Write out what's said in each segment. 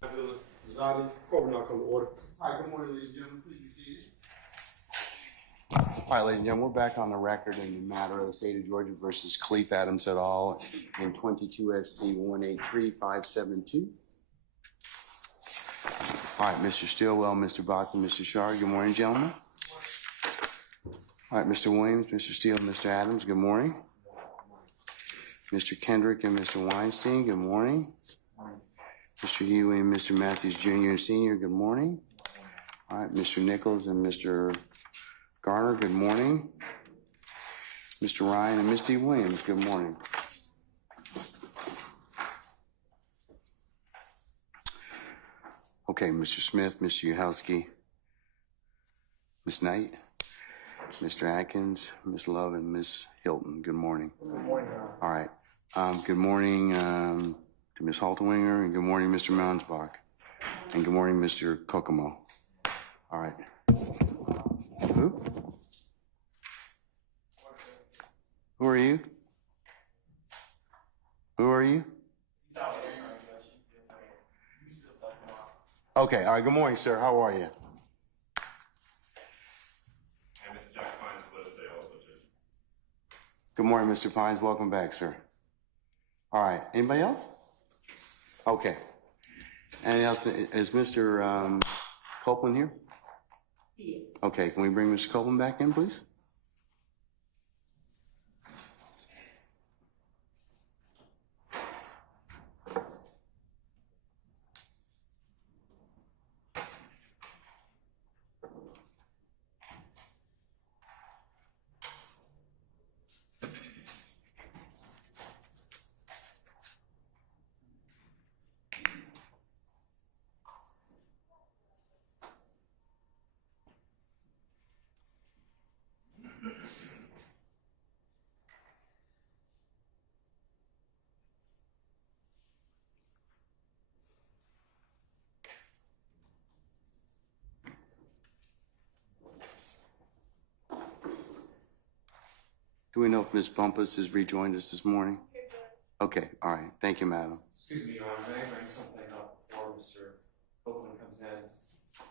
Courtroom now come to order. All right, good morning, ladies and gentlemen. Please be seated. All right, ladies and gentlemen, we're back on the record in the matter of the state of Georgia versus Cleef Adams et al. In 22 SC 183572. All right, Mr. Stillwell, Mr. Botts, and Mr. Shar, good morning, gentlemen. All right, Mr. Williams, Mr. Steele, Mr. Adams, good morning. Mr. Kendrick and Mr. Weinstein, good morning. Mr. Huey and Mr. Matthews Jr. and Sr., good morning. All right, Mr. Nichols and Mr. Garner, good morning. Mr. Ryan and Misty Williams, good morning. Okay, Mr. Smith, Mr. Uhowski, Ms. Knight, Mr. Atkins, Ms. Love, and Ms. Hilton, good morning. Good morning, Your All Honor. right, good morning to Ms. Halterwinger, and good morning, Mr. Mounsbach, and good morning, Mr. Kokomo. All right. Who? Who are you? Who are you? Okay, all right, good morning, sir. How are you? And Mr. Jack Pines with us today also, too. Good morning, Mr. Pines. Welcome back, sir. All right, anybody else? Okay. Anything else? Is Mr. Copeland here? Yes. Okay, can we bring Mr. Copeland back in, please? Do we know if Ms. Bumpus has rejoined us this morning? Okay, all right. Thank you, madam. Excuse me, Your Honor, may I bring something up before Mr. Copeland comes in?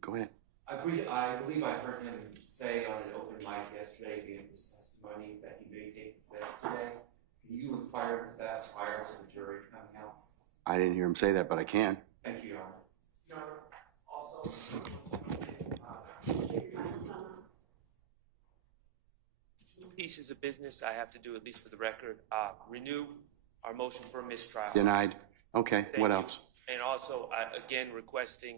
Go ahead. I believe I heard him say on an open mic yesterday, gave his testimony that he may take the fifth today. Can you inquire into that prior to the jury coming out? I didn't hear him say that, but I can. Thank you, Your Honor. Your Honor, also, pieces of business I have to do, at least for the record. Renew our motion for a mistrial. Denied. Okay, Thank what you. else? And also, again, requesting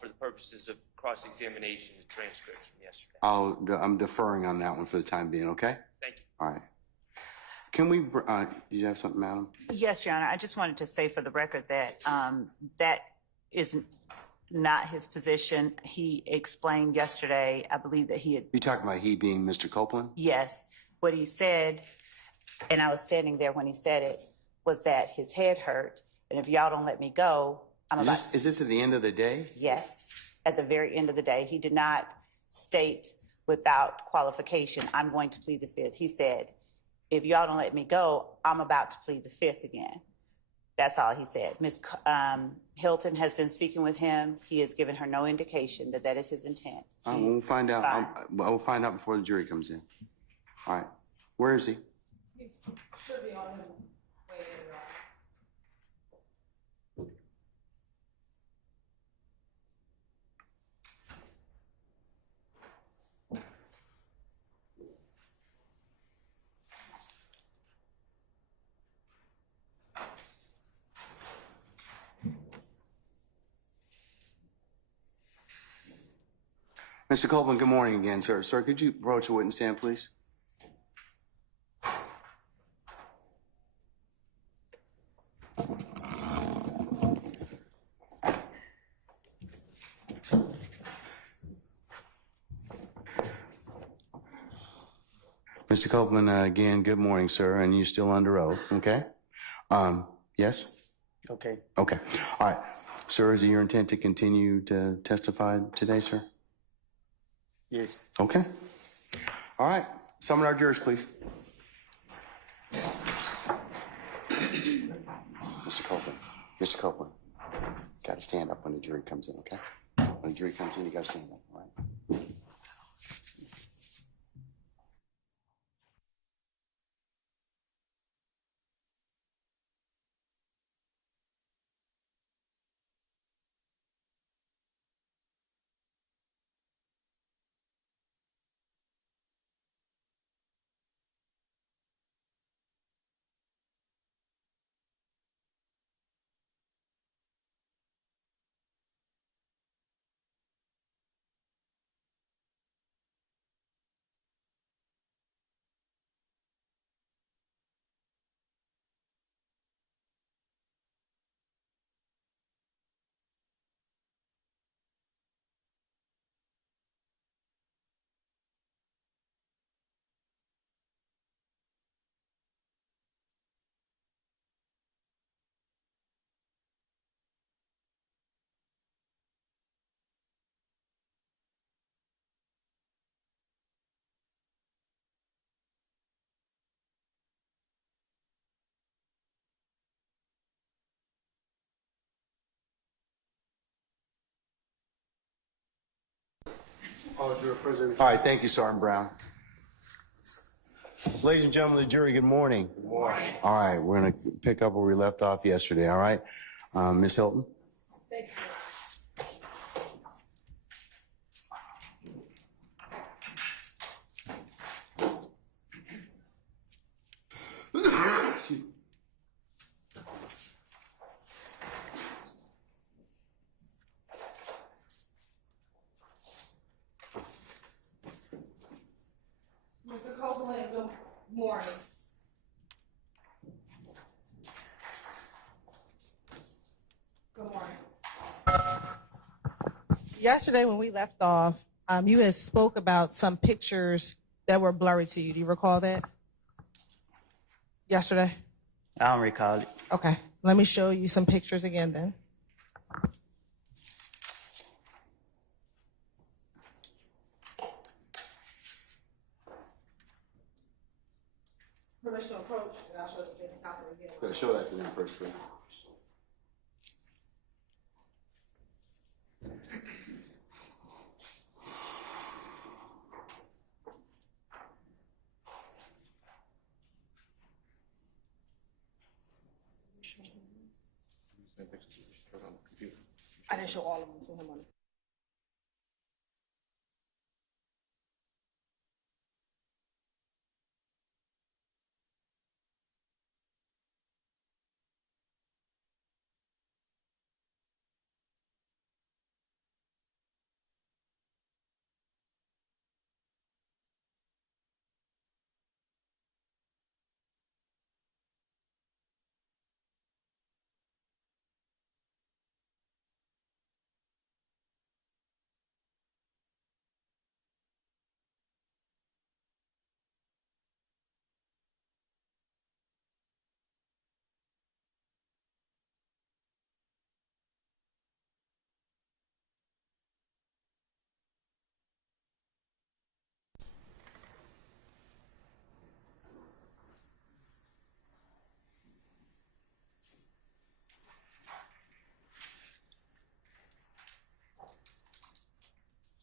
for the purposes of cross-examination, the transcripts from yesterday. I'm deferring on that one for the time being, okay? Thank you. All right. Can we, you have something, madam? Yes, Your Honor. I just wanted to say for the record that that is not his position. He explained yesterday, I believe that he had, You talking about he being Mr. Copeland? yes, what he said, and I was standing there when he said it, was that his head hurt, and if y'all don't let me go, I'm about... Is this at the end of the day? Yes, at the very end of the day. He did not state without qualification, I'm going to plead the fifth. He said, if y'all don't let me go, I'm about to plead the fifth again. That's all he said. Ms. Hilton has been speaking with him. He has given her no indication that that is his intent. We'll find out. fine. We'll find out before the jury comes in. All right. Where is he? He should be on his way in. Mr. Copeland, good morning again, sir. Sir, could you approach the witness stand, please? Mr. Copeland, again, good morning, sir, and you're still under oath, okay? Yes? Okay. Okay. All right. Sir, is it your intent to continue to testify today, sir? Yes. Okay. All right. Summon our jurors, please. Mr. Copeland. Mr. Copeland. Got to stand up when the jury comes in, okay? When the jury comes in, you got to stand up, all right? Oh, Juror President. All right, thank you, Sergeant Brown. Ladies and gentlemen of the jury, good morning. Good morning. All right, we're going to pick up where we left off yesterday, all right? Ms. Hilton? Thank you. Mr. Copeland, good morning. Good morning. Yesterday when we left off, you had spoke about some pictures that were blurry to you. Do you recall that? Yesterday? I don't recall it. Okay. Let me show you some pictures again then. Permission to approach, and I'll show the defense counsel again. Better show that to them first, please. I didn't show all of them to him on it.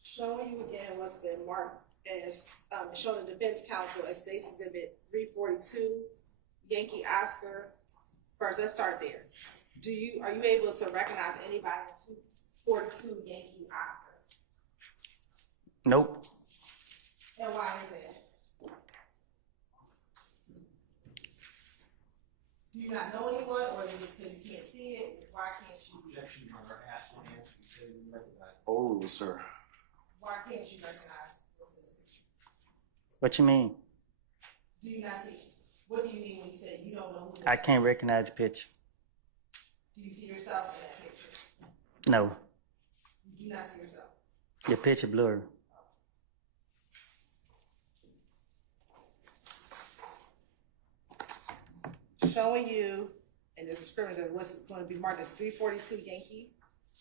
Showing you again what's been marked as, showing the defense counsel as State's Exhibit 342, Yankee Oscar. First, let's start there. Are you able to recognize anybody in 242 Yankee Oscar? Nope. And why is that? Do you not know anyone, or is it because you can't see it? Why can't you? Objection, Your Honor, ask one answer, you said you recognize. Oh, sir. Why can't you recognize what's in the picture? What you mean? Do you not see? What do you mean when you say you don't know who? I can't recognize the picture. Do you see yourself in that picture? No. You do not see yourself. The picture blurry. Showing you in the description of what's going to be marked as 342 Yankee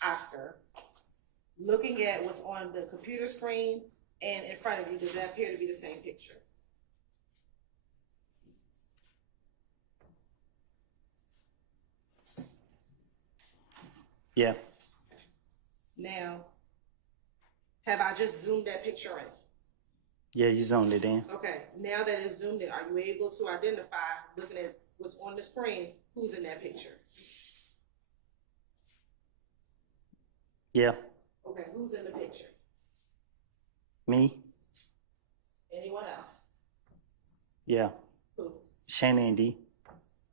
Oscar. Looking at what's on the computer screen and in front of you, does that appear to be the same picture? Yeah. Now, have I just zoomed that picture in? Yeah, you zoned it in. Okay, now that it's zoomed in, are you able to identify, looking at what's on the screen, who's in that picture? Yeah, Okay, who's in the picture? me. Anyone else? Yeah, Who? Shannon and D.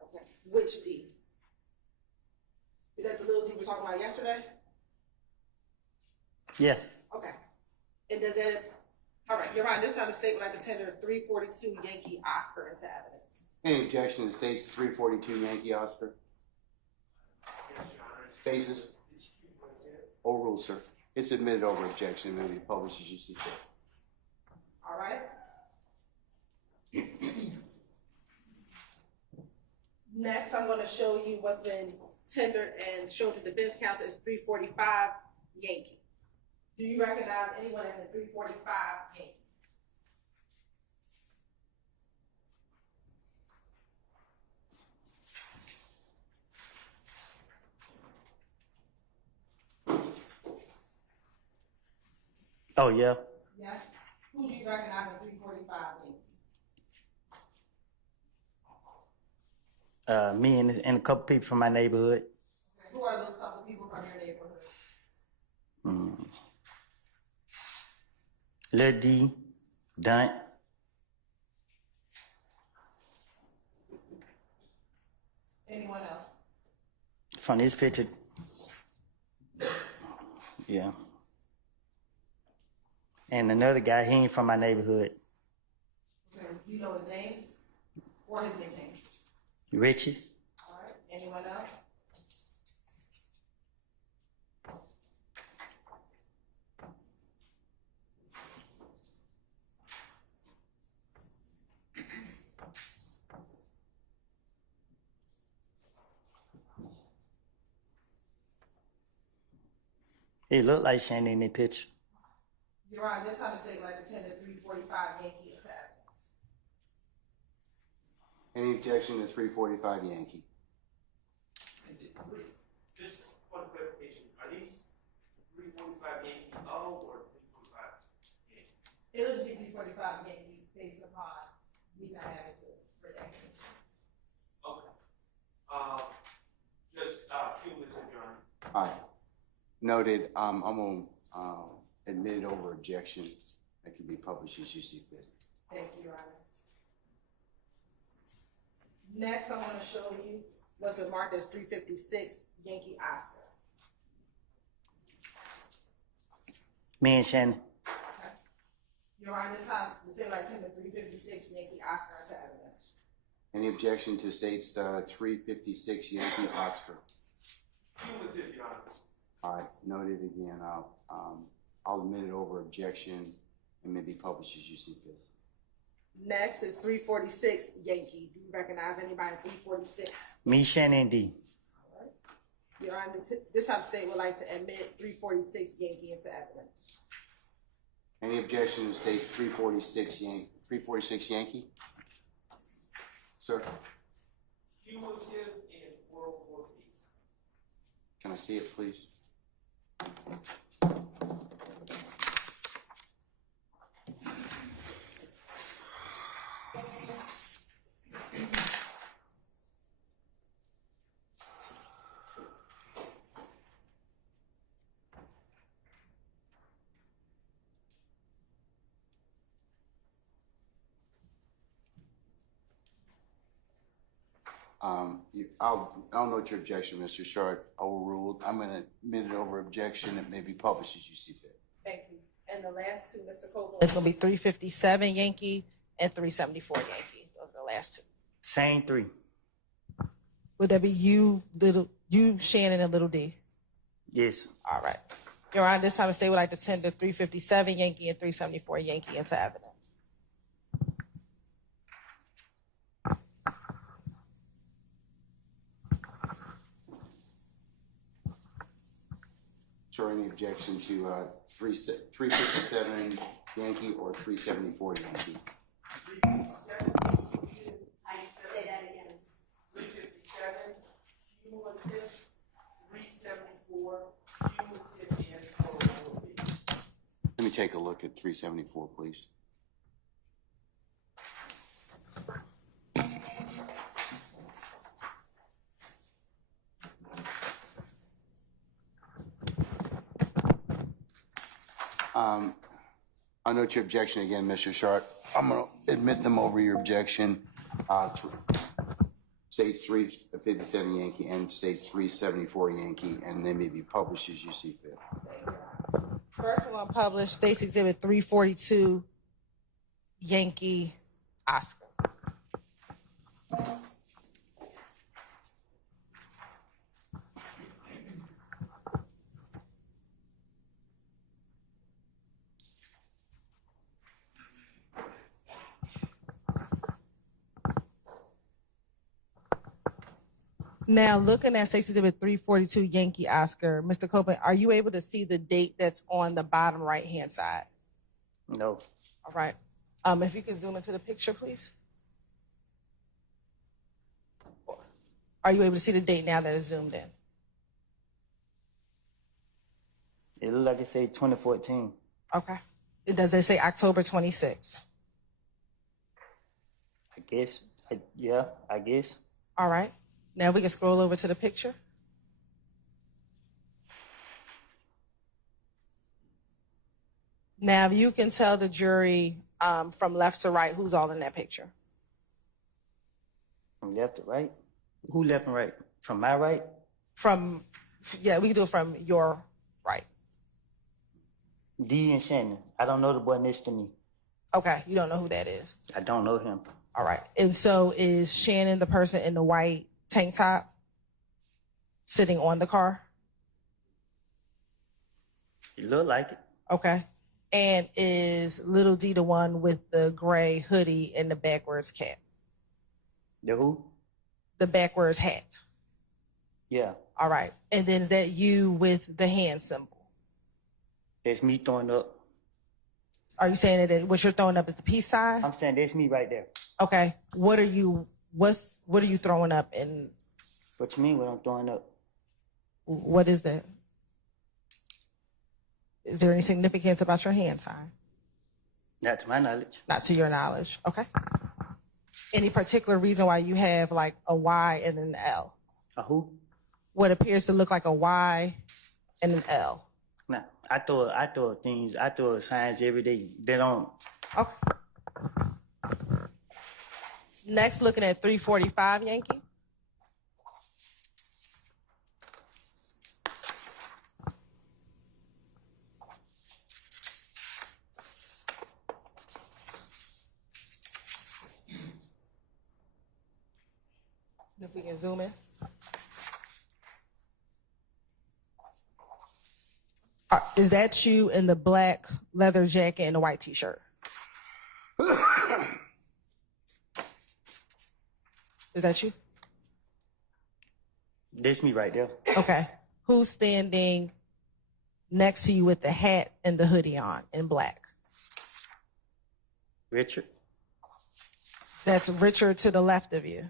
Okay, which D? Is that the little D we were talking about yesterday? Yeah, Okay. And does that, all right, Your Honor, this time the state would like to tender 342 Yankee Oscar into evidence. Any objection to the state's 342 Yankee Oscar? Basis? Overruled, sir. It's admitted over objection and be published as you see fit. All right? Next, I'm going to show you what's been tendered and shown to defense counsel is 345 Yankee. Do you recognize anyone that's in 345 Yankee? oh yeah. Yes? Who do you recognize in 345 Yankee? Me and a couple people from my neighborhood. Okay, who are those couple people from your neighborhood? Lil D, Dunt, Anyone else? from this picture. Yeah. And another guy, he ain't from my neighborhood. Okay, do you know his name or his nickname? Richie. All right, anyone else? He looked like Shannon in the picture. Your Honor, this time the state would like to tender 345 Yankee into evidence. Any objection to 345 Yankee? Just one clarification, are these 345 Yankee O or 345 Yankee? It'll just be 345 Yankee based upon we not having to redact it. Okay. Just cumulative, Your Honor. Aye. Noted. I'm going to admit it over objection. That can be published as you see fit. Thank you, Your Honor. Next, I'm going to show you what's been marked as 356 Yankee Oscar. Me and Shannon. Okay. Your Honor, this time the state would like to tender 356 Yankee Oscar into evidence. Any objection to state's 356 Yankee Oscar? Cumulative, Your Honor. All right, noted again. I'll admit it over objection and may be published as you see fit. Next is 346 Yankee. Do you recognize anybody in 346? Me, Shannon, and D. All right. Your Honor, this time the state would like to admit 346 Yankee into evidence. Any objection to state's 346 Yankee? Sir, Cumulative and 404 P. can I see it, please? I'll note your objection, Mr. Sharp. Overruled. I'm going to admit it over objection. It may be published as you see fit. Thank you. And the last two, Mr. Koval. It's going to be 357 Yankee and 374 Yankee. Those are the last two. Same three. Would that be you, Shannon, and Little D? Yes. All right. Your Honor, this time the state would like to tender 357 Yankee and 374 Yankee into evidence. Sure, any objection to 357 Yankee or 374 Yankee? 357. I say that again. 357, cumulative, 374, cumulative, and take a look at 374, please? I note your objection again, Mr. Sharp. I'm going to admit them over your objection. States 357 Yankee and States 374 Yankee, and they may be published as you see fit. First one published, States Exhibit 342, Yankee Oscar. Now, looking at States Exhibit 342, Yankee Oscar, Mr. Copeland, are you able to see the date that's on the bottom right-hand side? No. All right. If you can zoom into the picture, please. Are you able to see the date now that it's zoomed in? It look like it say 2014. Okay. Does it say October 26th? I guess. Yeah, I guess. All right. Now we can scroll over to the picture. Now you can tell the jury from left to right who's all in that picture. From left to right? Who left and right? From my right? Yeah, we can do it from your right. D and Shannon. I don't know the boy next to me. Okay, you don't know who that is. I don't know him. All right. And so is Shannon the person in the white tank top sitting on the car? It look like it. Okay. And is Little D the one with the gray hoodie and the backwards cap? The who? The backwards hat. Yeah. All right. And then is that you with the hand symbol? That's me throwing up. Are you saying that what you're throwing up is the peace sign? I'm saying that's me right there. Okay. What are you throwing up and What you mean what I'm throwing up? what is that? Is there any significance about your hand sign? Not to my knowledge. Not to your knowledge. Okay. Any particular reason why you have like a Y and an L? A who? What appears to look like a Y and an L. Nah, I throw signs every day. They don't. Okay. Next, looking at 345 Yankee. If we can zoom in. Is that you in the black leather jacket and the white t-shirt? Is that you? That's me right there. Okay. Who's standing next to you with the hat and the hoodie on in black? Richard. That's Richard to the left of you.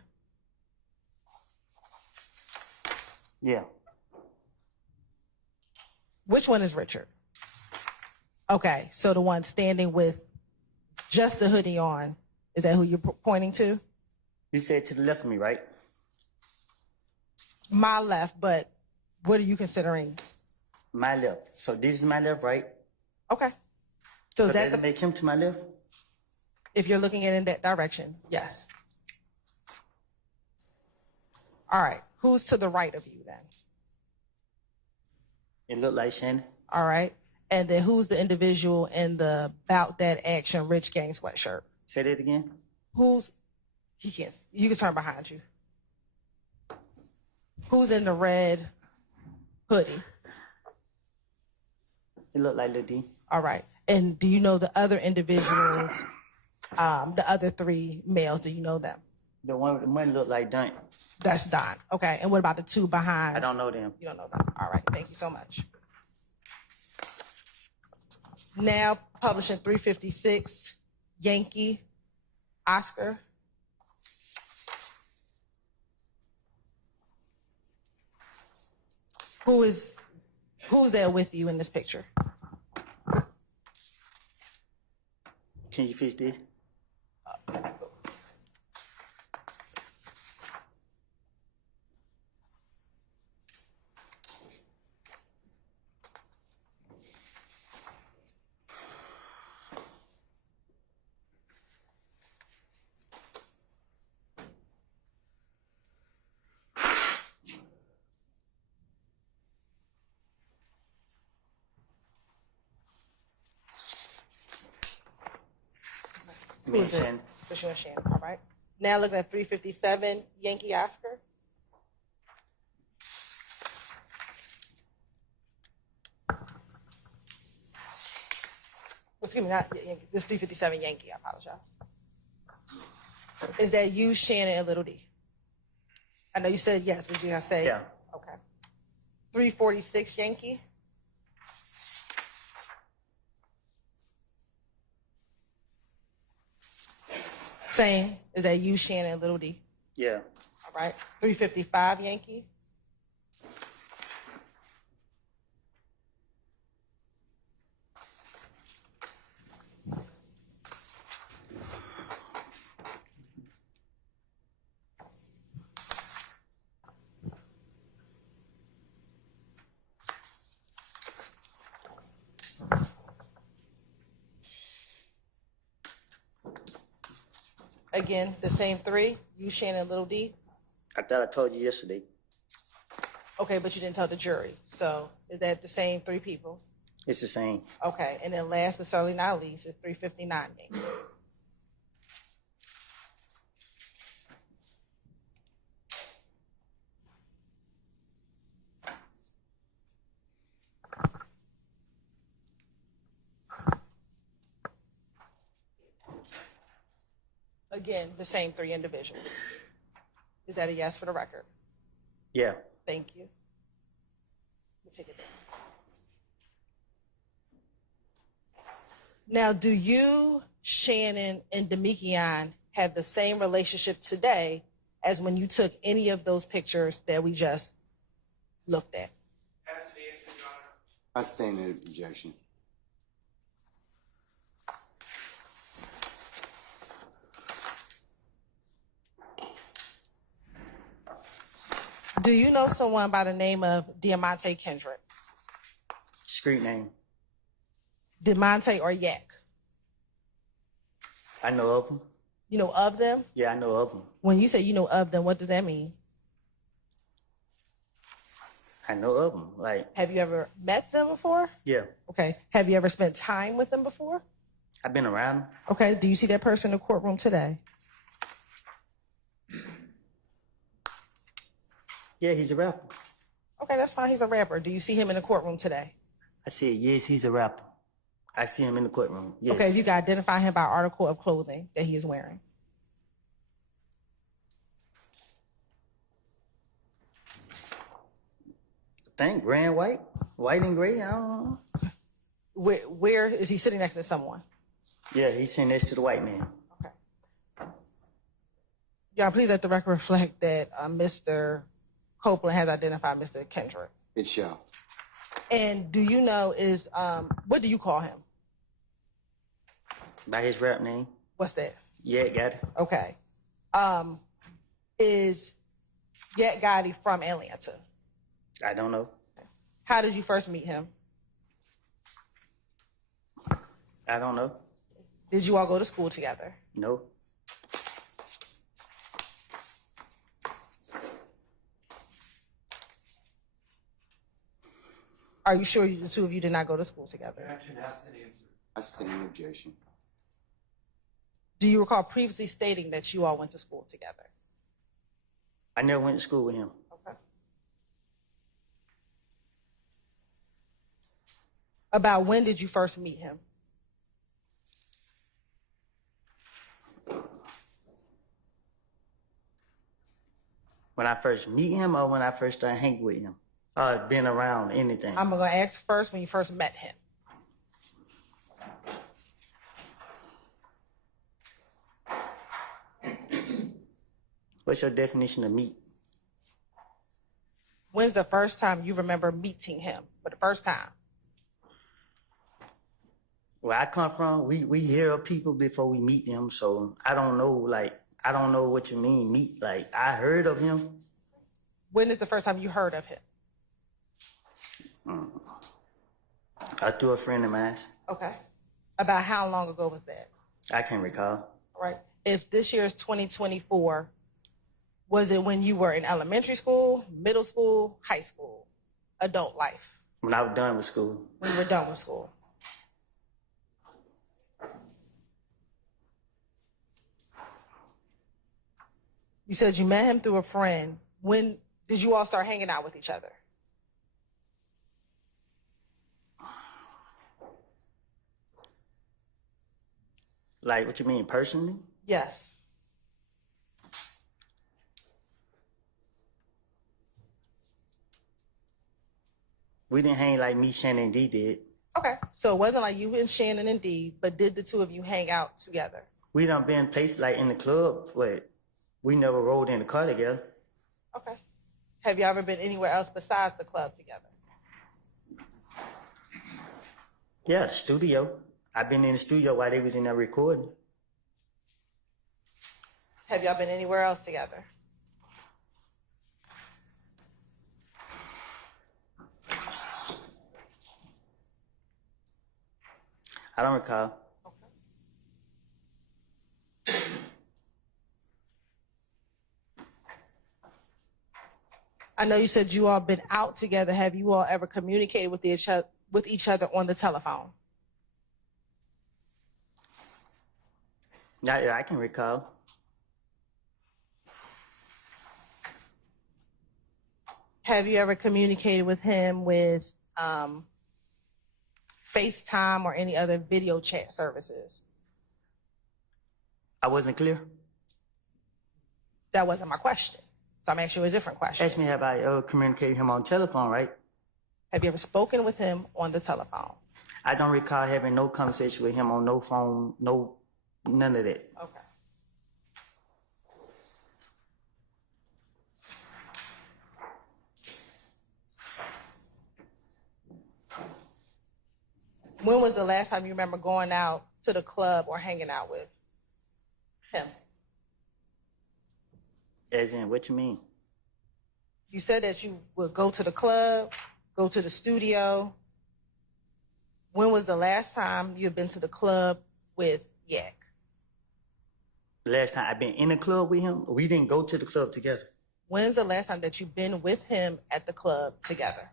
Yeah. Which one is Richard? Okay, so the one standing with just the hoodie on, is that who you're pointing to? You said to the left of me, right? My left, but what are you considering? My left. So this is my left, right? Okay. So So that that make him to my left? if you're looking at it in that direction, yes. All right, who's to the right of you then? It looked like Shannon. All right, and then who's the individual in the Bout That Action Rich Gang sweatshirt? Say that again. You can turn behind you. Who's in the red hoodie? It looked like Lil D. All right, and do you know the other individuals, the other three males, do you know them? The one looked like Dunk. That's Don. Okay, and what about the two behind? I don't know them. You don't know them. All right, thank you so much. Now publishing 356, Yankee, Oscar. Who's there with you in this picture? Can you fix this? Me and Shannon. For sure, Shannon. All right. Now looking at 357, Yankee Oscar. Excuse me, not Yankee. This 357 Yankee. I apologize. Is that you, Shannon, and Little D? I know you said yes. Did you say? Yeah. Okay. 346 Yankee. Same. Is that you, Shannon, and Little D? Yeah. All right. 355 Yankee. Again, the same three, you, Shannon, Little D. I thought I told you yesterday. Okay, but you didn't tell the jury. So is that the same three people? It's the same. Okay, and then last but certainly not least is 359 Yankee. Again, the same three individuals. Is that a yes for the record? Yeah. Thank you. Let me take it down. Now, do you, Shannon, and Demikian have the same relationship today as when you took any of those pictures that we just looked at? As to the answer, Your Honor. I stand in objection. Do you know someone by the name of Diamante Kendrick? Street name. Diamante or Yak? I know of them. You know of them? Yeah, I know of them. When you say you know of them, what does that mean? I know of them. Like, Have you ever met them before? yeah. Okay. Have you ever spent time with them before? I've been around them. Okay. Do you see that person in the courtroom today? Yeah, he's a rapper. Okay, that's fine. He's a rapper. Do you see him in the courtroom today? I said, yes, he's a rapper. I see him in the courtroom. Yes. Okay, you can identify him by article of clothing that he is wearing. I think gray and white. White and gray, I don't know. Where is he sitting next to someone? Yeah, he's sitting next to the white man. Okay. Y'all, please let the record reflect that Mr. Copeland has identified Mr. Kendrick. It shall. And do you know what do you call him? By his rap name. What's that? Yeah, got it. Okay. Is Yet Gotti from Atlanta? I don't know. How did you first meet him? I don't know. Did you all go to school together? No. Are you sure the two of you did not go to school together? Objection has to answer. I stand in objection. Do you recall previously stating that you all went to school together? I never went to school with him. Okay. About when did you first meet him? When I first meet him or when I first started hanging with him? Or been around anything? I'm going to ask first when you first met him. What's your definition of meet? When's the first time you remember meeting him for the first time? Where I come from, we hear of people before we meet them, so I don't know, like, I don't know what you mean, meet. Like, I heard of him. When is the first time you heard of him? Through a friend of mine. Okay. About how long ago was that? I can't recall. All right. If this year is 2024, was it when you were in elementary school, middle school, high school, adult life? When I was done with school. When you were done with school. You said you met him through a friend. When did you all start hanging out with each other? Like, what you mean, personally? Yes. We didn't hang like me, Shannon, and Dee did. Okay. So it wasn't like you and Shannon and Dee, but did the two of you hang out together? We done been places like in the club, but we never rode in the car together. Okay. Have you ever been anywhere else besides the club together? Yeah, the studio. I've been in the studio while they was in there recording. Have y'all been anywhere else together? I don't recall. I know you said you all been out together. Have you all ever communicated with each other on the telephone? Not that I can recall. Have you ever communicated with him with FaceTime or any other video chat services? I wasn't clear. That wasn't my question. So I'm asking you a different question. Ask me, have I ever communicated with him on telephone, right? Have you ever spoken with him on the telephone? I don't recall having no conversation with him on no phone, none of that. Okay. When was the last time you remember going out to the club or hanging out with him? As in, what you mean? You said that you would go to the club, go to the studio. When was the last time you had been to the club with Yak? The last time I've been in a club with him, we didn't go to the club together. When's the last time that you've been with him at the club together?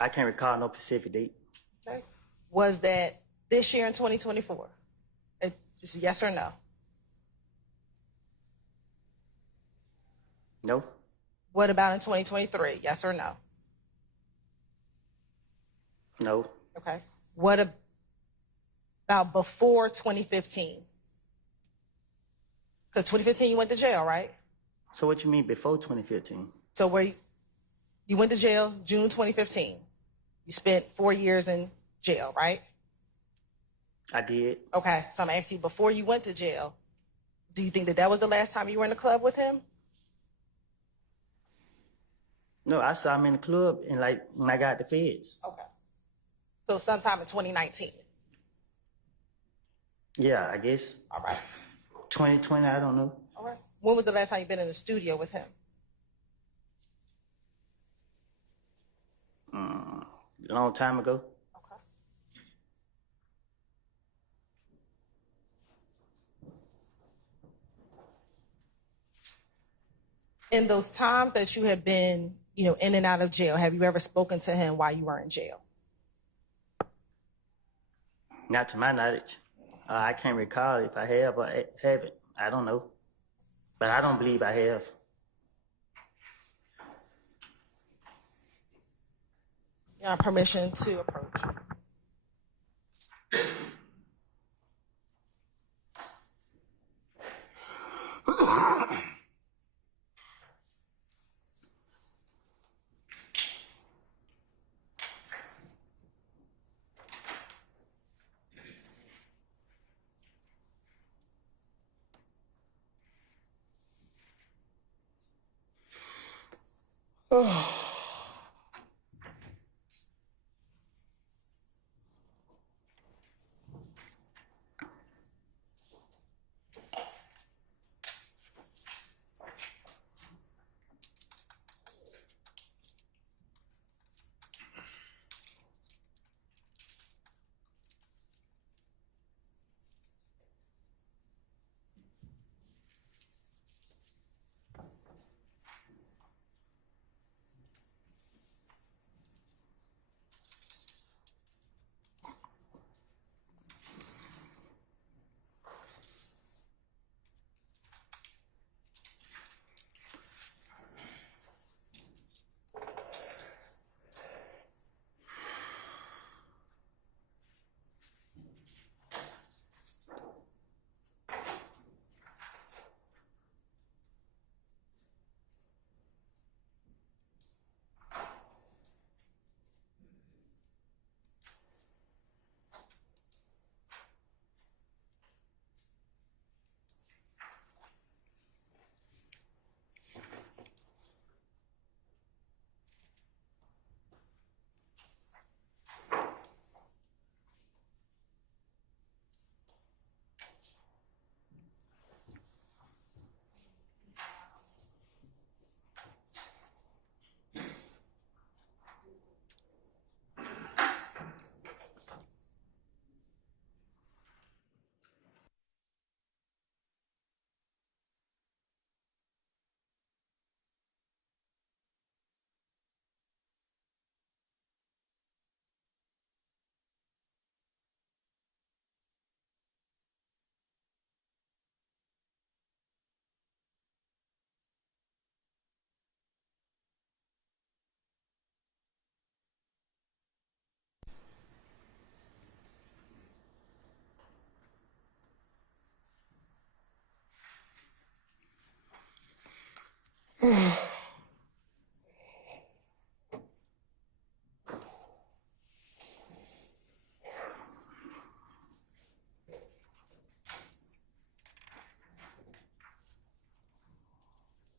I can't recall no specific date. Okay. Was that this year in 2024? Just yes or no? No. What about in 2023? Yes or no? No. Okay. What about before 2015? Because 2015 you went to jail, right? So what you mean before 2015? So where you went to jail June 2015. You spent 4 years in jail, right? I did. Okay. So I'm asking you, before you went to jail, do you think that that was the last time you were in the club with him? No, I saw him in the club and like when I got the feds. Okay. So sometime in 2019. Yeah, I guess. All right. 2020, I don't know. All right. When was the last time you've been in the studio with him? A long time ago. Okay. In those times that you have been, in and out of jail, have you ever spoken to him while you were in jail? Not to my knowledge. I can't recall if I have or haven't. I don't know. But I don't believe I have. You have permission to approach.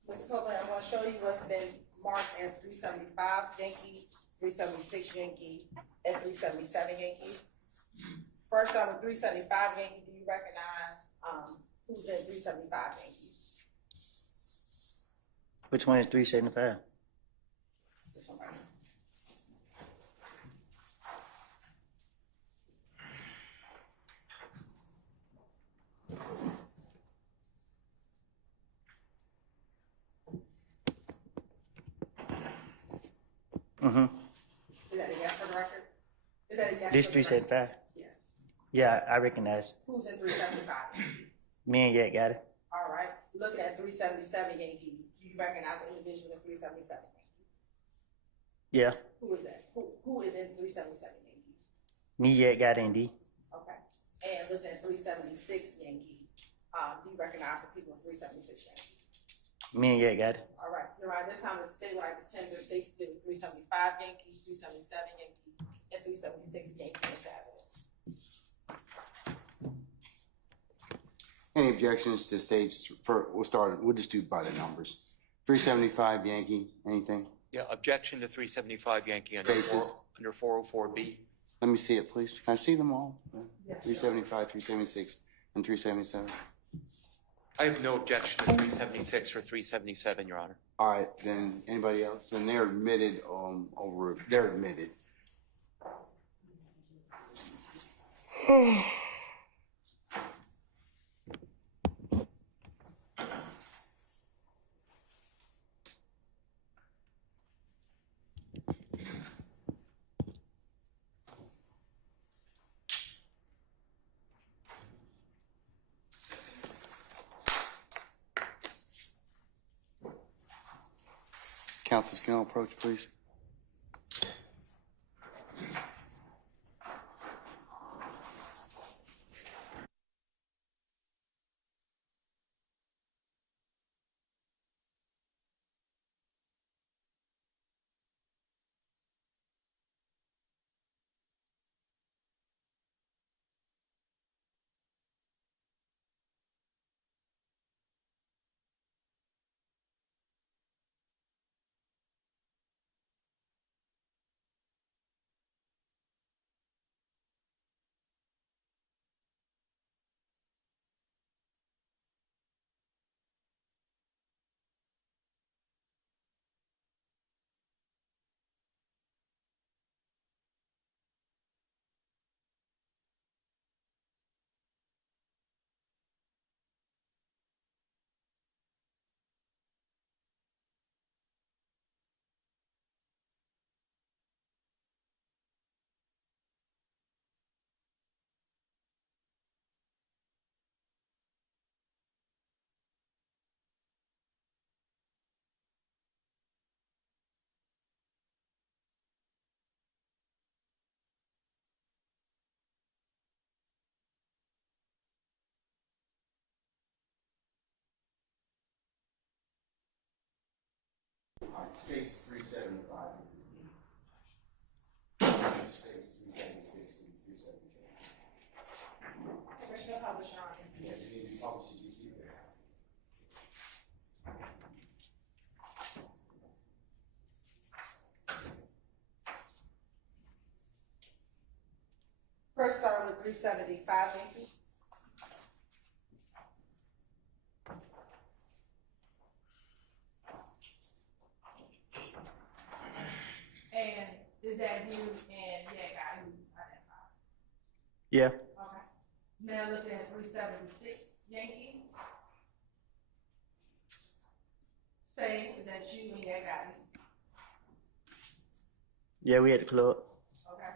Mr. Copeland, I'm gonna show you what's been marked as 375 Yankee, 376 Yankee, and 377 Yankee. First start with 375 Yankee. Do you recognize who's in 375 Yankee? Which one is 375? This one right here. Mm-hmm. Is that a yes for the record? Is that a yes? This for the record? 375? Yes. Yeah, I recognize. Who's in 375? Me and Yet got it. All right. Looking at 377 Yankee, do you recognize the individual in 377 Yankee? Yeah. Who is that? Who is in 377 Yankee? Me Yet got it, indeed. Okay. And looking at 376 Yankee, do you recognize the people in 376 Yankee? Me and Yet got it. All right. You're right. This time the state would like to send their states to 375 Yankee, 377 Yankee, and 376 Yankee on Saturday. Any objections to states for, we'll just do by the numbers. 375 Yankee, anything? Yeah, objection to 375 Yankee under Cases. under 404B. Let me see it, please. Can I see them all? 375, 376, and 377. I have no objection to 376 or 377, Your Honor. All right, then anybody else? Then they're admitted they're admitted. Counsel, can I approach, please? States 375. States 376 and 377. Commissioner Publisher. Yeah, they need to be published as you see there. First start with 375, Yankee. And is that you and that guy who identified? Yeah. Okay. Now looking at 376, Yankee. Same, is that you and that guy? Yeah, we at the club. Okay.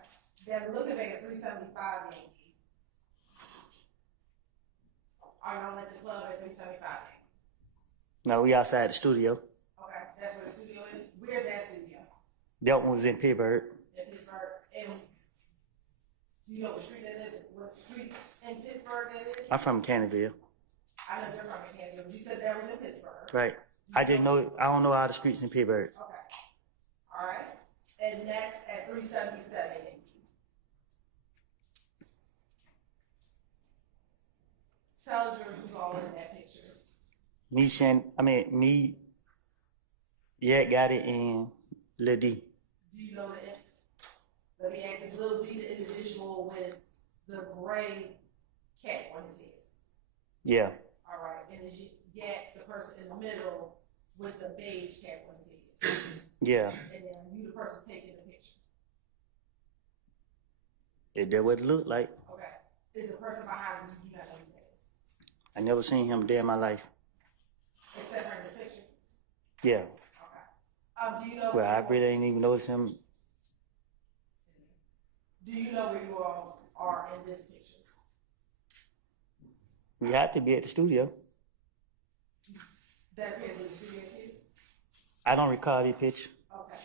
Then looking back at 375, Yankee. Are y'all at the club at 375, Yankee? No, we outside the studio. Okay, that's where the studio is. Where's that studio? That one was in Pittsburgh. In Pittsburgh. And do you know what street that is? What street in Pittsburgh that is? I'm from Canterville. I know you're from Kansas, but you said that was in Pittsburgh. Right. I don't know all the streets in Pittsburgh. Okay. All right. And next at 377. Tell jurors who's all in that picture. Me, yeah, got it in Lil D. Do you know the, let me ask, is Lil D the individual with the gray cap on his head? Yeah. All right. And is Yak the person in the middle with the beige cap on his head? Yeah. And then you the person taking the picture? Is that what it looked like? Okay. Is the person behind you not know who that is? I never seen him a day in my life. Except for in this picture? Yeah. Okay. Do you know? Well, I really ain't even noticed him. Do you know where you all are in this picture? We have to be at the studio. That appears in the studio too? I don't recall the picture. Okay.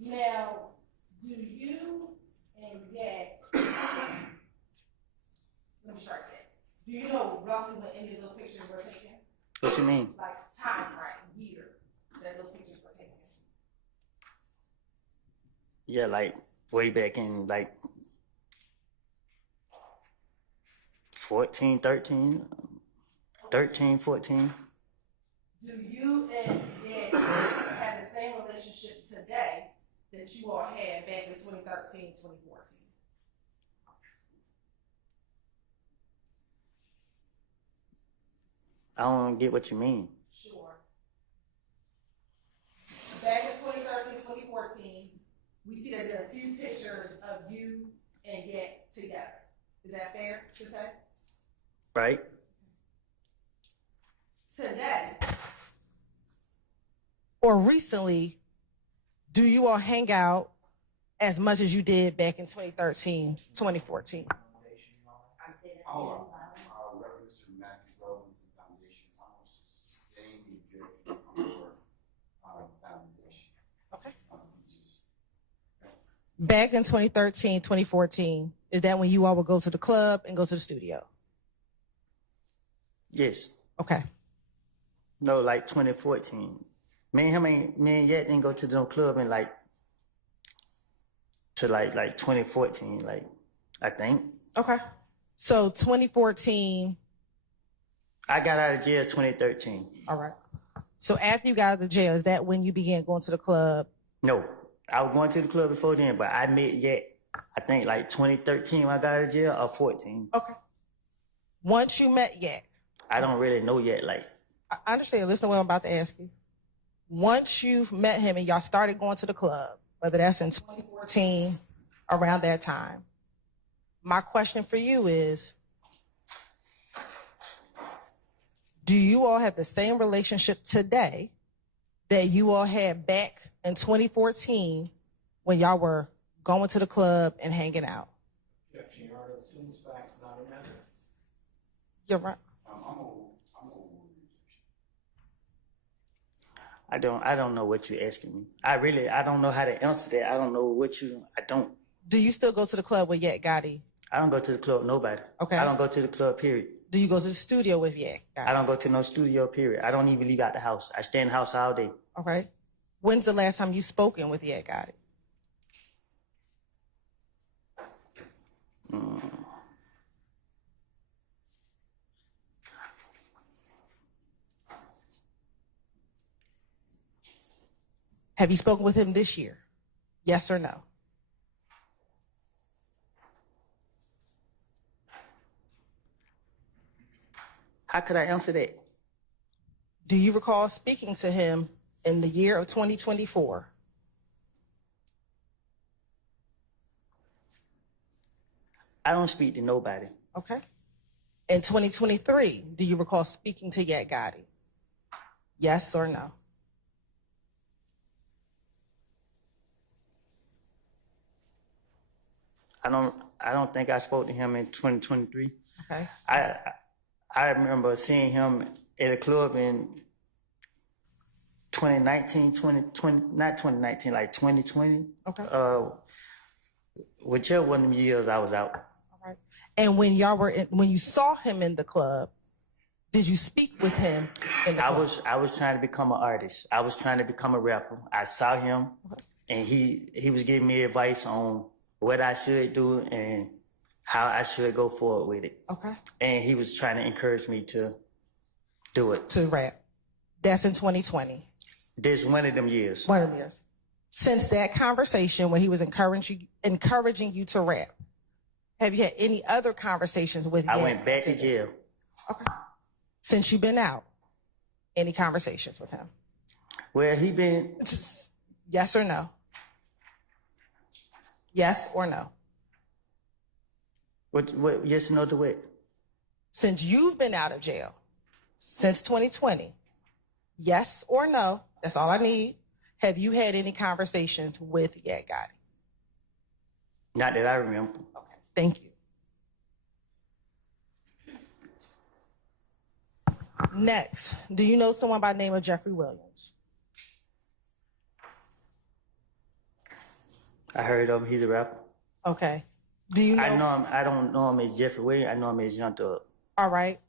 Now, do you and Yak, let me start that. Do you know roughly when any of those pictures were taken? What you mean? Like time frame, year that those pictures were taken? Yeah, like way back in like 14, 13, 14. Do you and Yak have the same relationship today that you all had back in 2013, 2014? I don't get what you mean. Sure. Back in 2013, 2014, we see that there are a few pictures of you and Yak together. Is that fair to say? Right? Today, or recently, do you all hang out as much as you did back in 2013, 2014? Hold on. Reverend Mr. Matthew Rollins, the Foundation Counsel, sustain the objection for foundation. Okay. Back in 2013, 2014, is that when you all would go to the club and go to the studio? Yes. Okay. No, like 2014. Me and Yak didn't go to no club in like 2014, like I think. Okay. So 2014. I got out of jail 2013. All right. So after you got out of the jail, is that when you began going to the club? No, I was going to the club before then, but I met Yak, I think like 2013 when I got out of jail, or 14. Okay. Once you met Yak. I don't really know yet, like. I understand. Listen to what I'm about to ask you. Once you've met him and y'all started going to the club, whether that's in 2014, around that time, my question for you is, do you all have the same relationship today that you all had back in 2014 when y'all were going to the club and hanging out? Objection, Your Honor, assumes facts not in evidence. You're right. I don't know what you're asking me. I don't know how to answer that. I don't. Do you still go to the club with Yak Gotti? I don't go to the club with nobody. Okay. I don't go to the club, period. Do you go to the studio with Yak? I don't go to no studio, period. I don't even leave out the house. I stay in the house all day. All right. When's the last time you spoken with Yak Gotti? Have you spoken with him this year? Yes or no? How could I answer that? Do you recall speaking to him in the year of 2024? I don't speak to nobody. Okay. In 2023, do you recall speaking to Yak Gotti? Yes or no? I don't think I spoke to him in 2023. Okay. I remember seeing him at a club in 2019, 2020, not 2019, like 2020. Okay. Whichever one of them years I was out. All right. And when when you saw him in the club, did you speak with him in the club? I was trying to become an artist. I was trying to become a rapper. I saw him, and he was giving me advice on what I should do and how I should go forward with it. Okay. And he was trying to encourage me to do it. To rap. That's in 2020. This one of them years. One of them years. Since that conversation when he was encouraging you to rap, have you had any other conversations with him? I went back to jail. Okay. Since you've been out, any conversations with him? Well, he been... Yes or no? Yes or no? What, yes or no to what? Since you've been out of jail, since 2020, yes or no, that's all I need. Have you had any conversations with Yak Gotti? Not that I remember. Okay, thank you. Next, do you know someone by the name of Jeffery Williams? I heard of him. He's a rapper. Okay. Do you know? I know him. I don't know him as Jeffery Williams. I know him as Young Thug. All right.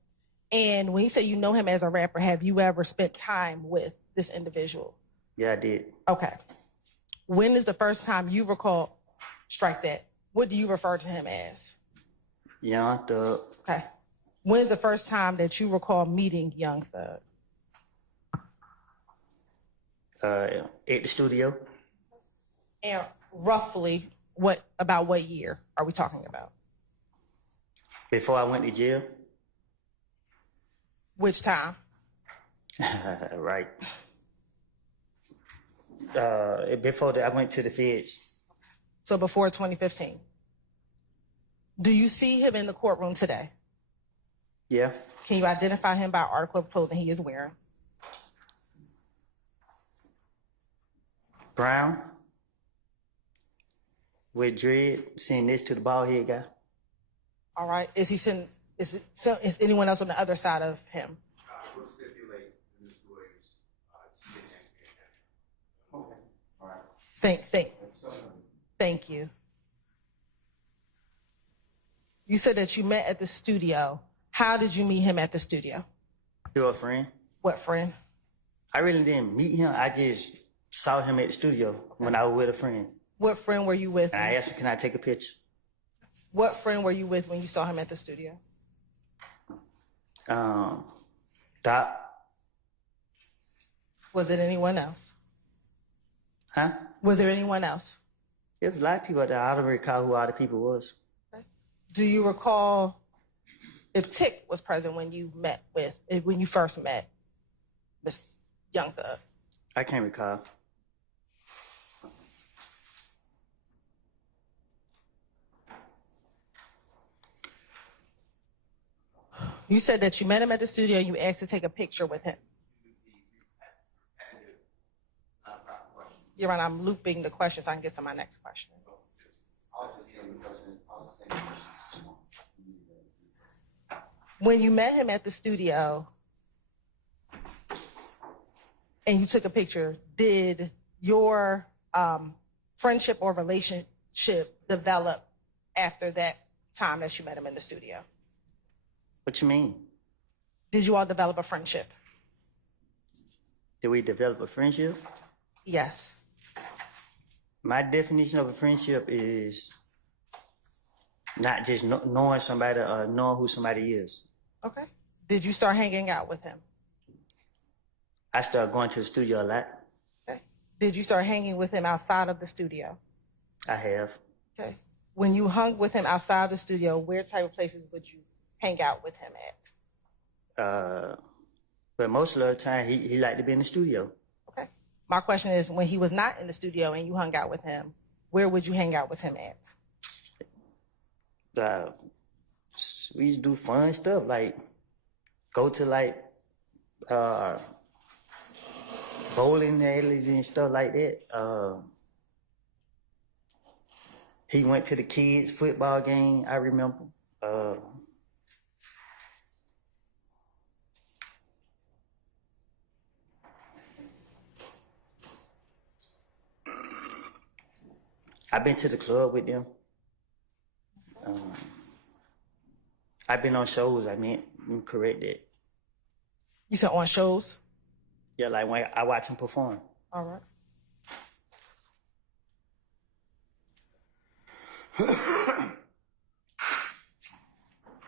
And when you say you know him as a rapper, have you ever spent time with this individual? Yeah, I did. Okay. When is the first time you recall, strike that, what do you refer to him as? Young Thug. Okay. When is the first time that you recall meeting Young Thug? At the studio. And roughly, about what year are we talking about? Before I went to jail. Which time? Right. Before that, I went to the feds. So before 2015. Do you see him in the courtroom today? Yeah. Can you identify him by article of clothing he is wearing? Brown. With dread, sitting next to the bald head guy. All right. Is anyone else on the other side of him? We'll stipulate Mr. Williams sitting next to me. Okay. All right. Thank you. You said that you met at the studio. How did you meet him at the studio? Through a friend. What friend? I really didn't meet him. I just saw him at the studio when I was with a friend. What friend were you with? And I asked him, can I take a picture? What friend were you with when you saw him at the studio? Doc. Was it anyone else? Huh? Was there anyone else? There's a lot of people there. I don't recall who all the people was. Okay. Do you recall if Tick was present when you first met Miss Young Thug? I can't recall. You said that you met him at the studio and you asked to take a picture with him. You're right, I'm looping the question so I can get to my next question. When you met him at the studio and you took a picture, did your friendship or relationship develop after that time that you met him in the studio? What you mean? Did you all develop a friendship? Did we develop a friendship? Yes. My definition of a friendship is not just knowing somebody or knowing who somebody is. Okay. Did you start hanging out with him? I started going to the studio a lot. Okay. Did you start hanging with him outside of the studio? I have. Okay. When you hung with him outside the studio, where type of places would you hang out with him at? But most of the time, he liked to be in the studio. Okay. My question is, when he was not in the studio and you hung out with him, where would you hang out with him at? We used to do fun stuff, like go to like bowling alleys and stuff like that. He went to the kids' football game, I remember. I've been to the club with them. I've been on shows, I meant, correct that. You said on shows? Yeah, like when I watch him perform. All right.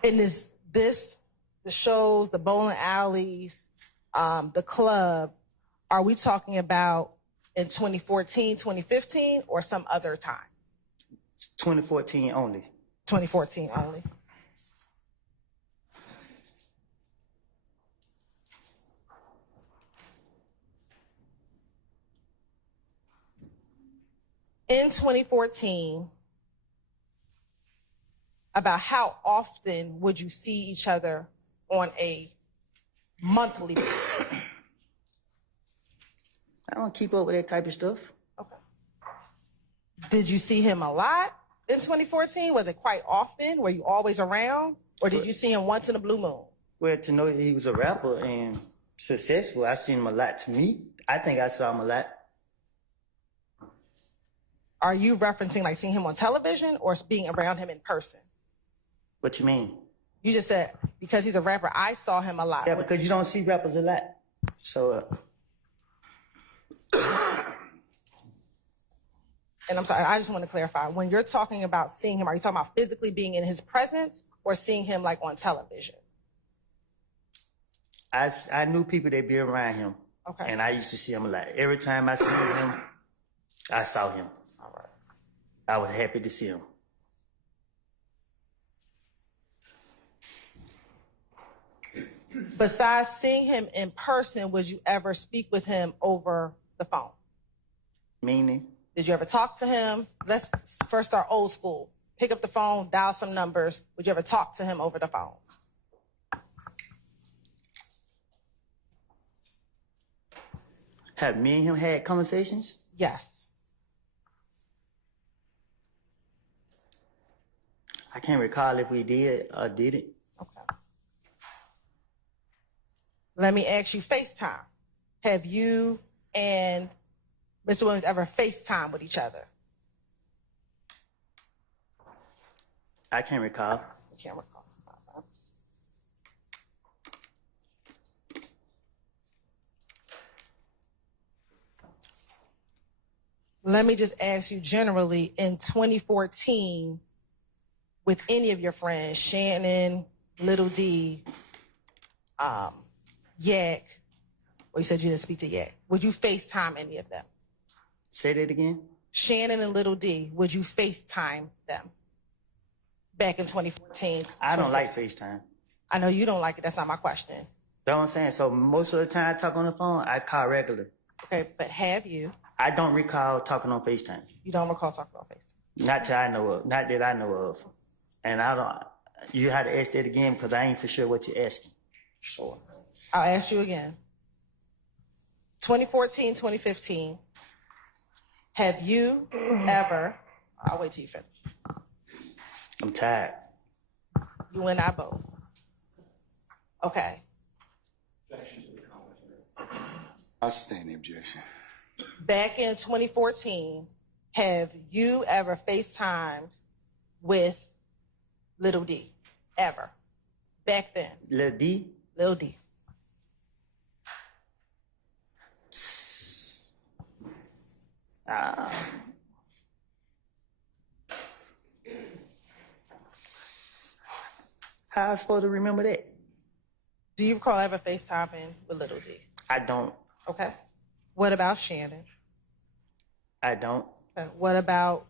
And is this, the shows, the bowling alleys, the club, are we talking about in 2014, 2015, or some other time? 2014 only. 2014 only. In 2014, about how often would you see each other on a monthly basis? I don't keep up with that type of stuff. Okay. Did you see him a lot in 2014? Was it quite often? Were you always around? Or did you see him once in a blue moon? Well, to know that he was a rapper and successful, I seen him a lot. To me, I think I saw him a lot. Are you referencing like seeing him on television or being around him in person? What you mean? You just said, because he's a rapper, I saw him a lot. Yeah, because you don't see rappers a lot. So, and I'm sorry, I just want to clarify. When you're talking about seeing him, are you talking about physically being in his presence or seeing him like on television? I knew people that be around him. Okay. And I used to see him a lot. Every time I saw him, I saw him. All right. I was happy to see him. Besides seeing him in person, would you ever speak with him over the phone? Meaning? Did you ever talk to him? Let's first start old school. Pick up the phone, dial some numbers. Would you ever talk to him over the phone? Have me and him had conversations? Yes. I can't recall if we did or didn't. Okay. Let me ask you FaceTime. Have you and Mr. Williams ever FaceTime with each other? I can't recall. You can't recall. Let me just ask you generally, in 2014, with any of your friends, Shannon, Little D, Yak, well, you said you didn't speak to Yak. Would you FaceTime any of them? Say that again? Shannon and Little D, would you FaceTime them back in 2014? I don't like FaceTime. I know you don't like it. That's not my question. That's what I'm saying. So most of the time I talk on the phone, I call regular. Okay, but have you? I don't recall talking on FaceTime. You don't recall talking on FaceTime? Not that I know of. Not that I know of. And I don't, you had to ask that again because I ain't for sure what you're asking. Sure. I'll ask you again. 2014, 2015, have you ever, I'll wait till you finish. I'm tired. You and I both. Okay. I'll sustain the objection. Back in 2014, have you ever FaceTimed with Little D? Ever? Back then, Lil D. Lil D. How I supposed to remember that? Do you recall ever FaceTiming with Little D? I don't. Okay. What about Shannon? I don't. Okay. What about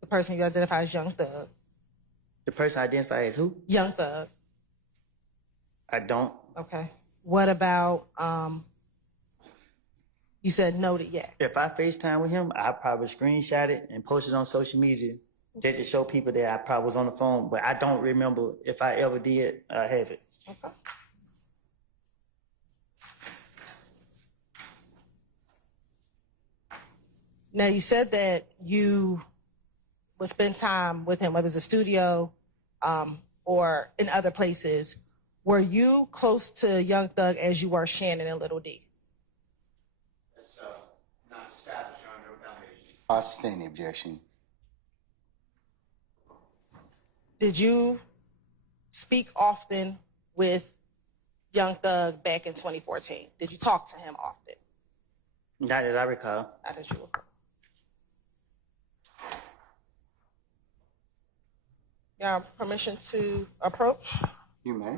the person you identify as Young Thug? The person identified as who? Young Thug. I don't. Okay. What about you said noted yet? If I FaceTime with him, I probably screenshot it and post it on social media just to show people that I probably was on the phone, but I don't remember if I ever did have it. Okay. Now you said that you would spend time with him, whether it's a studio or in other places. Were you close to Young Thug as you were Shannon and Little D? That's not established on no foundation. I sustain the objection. Did you speak often with Young Thug back in 2014? Did you talk to him often? Not that I recall. Not that you recall. Your permission to approach? You may.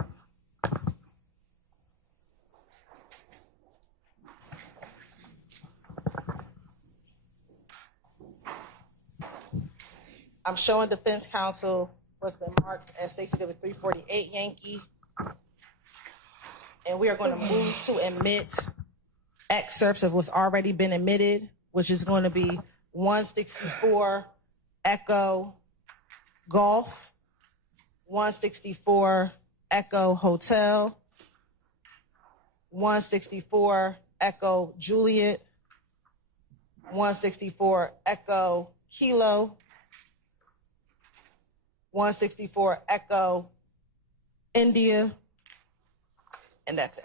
I'm showing defense counsel what's been marked as Stacey Exhibit 348 Yankee. And we are going to move to admit excerpts of what's already been admitted, which is going to be 164 Echo Golf, 164 Echo Hotel, 164 Echo Juliet, 164 Echo Kilo, 164 Echo India, and that's it.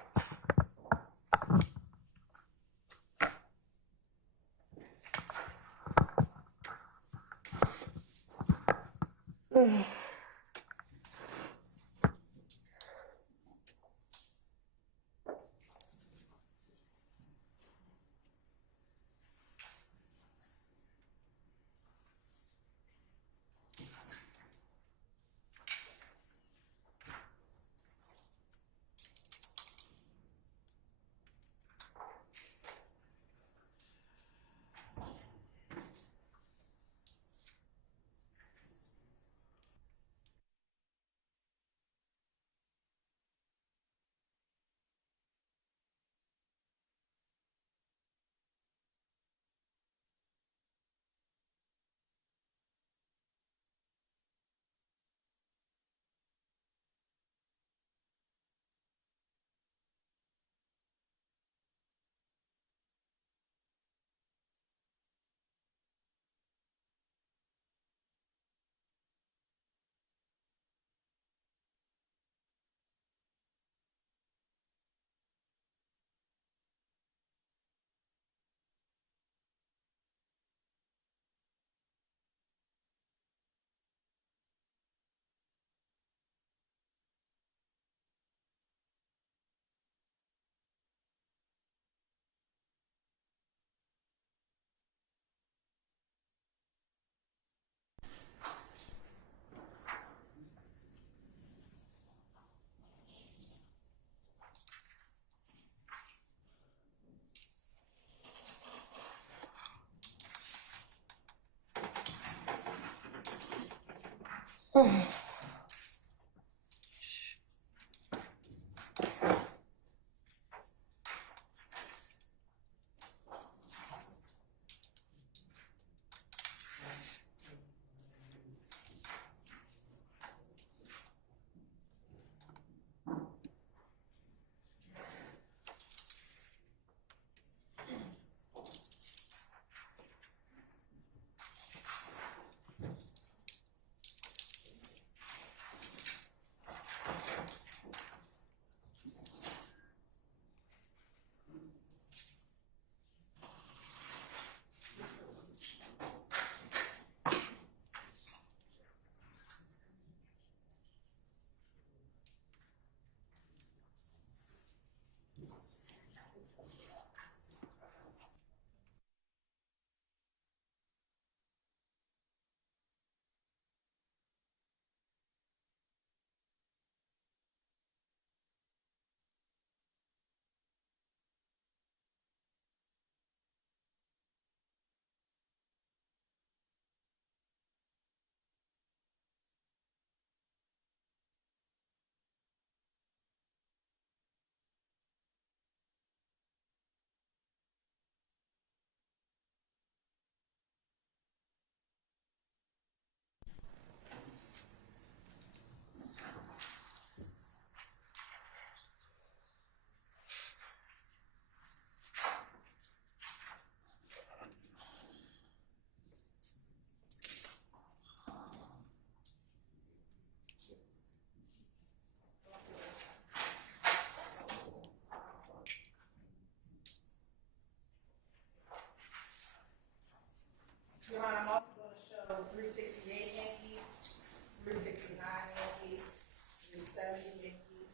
370 Yankee,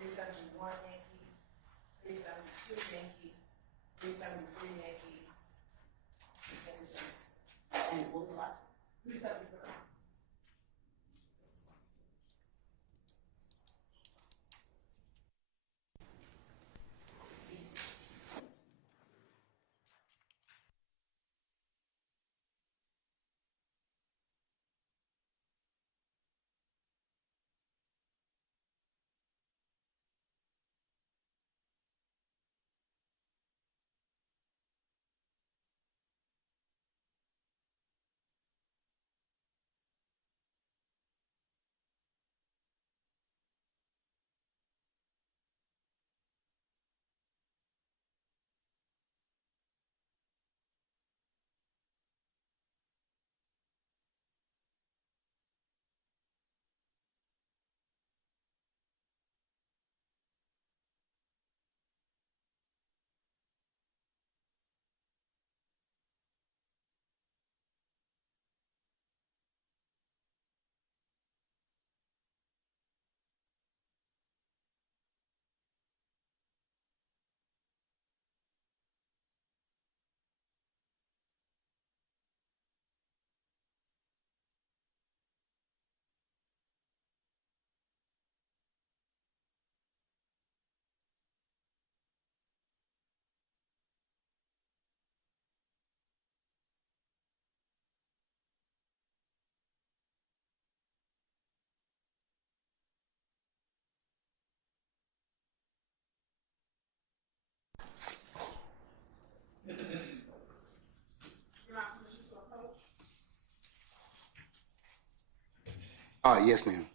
371 Yankee, 372 Yankee, 373 Yankee, and 373. And what was the last? 373. Yes, ma'am.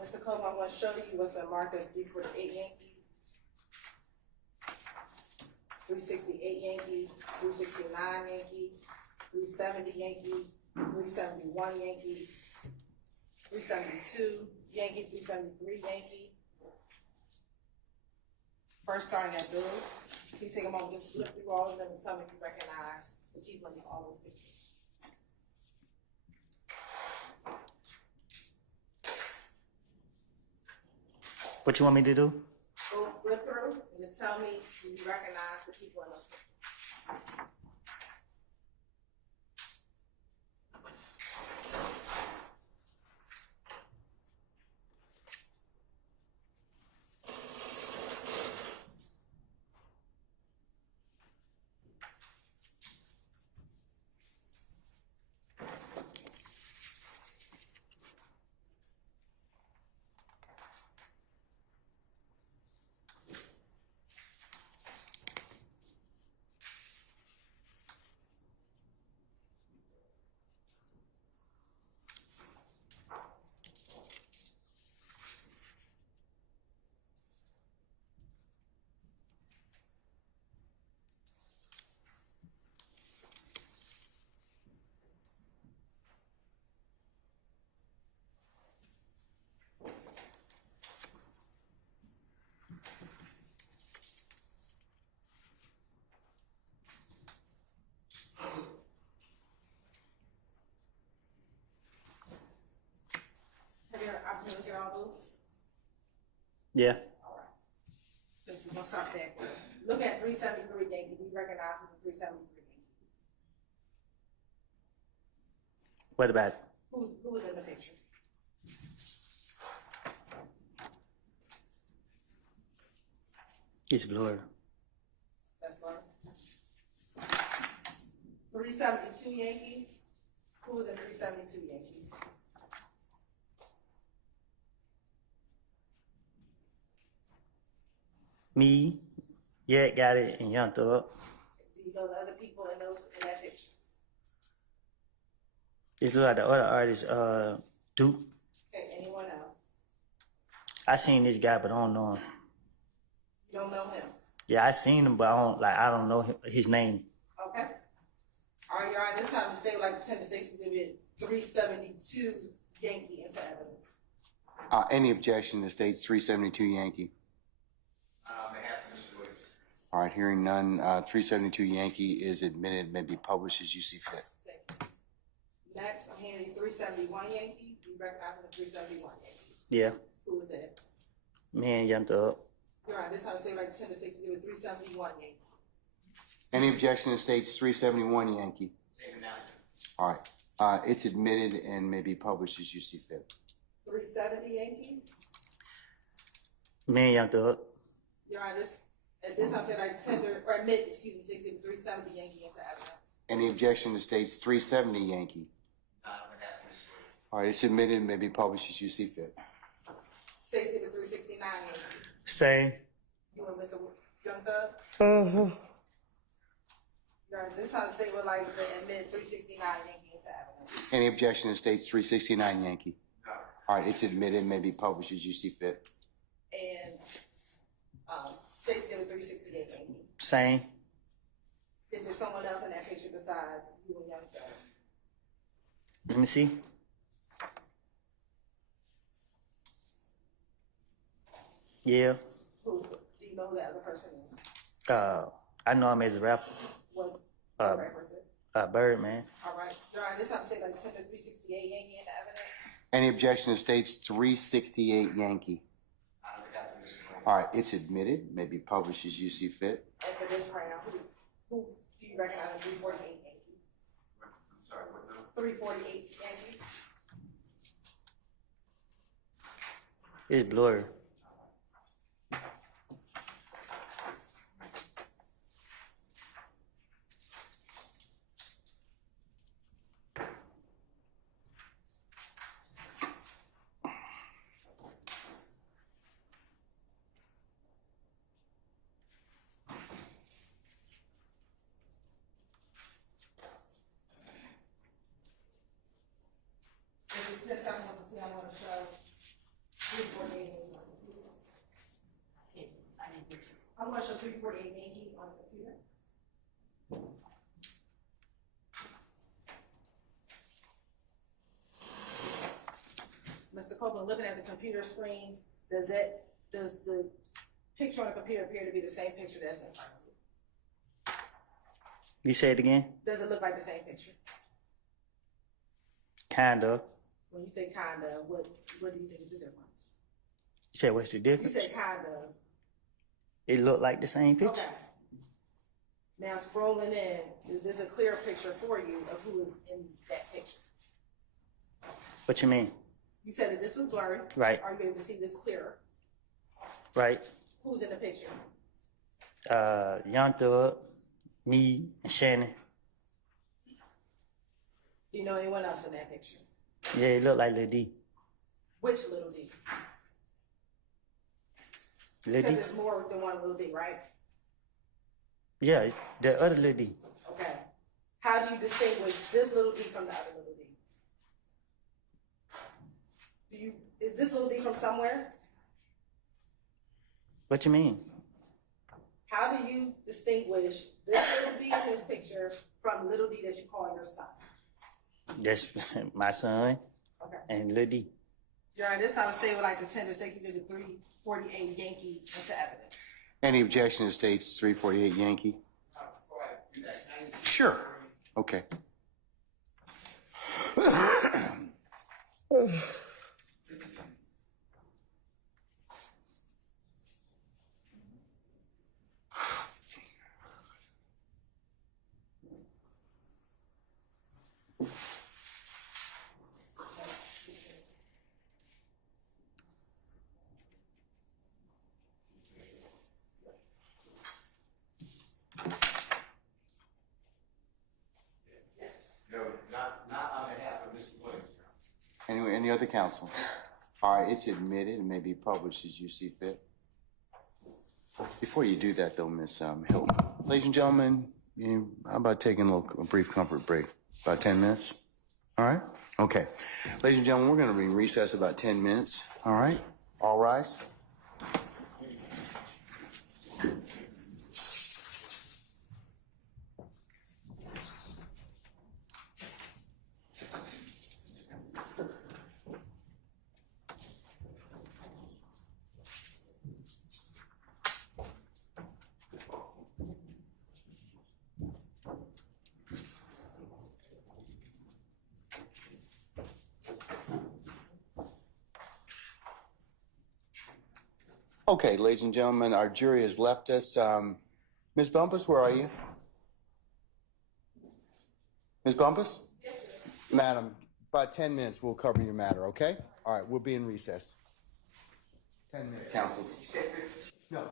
Mr. Coleman, I'm going to show you what's been marked as 348 Yankee, 368 Yankee, 369 Yankee, 370 Yankee, 371 Yankee, 372 Yankee, 373 Yankee. First starting at Bill. Can you take a moment, just flip through all of them and tell me if you recognize the people in all those pictures? What you want me to do? Go flip through and just tell me if you recognize the people in those pictures. Have you had an opportunity to look at all those? Yeah. All right. So we're gonna start backwards. Look at 373 Yankee. Do you recognize who the 373 Yankee? What about it? Who was in the picture? It's blurred. That's fine. 372 Yankee. Who was in 372 Yankee? Me, yeah, got it, and Young Thug. Do you know the other people in that picture? It's look like the other artist, Duke. Okay, anyone else? I seen this guy, but I don't know him. You don't know him? Yeah, I seen him, but I don't know his name. Okay. All right, Your Honor, this time the state would like to send the state's exhibit 372 Yankee into evidence. Any objection to states 372 Yankee? On behalf of Mr. Williams. All right, hearing none, 372 Yankee is admitted, may be published as you see fit. Thank you. Next, I'm handing you 371 Yankee. You recognize the 371 Yankee. Yeah, Who was that? me and Young Thug. Your Honor, this time the state would like to send the state's exhibit 371 Yankee. Any objection to states 371 Yankee? Same announcement. All right, it's admitted and may be published as you see fit. 370 Yankee. Me and Young Thug. Your Honor, at this time the state would like to tender or admit, excuse me, the exhibit 370 Yankee into evidence. Any objection to states 370 Yankee? On behalf of Mr. Williams. All right, it's admitted and may be published as you see fit. State exhibit 369 Yankee. Same. You and Mr. Young Thug. Your Honor, this time the state would like to admit 369 Yankee into evidence. Any objection to states 369 Yankee? No. All right, it's admitted and may be published as you see fit. And state exhibit 368 Yankee. Same. Is there someone else in that picture besides you and Young Thug? Let me see. Yeah. Do you know who the other person is? I know him as a rapper. What Uh, rapper is it? Birdman. All right. Your Honor, this time the state would like to tender 368 Yankee into evidence. Any objection to states 368 Yankee? On behalf of Mr. Williams. All right, it's admitted, may be published as you see fit. And for this round, who do you recognize in 348 Yankee? I'm sorry, what number? 348 Yankee. It's blurry. This time I want to show 348 Yankee. I'm going to show 348 Yankee on the computer. Mr. Copeland, looking at the computer screen, does the picture on the computer appear to be the same picture that's in front of you? You say it again? Does it look like the same picture? Kinda. When you say kinda, what do you think is the difference? You said what's the You difference? said kinda. It looked like the same picture. Okay. Now scrolling in, is this a clear picture for you of who is in that picture? What you mean? You said that this was blurry. Right. Are you able to see this clearer? Right. Who's in the picture? Young Thug, me, and Shannon. Do you know anyone else in that picture? Yeah, it looked like Lil D. Which little D? Lil Because D? there's more than one little D, right? Yeah, it's the other Lil D. Okay. How do you distinguish this little D from the other little D? Is this little D from somewhere? What you mean? How do you distinguish this little D in this picture from little D that you call your son? That's my son Okay. and Lil D. Your Honor, this time the state would like to tender 348 Yankee into evidence. Any objection to states 348 Yankee? Before I do that, can I see? Sure. Okay. No, not on behalf of Mr. Williams. Any other counsel? All right, it's admitted and may be published as you see fit. Before you do that, though, Miss Hilton, ladies and gentlemen, how about taking a brief comfort break? About 10 minutes? All right? Okay. Ladies and gentlemen, we're going to be in recess about 10 minutes. All right? All rise. Okay, ladies and gentlemen, our jury has left us. Ms. Bumpus, where are you? Ms. Bumpus? Madam, about 10 minutes, we'll cover your matter, okay? All right, we'll be in recess. 10 minutes, counsel. No.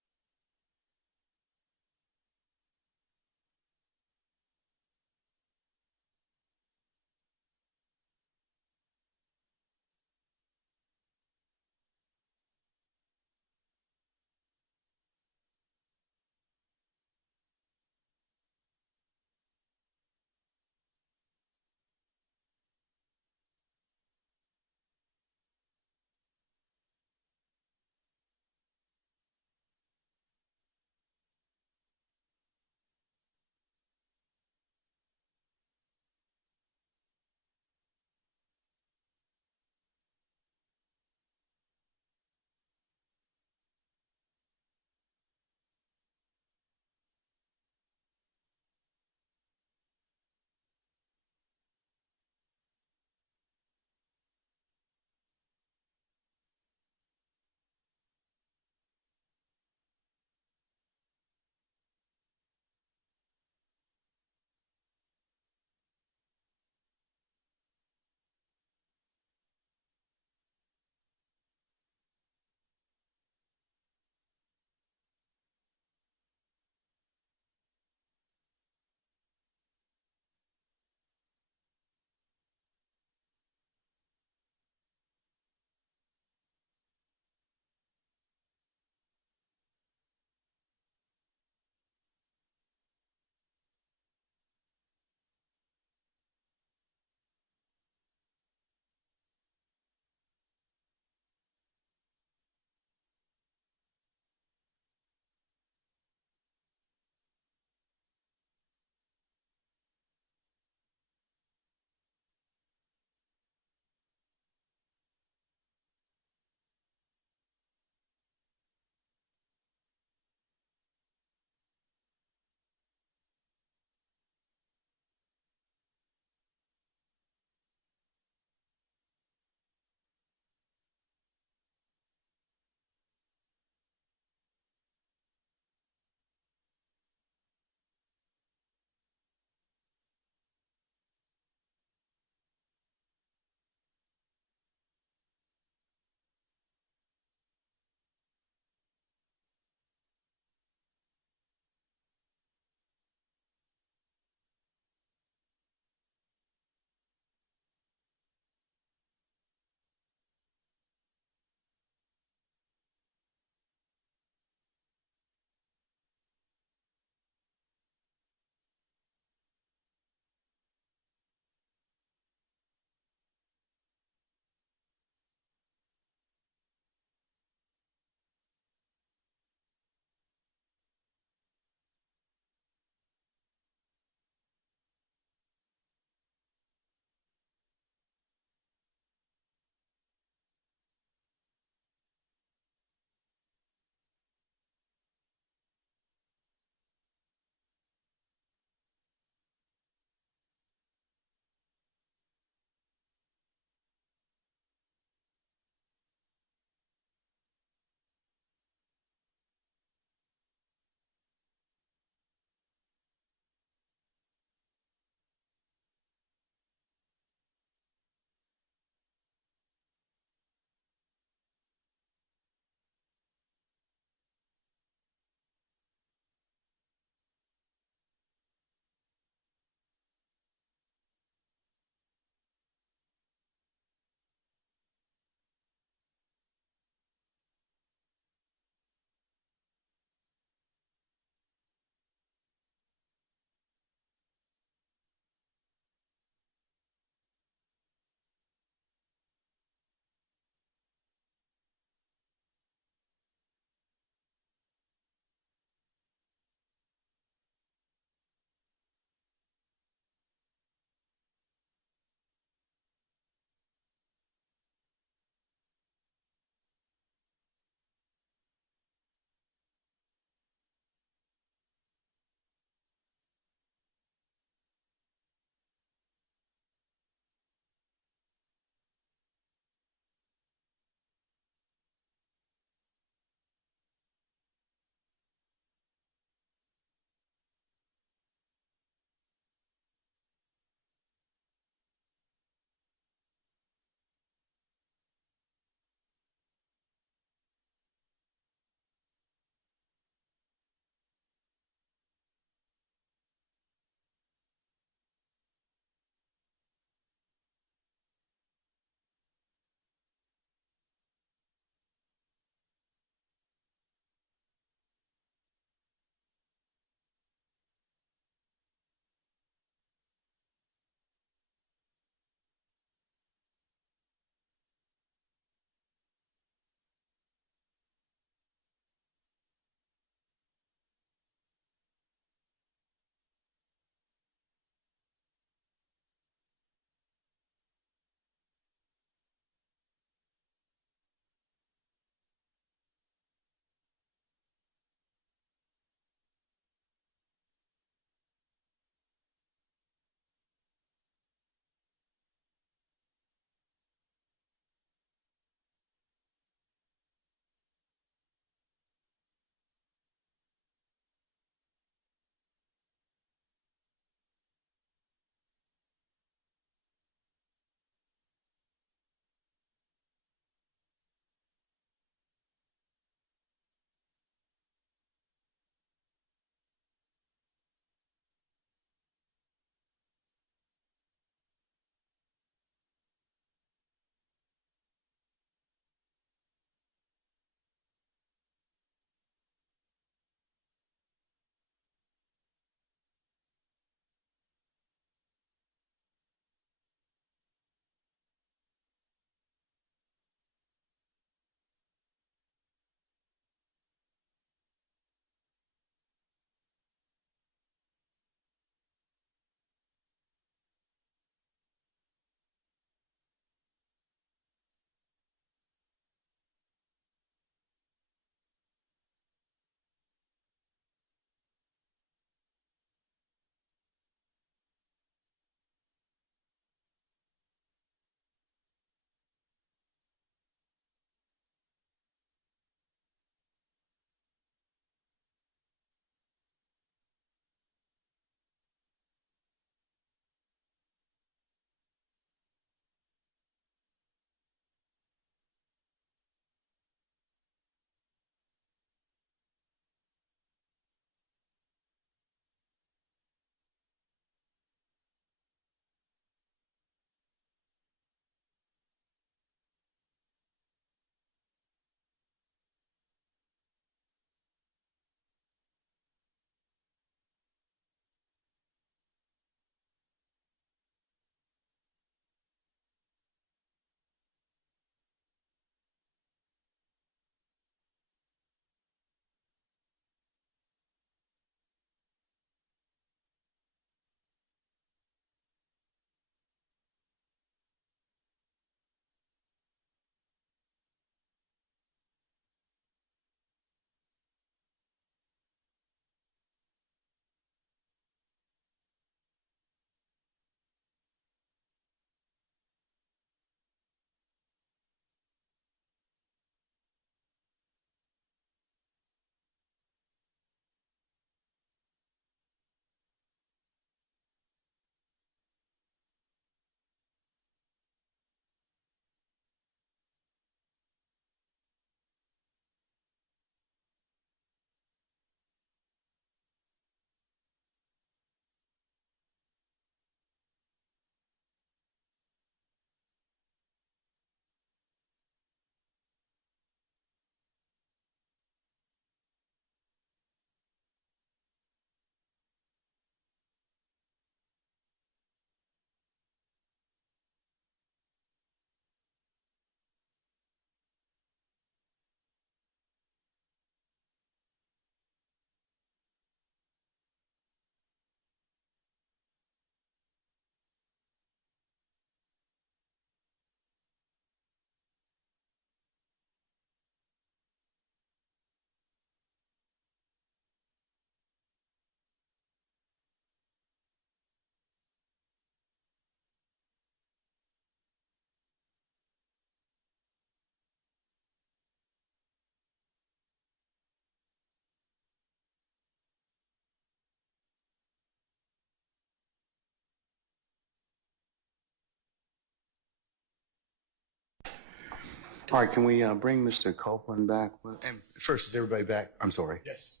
All right, can we bring Mr. Copeland back? And first, is everybody back? I'm sorry. Yes.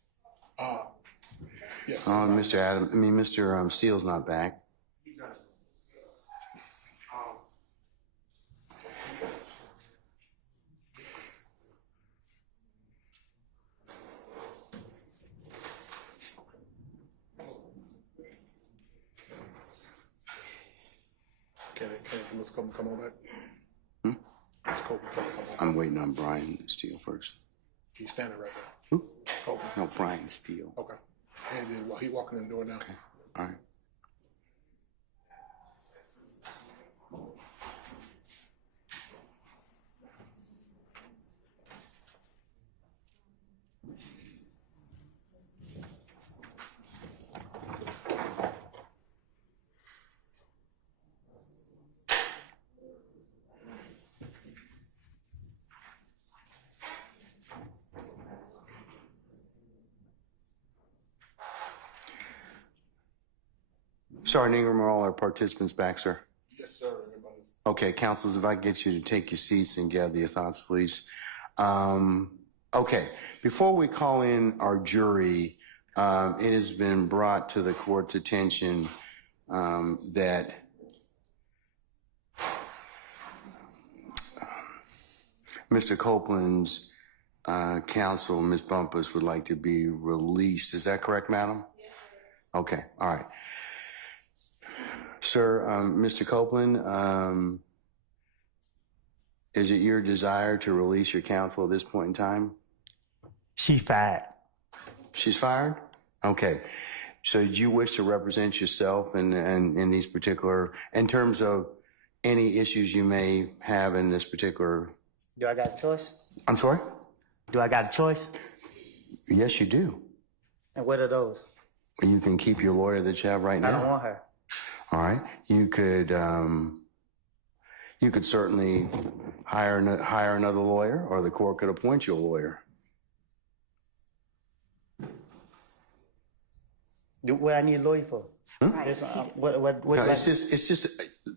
Yes. Mr. Steele's not back. Can Mr. Copeland come on back? Mr. Copeland, come on back. I'm waiting on Brian Steele first. He's standing right there. Who? Copeland. No, Brian Steele. Okay. And he's walking in the door now. Okay. All right. Sergeant Ingram, are all our participants back, sir? Yes, sir. Everybody. Okay, counsels, if I get you to take your seats and gather your thoughts, please. Okay, before we call in our jury, it has been brought to the court's attention that Mr. Copeland's counsel, Ms. Bumpus, would like to be released. Is that correct, madam? Yes, sir. Okay, all right. Sir, Mr. Copeland, is it your desire to release your counsel at this point in time? She fired. She's fired? Okay. So do you wish to represent yourself in these particular, in terms of any issues you may have in this particular? Do I got a choice? I'm sorry? Do I got a choice? Yes, you do. And what are those? You can keep your lawyer that you have right now. I don't want her. All right. You could certainly hire another lawyer, or the court could appoint you a lawyer. What I need a lawyer for? Right. No, it's just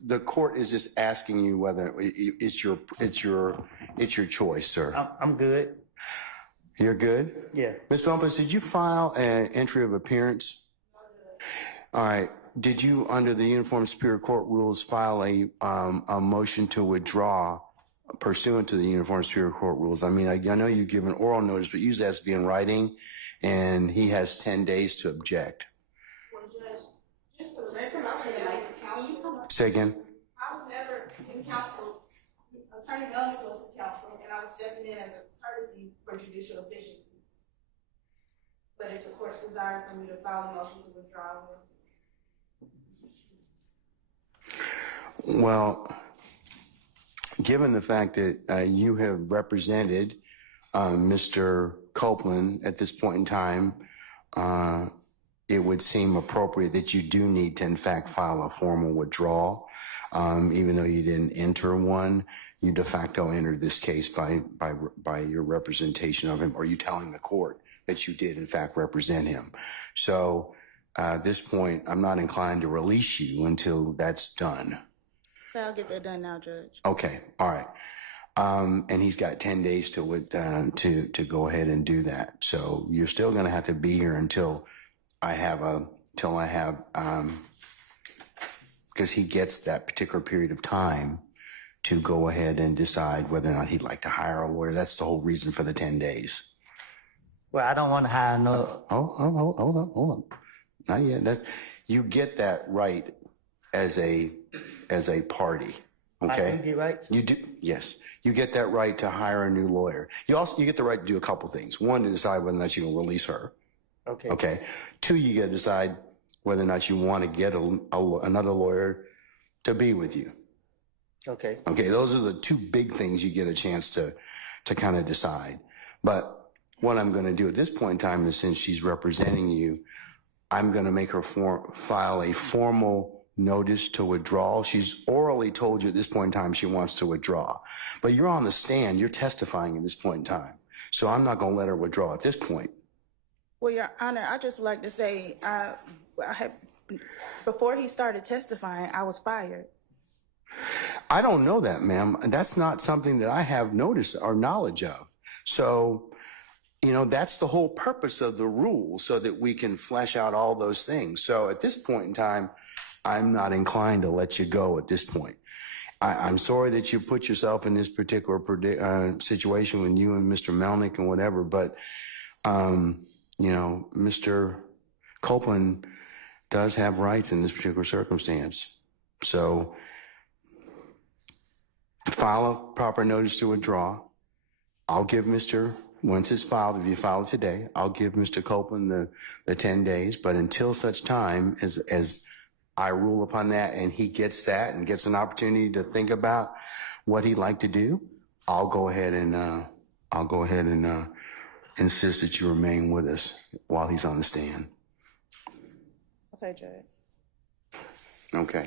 the court is just asking you whether it's your choice, sir. I'm good. You're good? Yeah. Ms. Bumpus, did you file an entry of appearance? All right. Did you, under the Uniform Superior Court rules, file a motion to withdraw pursuant to the Uniform Superior Court rules? I mean, I know you give an oral notice, but usually it has to be in writing, and he has 10 days to object. Well, Judge, just for the record, I was never his counsel. Say again? I was never his counsel. Attorney Melnick was his counsel, and I was stepping in as a courtesy for judicial efficiency. But if the court's desire for me to file a motion to withdraw, Well, given the fact that you have represented Mr. Copeland at this point in time, it would seem appropriate that you do need to, in fact, file a formal withdrawal. Even though you didn't enter one, you de facto entered this case by your representation of him, or you telling the court that you did, in fact, represent him. So at this point, I'm not inclined to release you until that's done. okay, I'll get that done now, Judge. Okay, all right. And he's got 10 days to go ahead and do that. So you're still going to have to be here until I have because he gets that particular period of time to go ahead and decide whether or not he'd like to hire a lawyer. That's the whole reason for the 10 days. Well, I don't want to hire no. Hold on. Not yet. You get that right as a party. Okay. I do get right. You do. Yes. You get that right to hire a new lawyer. You get the right to do a couple things. One, to decide whether or not you can release her. Okay. Okay. Two, you get to decide whether or not you want to get another lawyer to be with you. Okay. Okay. Those are the two big things you get a chance to kind of decide. But what I'm going to do at this point in time is, since she's representing you, I'm going to make her file a formal notice to withdraw. She's orally told you at this point in time she wants to withdraw. But you're on the stand. You're testifying at this point in time. So I'm not going to let her withdraw at this point. Well, Your Honor, I just would like to say, before he started testifying, I was fired. I don't know that, ma'am. That's not something that I have notice or knowledge of. So, you know, that's the whole purpose of the rule, so that we can flesh out all those things. So at this point in time, I'm not inclined to let you go at this point. I'm sorry that you put yourself in this particular situation with you and Mr. Melnick and whatever, but, you know, Mr. Copeland does have rights in this particular circumstance. So file a proper notice to withdraw. I'll give once it's filed, if you file it today, I'll give Mr. Copeland the 10 days, but until such time as I rule upon that and he gets that and gets an opportunity to think about what he'd like to do, I'll go ahead and insist that you remain with us while he's on the stand. Okay, Judge. Okay.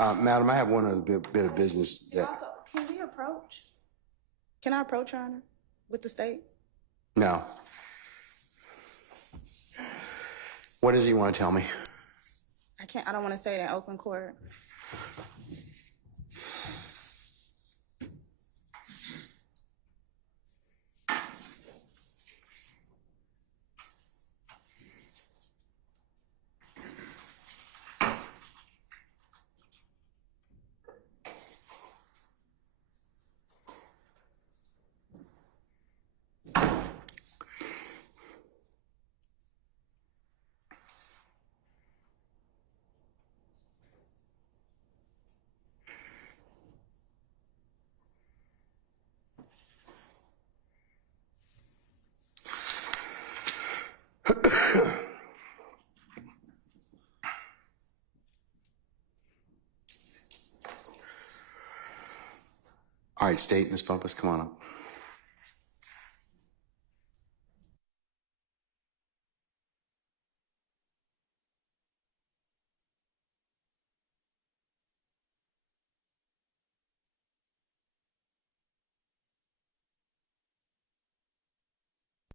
Madam, I have one other bit of business that... Also, can I approach, Your Honor, with the state? No. What does he want to tell me? I don't want to say it in open court. All right, State, Ms. Bumpus, come on up.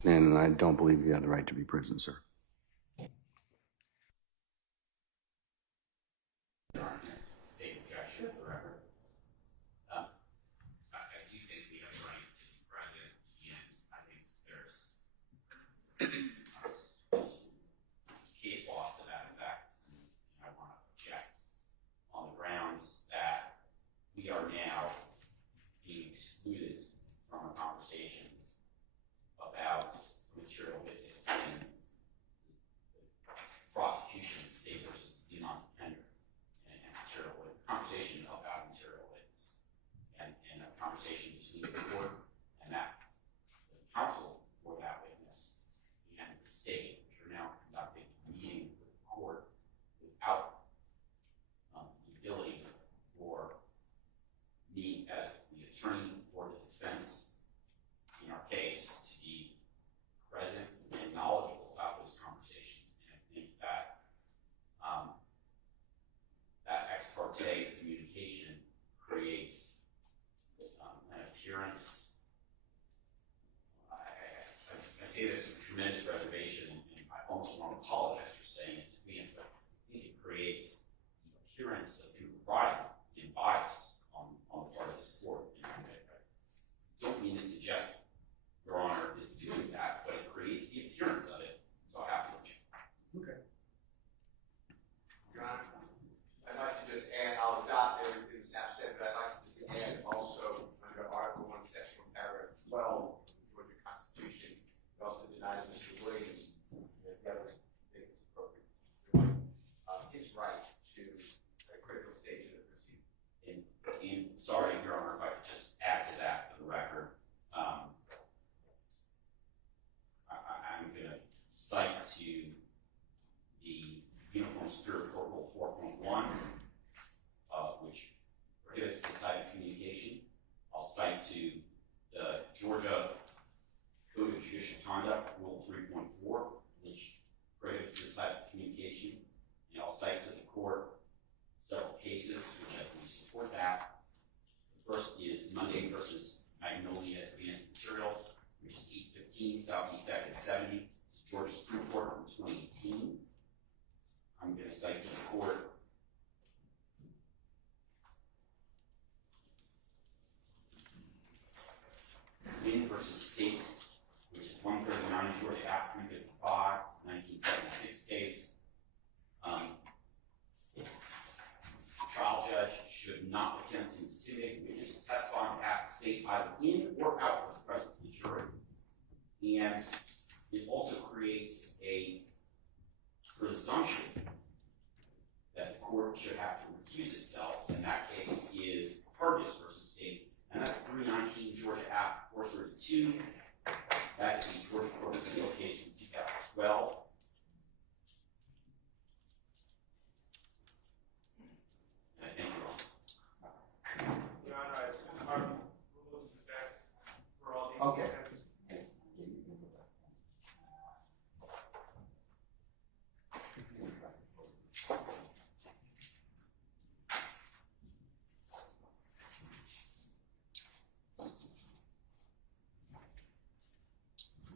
And I don't believe you have the right to be present, sir. State objection for the record. I do think we have the right to be present, and I think there's case law to that effect, and I want to object on the grounds that we are now being excluded from a conversation about material witness in the prosecution of state versus non-dependent and material witness, conversation about material witness, and a conversation between the court and that the counsel for that witness and the state, which are now conducting a meeting with the court without the ability for me as the attorney for the defense in our case to be present and knowledgeable about those conversations. And I think that that ex parte communication creates an appearance. I say this with tremendous reservation, and I almost want to apologize for saying it in advance, but I think it creates the appearance of impropriety and bias on the part of this court. And I don't mean to suggest Your Honor is doing that, but it creates the appearance of it, so I have to object. Okay. Your Honor, I'd like to just add, I'll adopt everything staff said, but I'd like to just add also under Article 1, Section 1, Paragraph 12 of the Georgia Constitution, it also denies Mr. Williams, if the other thing is appropriate, his right to a critical stage of the proceeding. And sorry, Your Honor, if I could just add to that for the record. I'm going to cite to the Uniform Superior Court Rule 4.1, which prohibits this type of communication. I'll cite to the Georgia Code of Judicial Conduct, Rule 3.4, which prohibits this type of communication. And I'll cite to the court several cases which I believe support that. The first is Monday versus Magnolia Advanced Materials, which is 815 Southeast 2nd 70. It's Georgia Supreme Court from 2018. I'm going to cite to the court Wynn versus State, which is 139 Georgia Act 355, 1976 case. The trial judge should not attempt to intimidate witnesses to testify on behalf of the state either in or out of the presence of the jury. And it also creates a presumption that the court should have to recuse itself. In that case is Hargis versus State, and that's 319 Georgia Act 432. That is the Georgia Court of Appeals case from 2012. I thank you all. Your Honor, I assume our rules in effect for all these. Okay.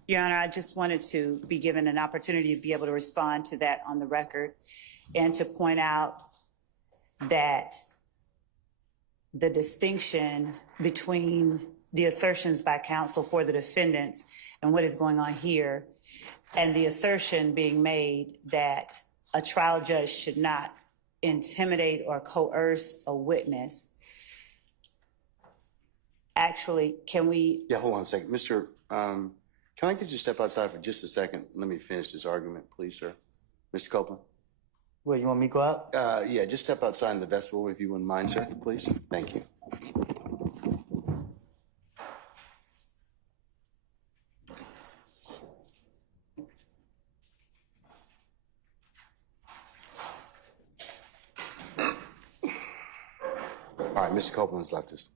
Your Honor, I just wanted to be given an opportunity to be able to respond to that on the record and to point out that the distinction between the assertions by counsel for the defendants and what is going on here, and the assertion being made that a trial judge should not intimidate or coerce a witness. Actually, can we? Yeah, hold on a second. Mr. Can I get you to step outside for just a second? Let me finish this argument, please, sir. Mr. Copeland? Well, you want me to go out? Yeah, just step outside in the vestibule if you wouldn't mind, sir, please. Thank you. All right, Mr. Copeland's left us.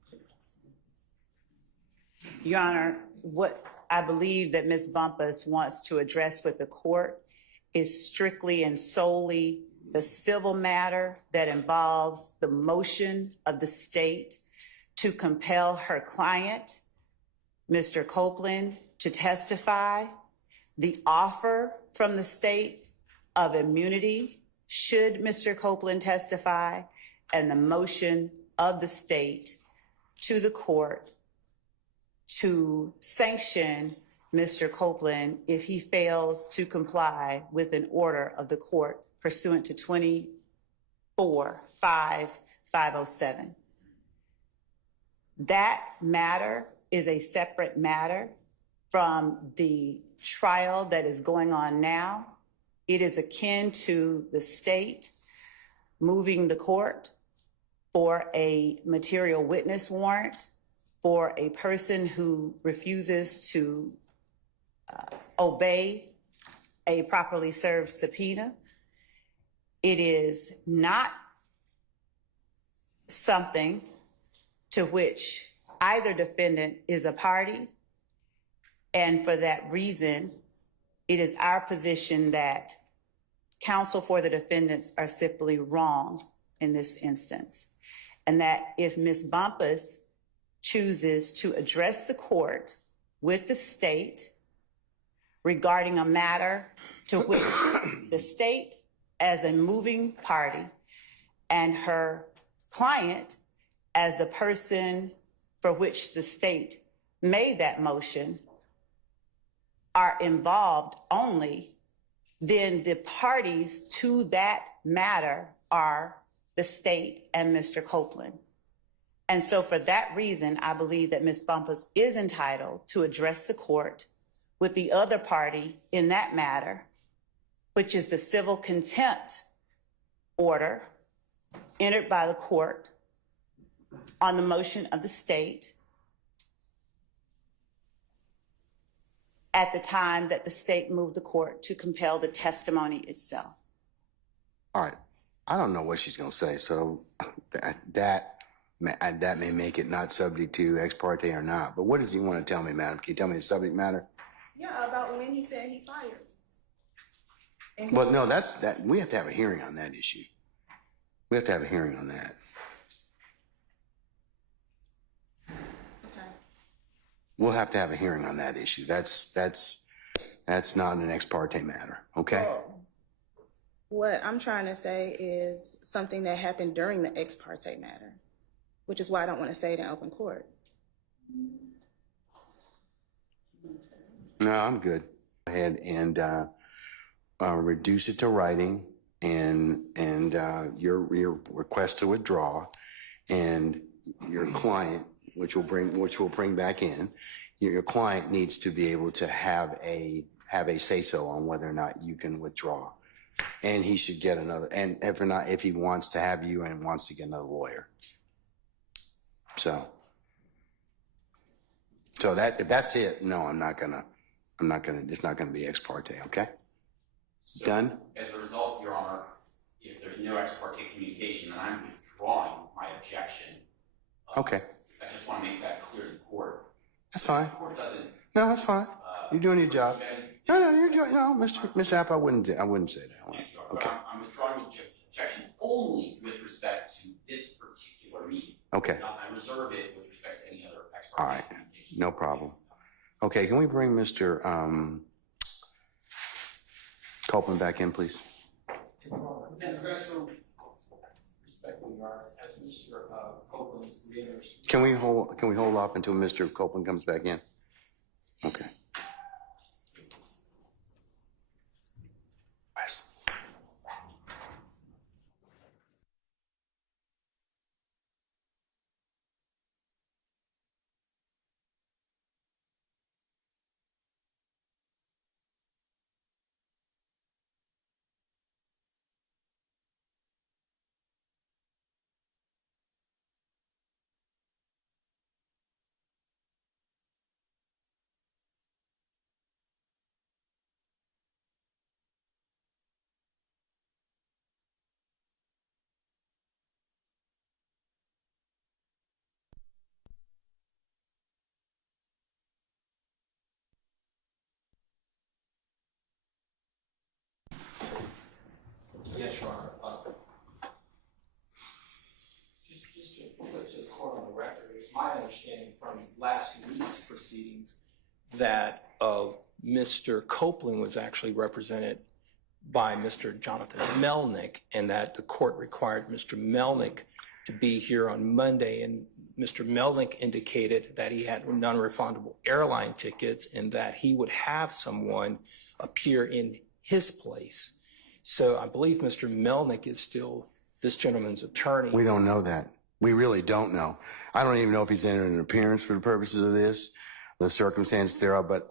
Your Honor, what I believe that Ms. Bumpus wants to address with the court is strictly and solely the civil matter that involves the motion of the state to compel her client, Mr. Copeland, to testify, the offer from the state of immunity should Mr. Copeland testify, and the motion of the state to the court to sanction Mr. Copeland if he fails to comply with an order of the court pursuant to 24-5-507. That matter is a separate matter from the trial that is going on now. It is akin to the state moving the court for a material witness warrant for a person who refuses to obey a properly served subpoena. It is not something to which either defendant is a party, and for that reason, it is our position that counsel for the defendants are simply wrong in this instance, and that if Ms. Bumpus chooses to address the court with the state regarding a matter to which the state as a moving party and her client as the person for which the state made that motion are involved only, then the parties to that matter are the state and Mr. Copeland. And so for that reason, I believe that Ms. Bumpus is entitled to address the court with the other party in that matter, which is the civil contempt order entered by the court on the motion of the state at the time that the state moved the court to compel the testimony itself. All right. I don't know what she's going to say, so that may make it not subject to ex parte or not. But what does he want to tell me, madam? Can you tell me the subject matter? Yeah, about when he said he fired. Well, no, that we have to have a hearing on that issue. We have to have a hearing on that. Okay. We'll have to have a hearing on that issue. That's not an ex parte matter, okay? Well, what I'm trying to say is something that happened during the ex parte matter, which is why I don't want to say it in open court. No, I'm good. Go ahead and reduce it to writing and your request to withdraw and your client, which will bring back in, your client needs to be able to have a say-so on whether or not you can withdraw. And he should get another, and if he wants to have you and wants to get another lawyer. So if that's it, no, it's not gonna be ex parte, okay? So, Done? As a result, Your Honor, if there's no ex parte communication, then I'm withdrawing my objection. Okay. I just want to make that clear to the court. That's fine. The court doesn't. No, that's fine. You're doing your job. No, you're doing. No, Mr. App, I wouldn't say that. Okay. I'm withdrawing the objection only with respect to this particular meeting. Okay. I reserve it with respect to any other ex All parte right. communication. No problem. Okay, can we bring Mr. Copeland back in, please? As Mr. Copeland's readers. Can we hold off until Mr. Copeland comes back in? Okay. Yes. Yes, Your Honor. Just to put to the court on the record, it's my understanding from last week's proceedings that Mr. Copeland was actually represented by Mr. Jonathan Melnick, and that the court required Mr. Melnick to be here on Monday, and Mr. Melnick indicated that he had non-refundable airline tickets and that he would have someone appear in his place. So I believe Mr. Melnick is still this gentleman's attorney. We don't know that. We really don't know. I don't even know if he's entered an appearance for the purposes of this, the circumstance thereof, but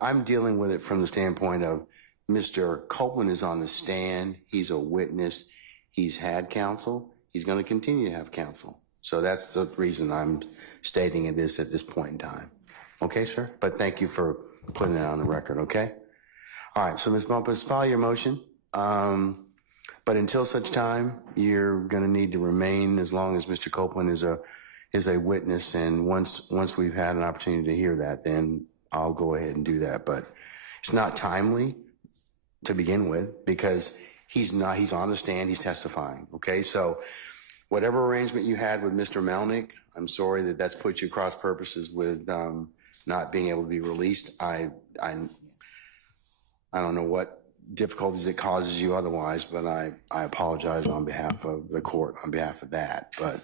I'm dealing with it from the standpoint of Mr. Copeland is on the stand. He's a witness. He's had counsel. He's going to continue to have counsel. So that's the reason I'm stating this at this point in time. Okay, sir? But thank you for putting that on the record, okay? All right, so Ms. Bumpus, file your motion. But until such time, you're going to need to remain as long as Mr. Copeland is a witness. And once we've had an opportunity to hear that, then I'll go ahead and do that. But it's not timely to begin with because he's on the stand, he's testifying. Okay, so whatever arrangement you had with Mr. Melnick, I'm sorry that that's put you cross purposes with not being able to be released. I don't know what difficulties it causes you otherwise, but I apologize on behalf of the court, on behalf of that. But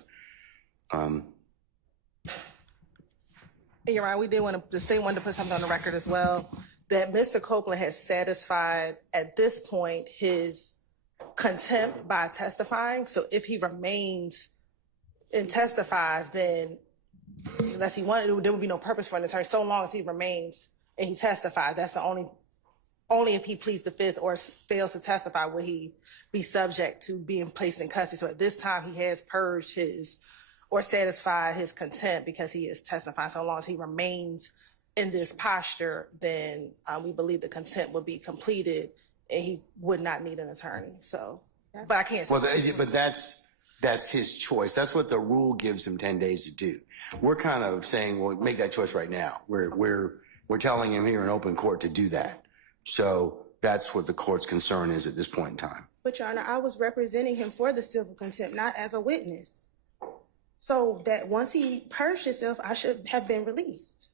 Your Honor, we did want to, the state wanted to put something on the record as well, that Mr. Copeland has satisfied at this point his contempt by testifying. So if he remains and testifies, then unless he wanted, there would be no purpose for an attorney. So long as he remains and he testifies, that's the only if he pleads the fifth or fails to testify will he be subject to being placed in custody. So at this time, he has purged his or satisfied his contempt because he is testifying. So long as he remains in this posture, then we believe the contempt will be completed and he would not need an attorney. So, but I can't. Well, but that's his choice. That's what the rule gives him 10 days to do. We're kind of saying, well, make that choice right now. We're telling him here in open court to do that. So that's what the court's concern is at this point in time. But Your Honor, I was representing him for the civil contempt, not as a witness. So that once he purged himself, I should have been released.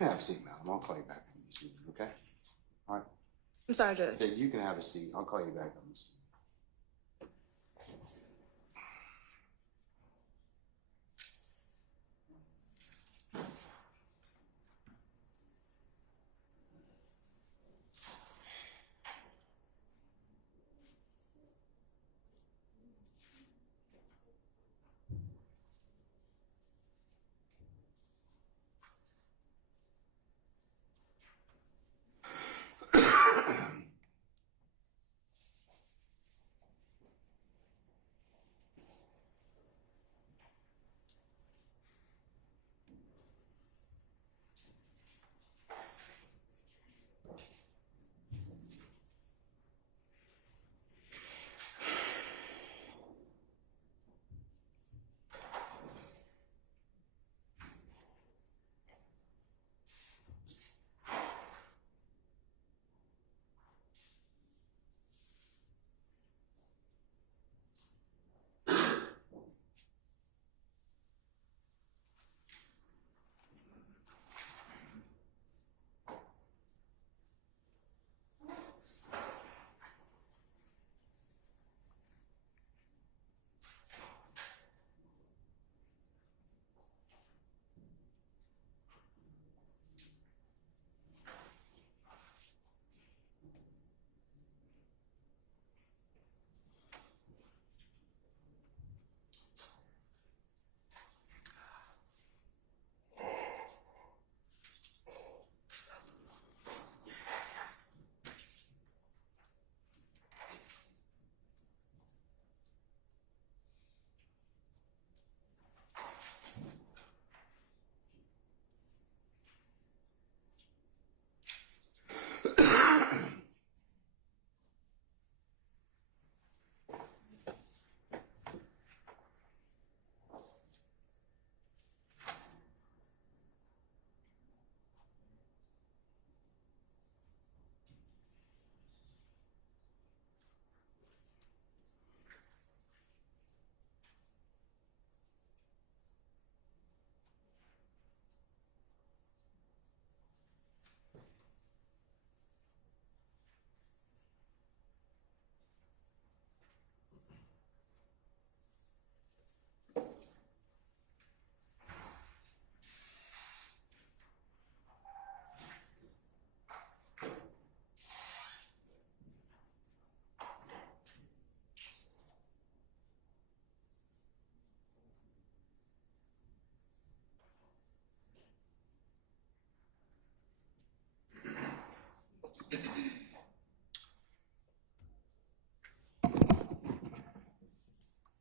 Have a seat, madam. I'll call you back on this meeting, okay? All right. I'm sorry, Judge. You can have a seat. I'll call you back on this.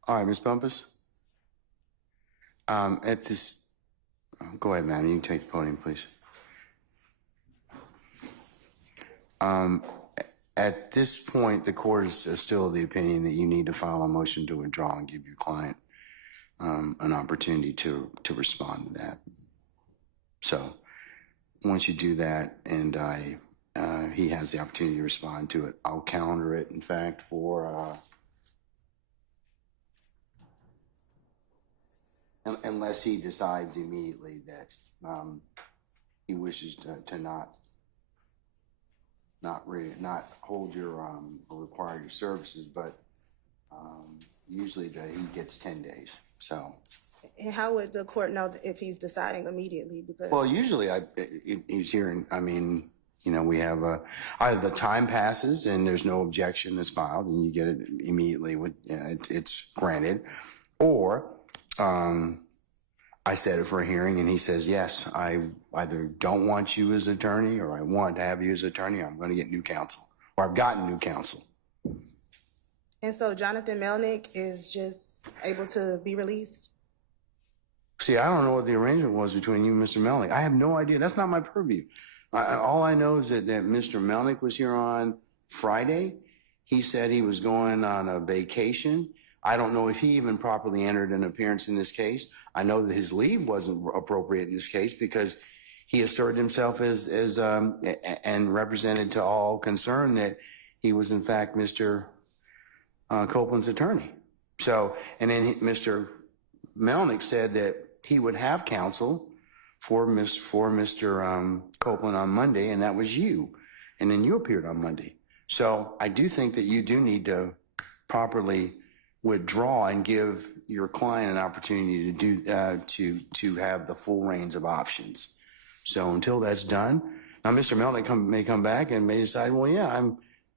All right, Ms. Bumpus. At this, go ahead, ma'am. You can take the podium, please. At this point, the court is still of the opinion that you need to file a motion to withdraw and give your client an opportunity to respond to that. So once you do that and he has the opportunity to respond to it, I'll calendar it, in fact, for unless he decides immediately that he wishes to not hold your or require your services, but usually he gets 10 days. So. And how would the court know if he's deciding immediately? Because Well, usually he's hearing. I mean, you know, we have either the time passes and there's no objection that's filed, and you get it immediately. It's granted, or I set it for a hearing, and he says, yes, I either don't want you as attorney or I want to have you as attorney. I'm going to get new counsel, or I've gotten new counsel. And so Jonathan Melnick is just able to be released? See, I don't know what the arrangement was between you and Mr. Melnick. I have no idea. That's not my purview. All I know is that Mr. Melnick was here on Friday. He said he was going on a vacation. I don't know if he even properly entered an appearance in this case. I know that his leave wasn't appropriate in this case because he asserted himself as and represented to all concerned that he was in fact Mr. Copeland's attorney. So, and then Mr. Melnick said that he would have counsel for Mr. Copeland on Monday, and that was you. And then you appeared on Monday. So I do think that you do need to properly withdraw and give your client an opportunity to have the full range of options. So until that's done, now Mr. Melton may come back and may decide, well, yeah,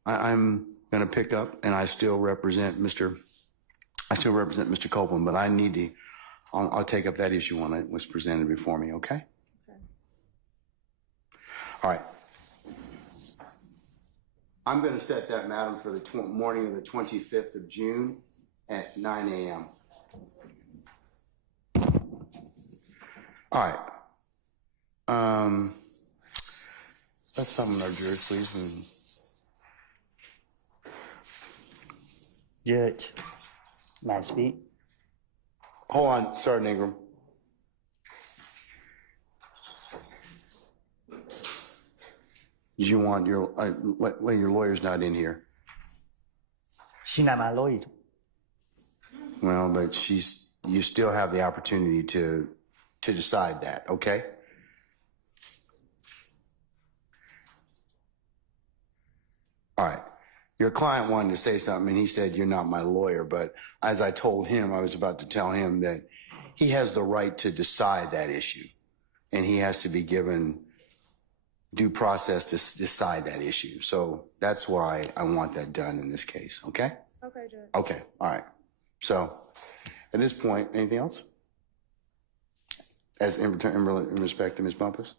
I'm going to pick up, and I still represent Mr. Copeland, but I need to. I'll take up that issue when it was presented before me. Okay. All right. I'm going to set that, madam, for the morning of the 25th of June at 9 a.m. All right. Let's summon our jurors, please. Judge, may I speak? Hold on, Sergeant Ingram. Did you want your, your lawyer's not in here? She's not my lawyer. Well, but you still have the opportunity to decide that, okay? All right. Your client wanted to say something, and he said, you're not my lawyer. But as I told him, I was about to tell him that he has the right to decide that issue, and he has to be given due process to decide that issue. So that's why I want that done in this case, okay? Okay, Judge. Okay, all right. So at this point, anything else? As in respect to Ms. Bumpus?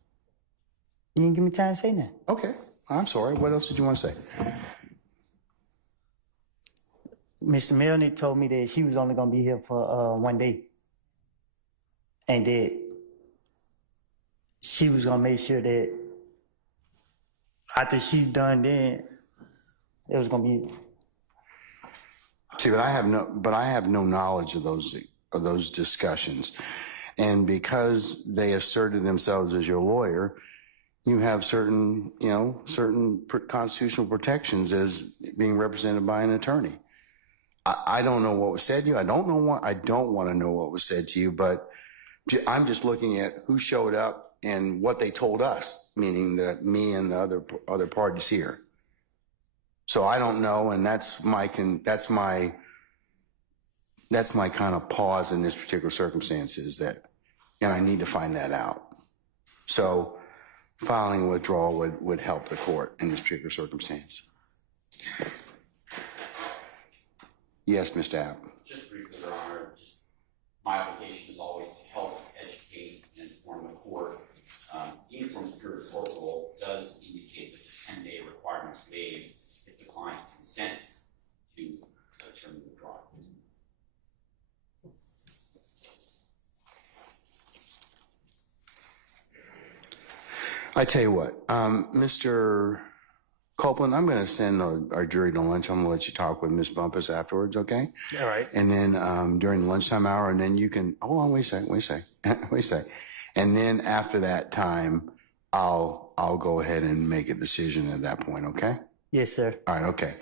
You didn't give me time to say that. Okay, I'm sorry. What else did you want to say? Mr. Melnick told me that she was only going to be here for 1 day. And that she was going to make sure that after she's done, then it was going to be. See, but I have no knowledge of those discussions. And because they asserted themselves as your lawyer, you have certain constitutional protections as being represented by an attorney. I don't know what was said to you. I don't want to know what was said to you, but I'm just looking at who showed up and what they told us, meaning that me and the other parties here. So I don't know, and that's my kind of pause in this particular circumstance is that, and I need to find that out. So filing a withdrawal would help the court in this particular circumstance. Yes, Mr. App. Just briefly, Your Honor, my obligation is always to help educate and inform the court. The Uniform Superior Court rule does indicate that the 10-day requirement is waived if the client consents to a term of withdrawal. I tell you what, Mr. Copeland, I'm going to send our jury to lunch. I'm going to let you talk with Ms. Bumpus afterwards, okay? All right. And then during the lunchtime hour, and then you can, hold on, wait a sec. And then after that time, I'll go ahead and make a decision at that point, okay? Yes, sir. All right, okay.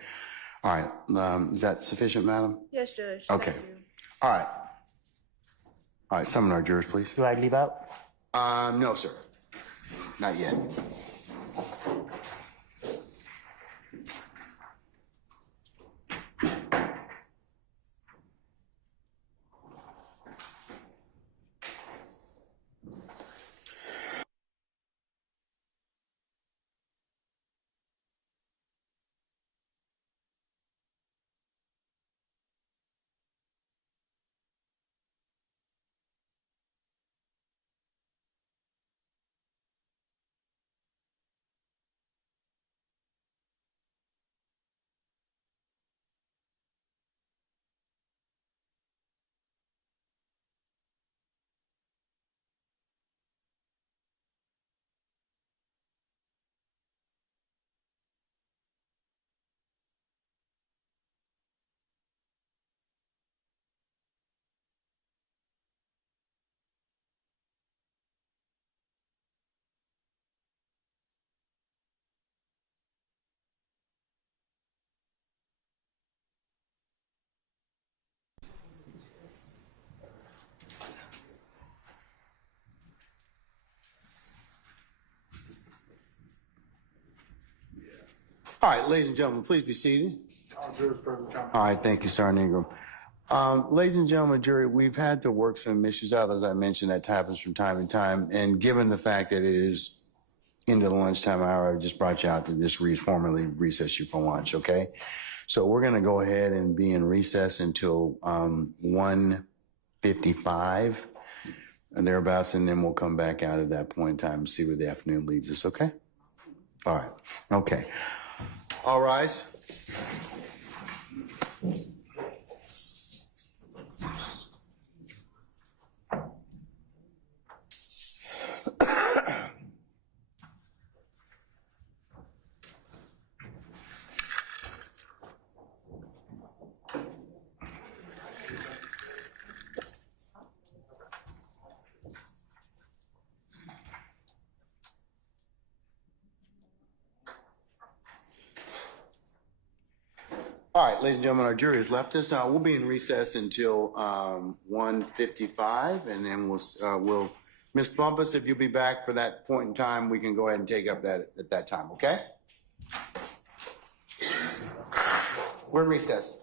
All right, is that sufficient, madam? Yes, Judge. Okay. Thank you. All right. All right, summon our jurors, please. Do I leave out? No, sir. Not yet. All right, ladies and gentlemen, please be seated. All right, thank you, Sergeant Ingram. Ladies and gentlemen, jury, we've had to work some issues out, as I mentioned, that happens from time to time. And given the fact that it is into the lunchtime hour, I just brought you out to just formally recess you for lunch, okay? So we're going to go ahead and be in recess until 1:55 and thereabouts, and then we'll come back out at that point in time and see where the afternoon leads us, okay? All right, okay. All rise. All right, ladies and gentlemen, our jury has left us. We'll be in recess until 1:55, and then we'll Ms. Plumpus, if you'll be back for that point in time, we can go ahead and take up that at that time, okay? We're in recess.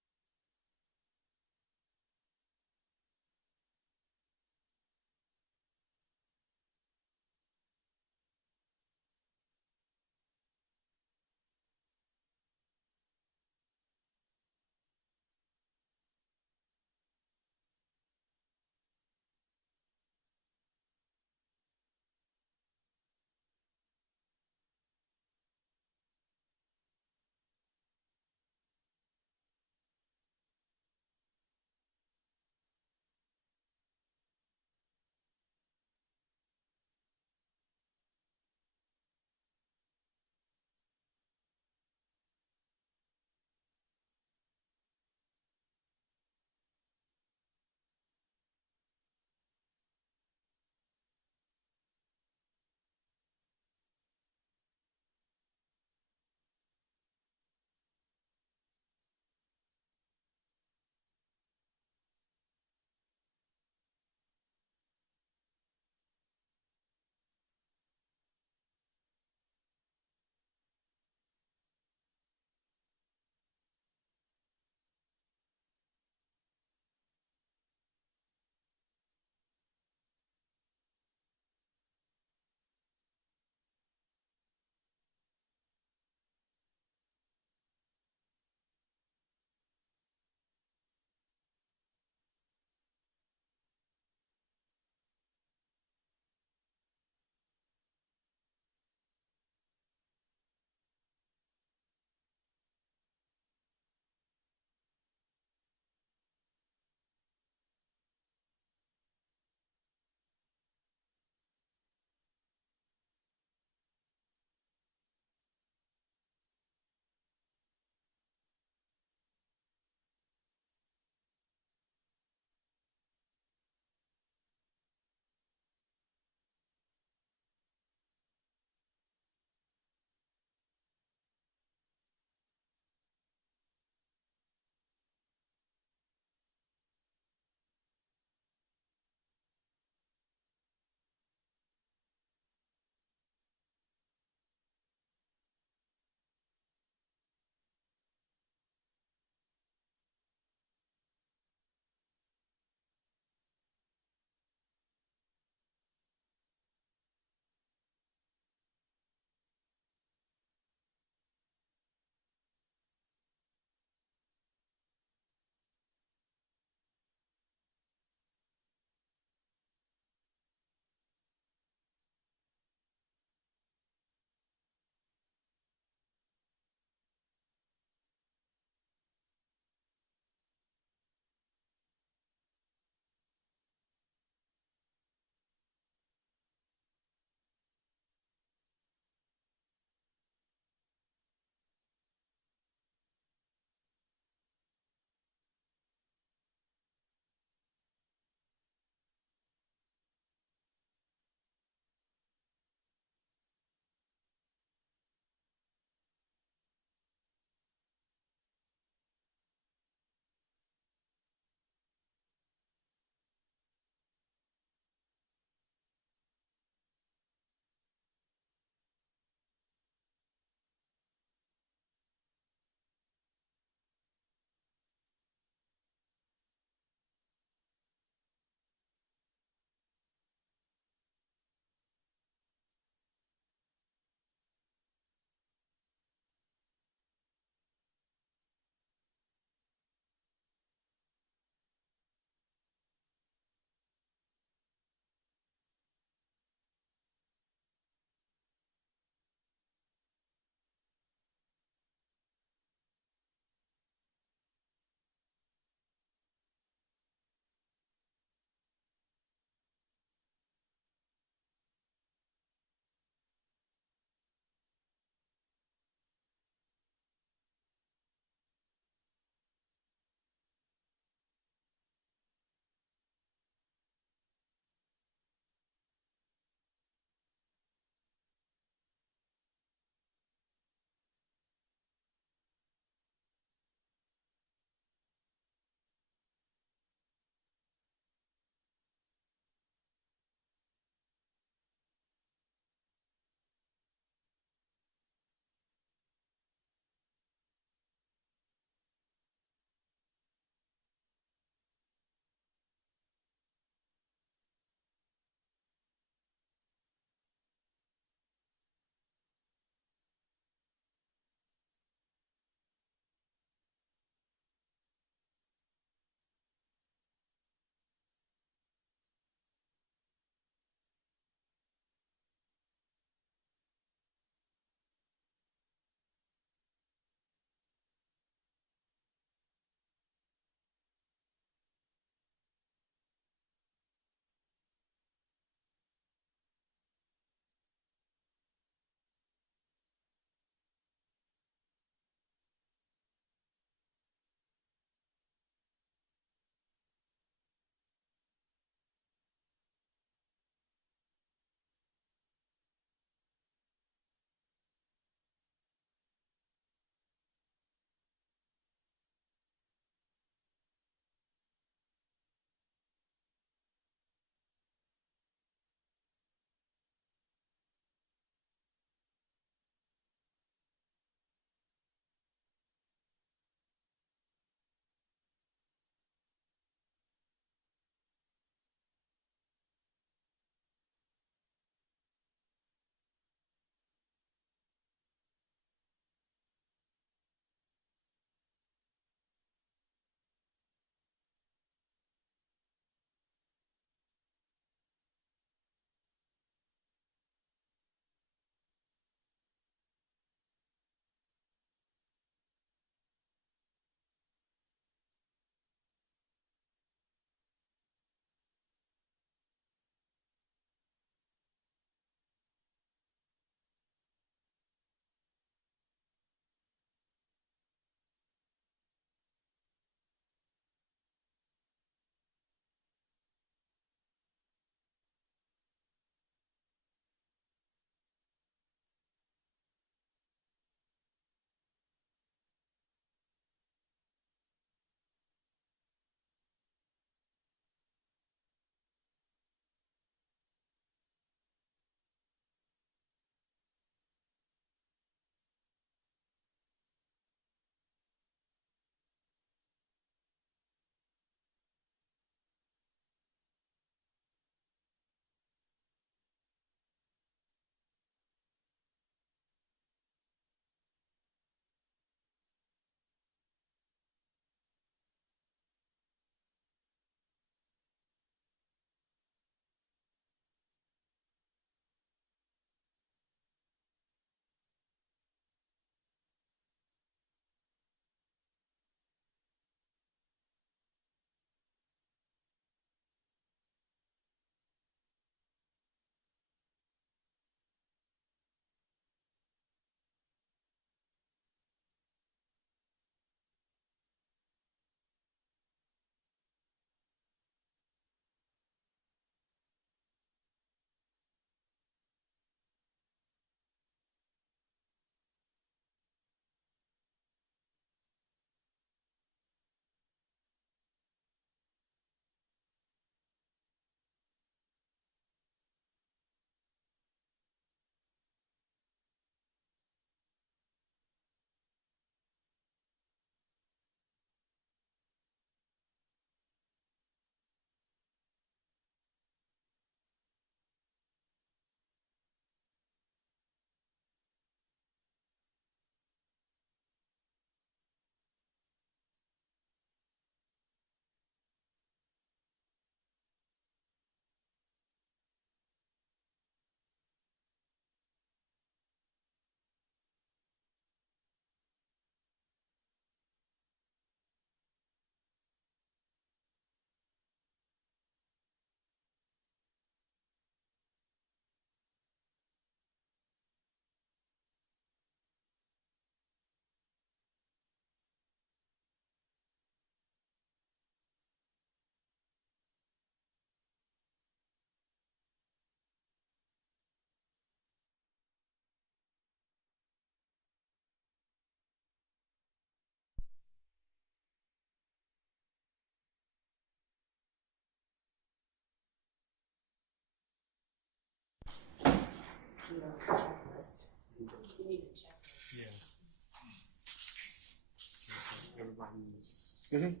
Everybody's.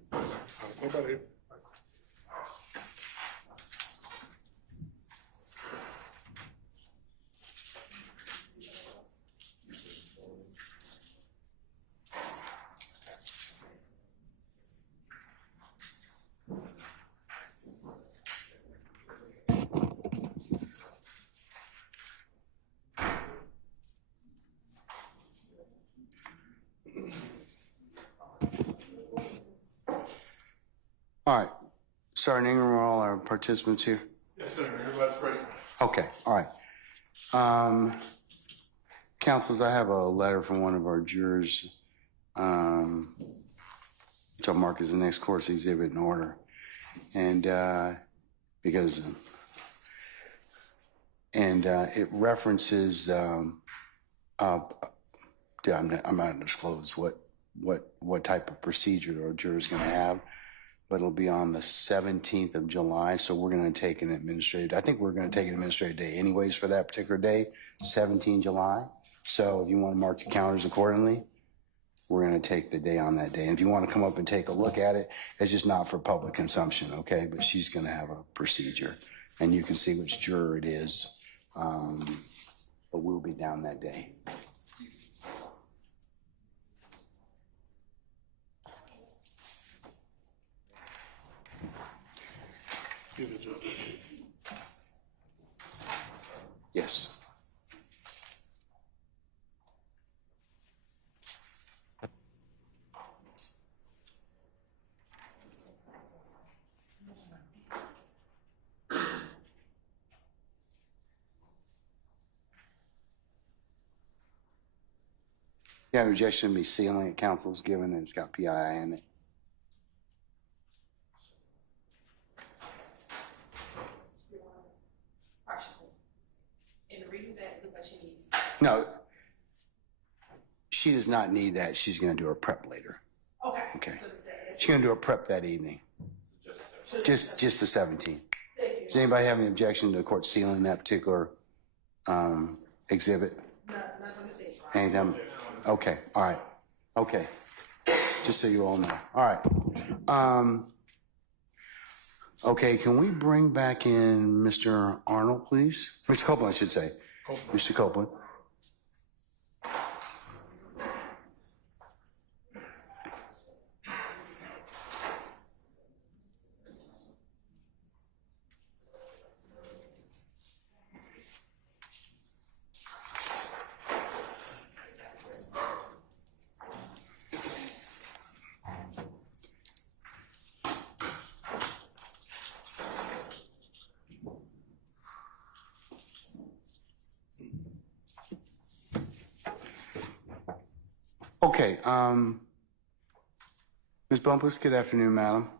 Nobody. All right. Sergeant Ingram, are all our participants here? Yes, sir. Everybody's present. Okay, all right. Counsels, I have a letter from one of our jurors, which I'll mark as the next court's exhibit in order. And it references, I'm not going to disclose what type of procedure our juror's going to have, but it'll be on the 17th of July. So we're going to take an administrative, I think we're going to take an administrative day anyways for that particular day, 17 July. So if you want to mark your calendars accordingly, we're going to take the day on that day. And if you want to come up and take a look at it, it's just not for public consumption, okay? But she's going to have a procedure, and you can see which juror it is. But we'll be down that day. Yes. Yeah, objection to be sealing it. Counsel's given, and it's got PII in it. In reading that, it looks like she needs. No, she does not need that. She's going to do her prep later. Okay. Okay. She's going to do her prep that evening. Just the 17th. Does anybody have any objection to the court sealing that particular exhibit? No, not from the stage. Anything? Okay. All right. Okay. Just so you all know. All right. Okay. Can we bring back in Mr. Arnold, please? Mr. Copeland, I should say. Mr. Copeland. Okay, Ms. Bumpus, good afternoon, madam.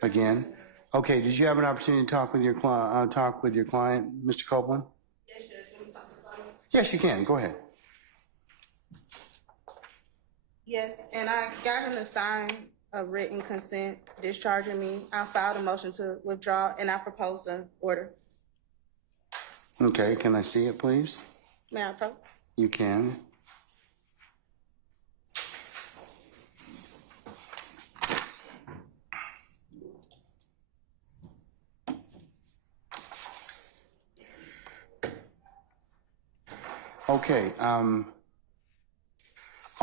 Again. Okay, did you have an opportunity to talk with your client, Mr. Copeland? Yes, Judge. Can we talk to the phone? Yes, you can. Go ahead. Yes, and I got him to sign a written consent discharging me. I filed a motion to withdraw, and I proposed an order. Okay, can I see it, please? May I approach? You can. Okay, I'll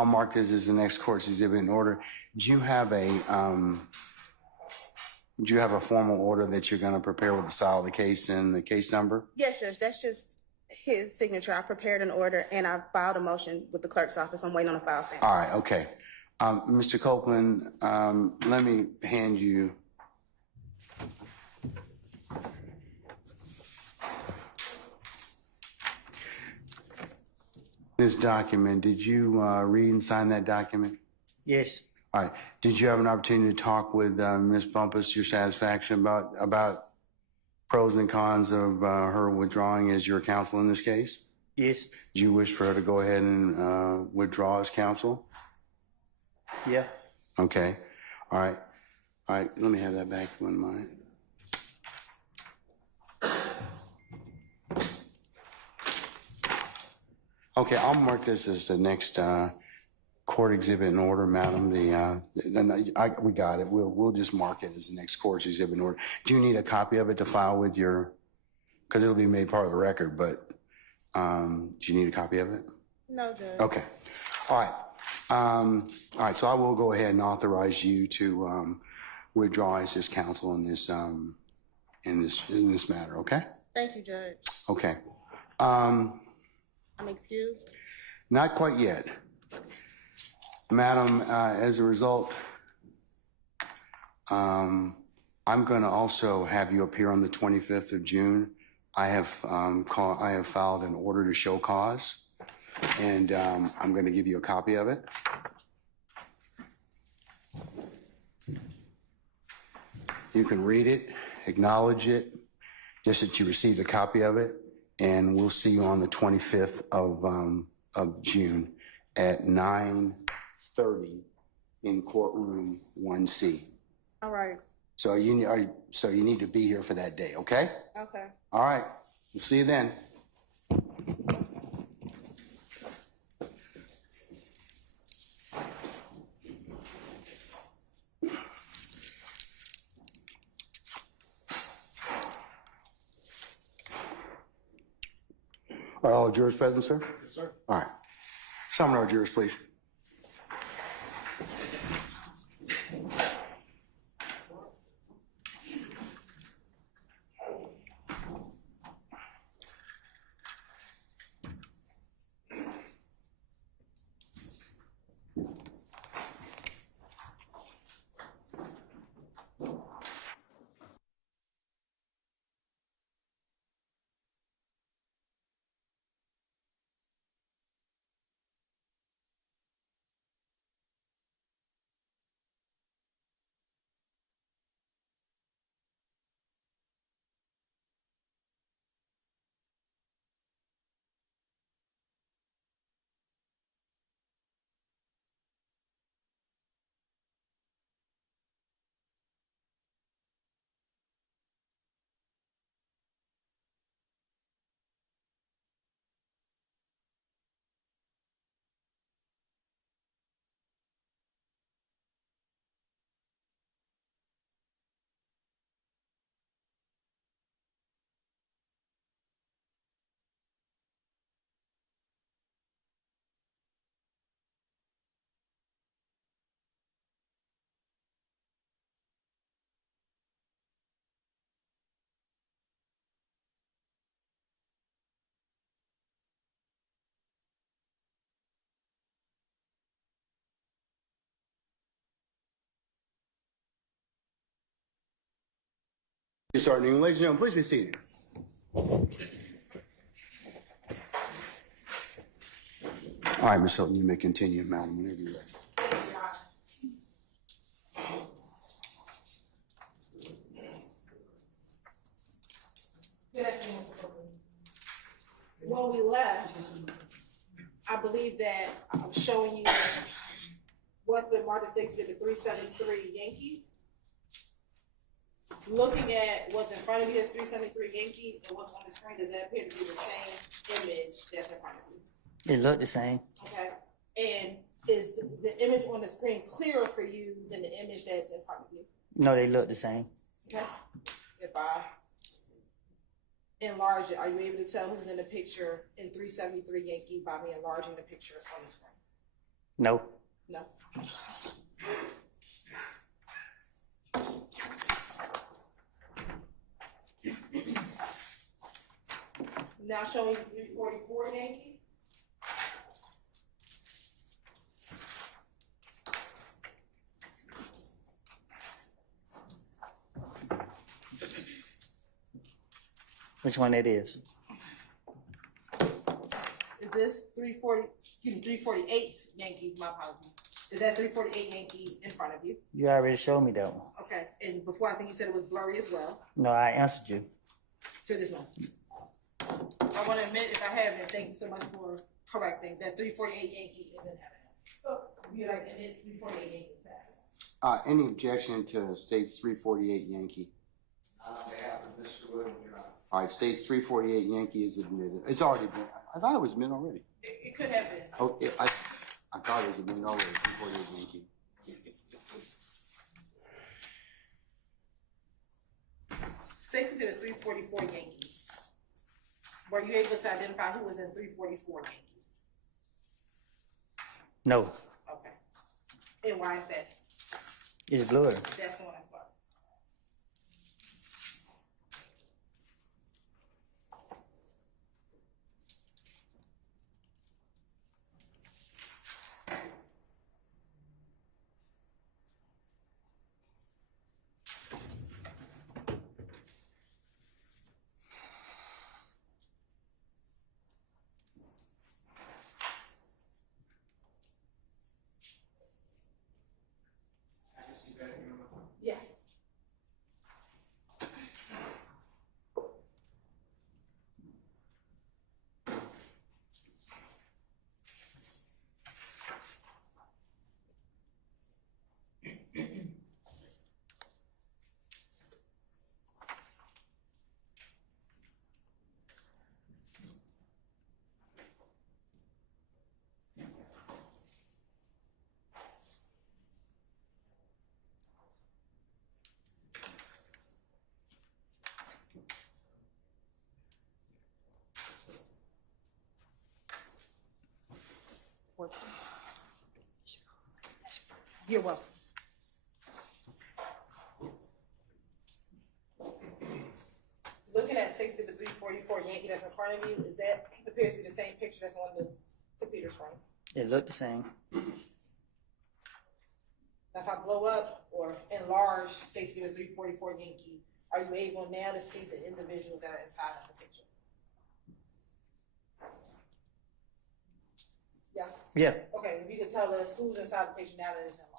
mark this as the next court's exhibit in order. Do you have a formal order that you're going to prepare with the style of the case and the case number? Yes, Judge. That's just his signature. I prepared an order, and I filed a motion with the clerk's office. I'm waiting on a file stamp. All right, okay. Mr. Copeland, let me hand you. This document, did you read and sign that document? Yes. All right. Did you have an opportunity to talk with Ms. Bumpus, your satisfaction about pros and cons of her withdrawing as your counsel in this case? Yes. Do you wish for her to go ahead and withdraw as counsel? Yeah. Okay. All right. All right. Let me have that back if you wouldn't mind. Okay, I'll mark this as the next court exhibit in order, madam. We got it. We'll just mark it as the next court exhibit in order. Do you need a copy of it to file with your? Because it'll be made part of the record. But do you need a copy of it? No, Judge. Okay. All right. All right. So I will go ahead and authorize you to withdraw as his counsel in this matter. Okay. Thank you, Judge. Okay. I'm excused. Not quite yet. Madam, as a result, I'm going to also have you appear on the 25th of June. I have filed an order to show cause, and I'm going to give you a copy of it. You can read it, acknowledge it, just that you received a copy of it, and we'll see you on the 25th of June at 9:30 in courtroom 1C. All right. So you need to be here for that day, okay? Okay. All right. We'll see you then. Are all jurors present, sir? Yes, sir. All right. Summon our jurors, please. Starting, ladies and gentlemen, please be seated. All right, Ms. Hilton, you may continue, madam, whenever you're ready. Good afternoon, Mr. Copeland. When we left, I believe that I'm showing you what's been marked as Exhibit 373 Yankee. Looking at what's in front of you as 373 Yankee and what's on the screen, does that appear to be the same image that's in front of you? It looked the same. Okay. And is the image on the screen clearer for you than the image that's in front of you? No, they look the same. Okay. If I enlarge it, are you able to tell who's in the picture in 373 Yankee by me enlarging the picture on the screen? No. No. Now showing you 344 Yankee. Which one it is? Is this 348 Yankee? My apologies. Is that 348 Yankee in front of you? You already showed me that one. Okay. And before, I think you said it was blurry as well. No, I answered you. For this one. I want to admit if I haven't, thank you so much for correcting that 348 Yankee isn't having it. You like to admit 348 Yankee is having it. Any objection to States 348 Yankee? On behalf of Mr. Williams, Your Honor. All right, States 348 Yankee is admitted. It's already been, I thought it was admitted already. It could have been. Oh, I thought it was admitted already before it was Yankee. State's Exhibit 344 Yankee. Were you able to identify who was in 344 Yankee? No, Okay. And why is that? it's blurry. That's the one that's blocked. Yes. You're welcome. Looking at 344 Yankee that's in front of you, is that appears to be the same picture that's on the computer screen? It looked the same. Now, if I blow up or enlarge Stacy with 344 Yankee, are you able now to see the individuals that are inside of the picture? Yes? Yeah. Okay, if you could tell us who's inside the picture now that it's enlarged.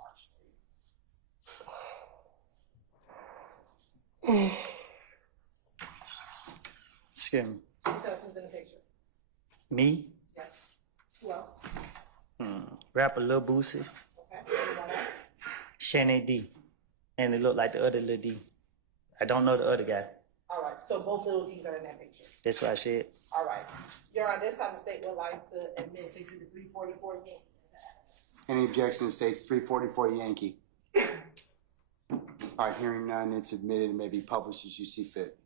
Excuse me. Can you tell us who's in the picture? Me? Yes. Who else? Rapper Lil Boosie, Okay. Anyone else? Shannon D. And it looked like the other Lil D. I don't know the other guy. All right, so both little D's are in that picture. That's what I said. All right. Your Honor, this time the state would like to admit 344 Yankee. Any objection states 344 Yankee. All right, hearing none, it's admitted and may be published as you see fit.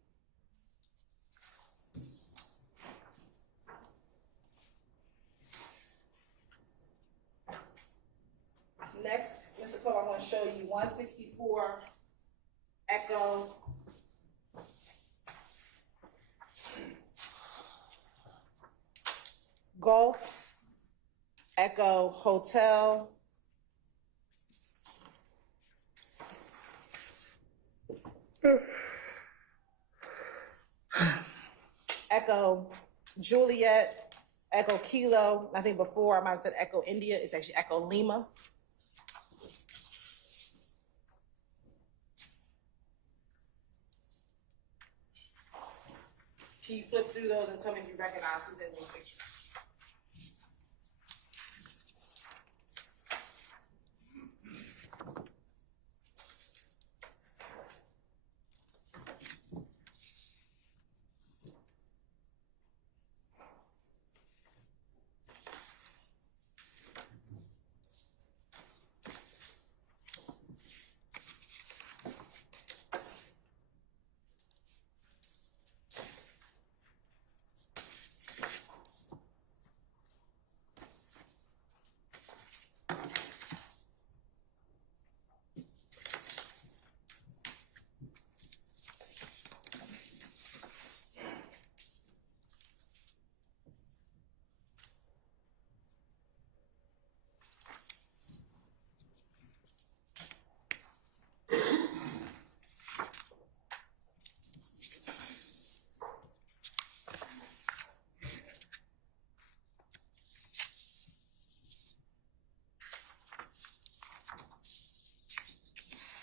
Next, Mr. Cole, I want to show you 164 Echo Golf Echo Hotel Echo Juliet Echo Kilo. I think before I might have said Echo India. It's actually Echo Lima. Can you flip through those and tell me if you recognize who's in these pictures?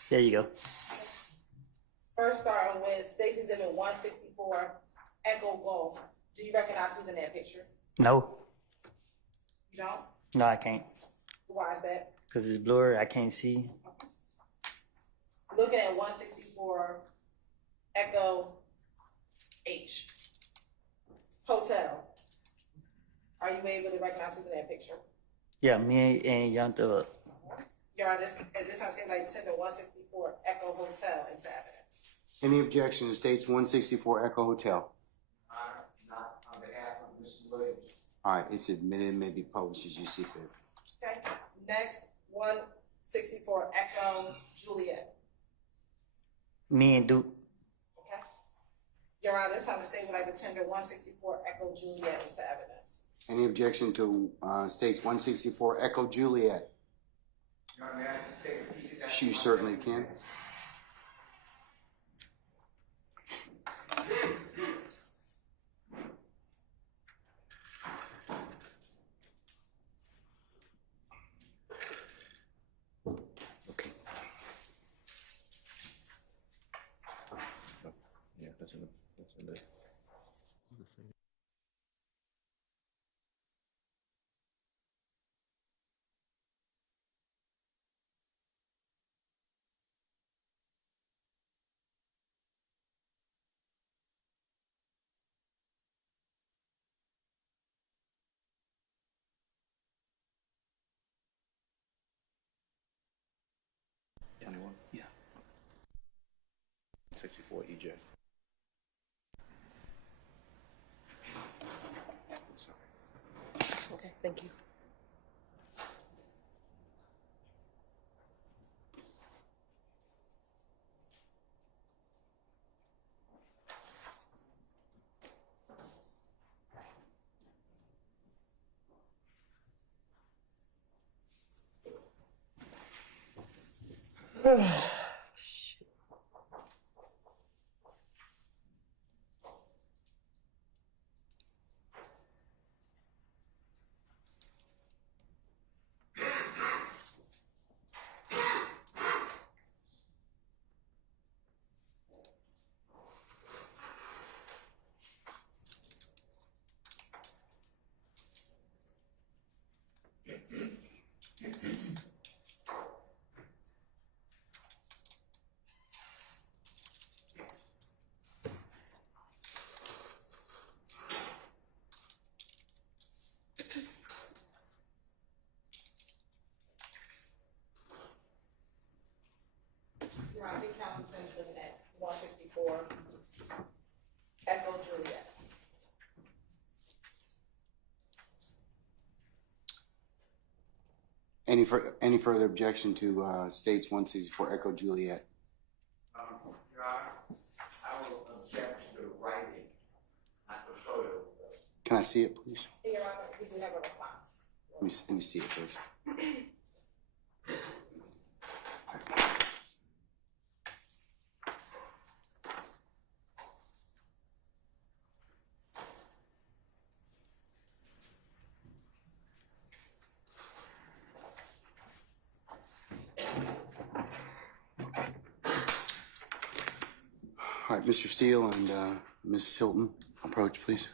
There you go. First, starting with Stacy Exhibit 164, Echo Golf. Do you recognize who's in that picture? No. You don't? No, I can't. Why is that? Because it's blurry. I can't see. Looking at 164, Echo H. Hotel. picture. Yeah, me and Young Thug. Your Honor, this time seems like tender 164 Echo Hotel into evidence. Any objection to states 164 Echo Hotel? Not on behalf of Mr. Williams. All right, it's admitted and may be published as you see fit. Okay. Next, 164 Echo Juliet. Me and Duke. Okay. Your Honor, this time the state would like to tender 164 Echo Juliet into evidence. Any objection to states 164 Echo Juliet? Your Honor, may I take a peek at that? You certainly can. Okay. Yeah, that's in the. Yeah. 64 EJ. Okay, thank you. Your Honor, I think counsel finished looking at 164 Echo Juliet. Any further objection to states 164 Echo Juliet? Your Honor, I will object to the writing, not the photo. Can I see it, please? Your Honor, we do have a response. Let me see it first. All right, Mr. Steele and Ms. Hilton, approach, please.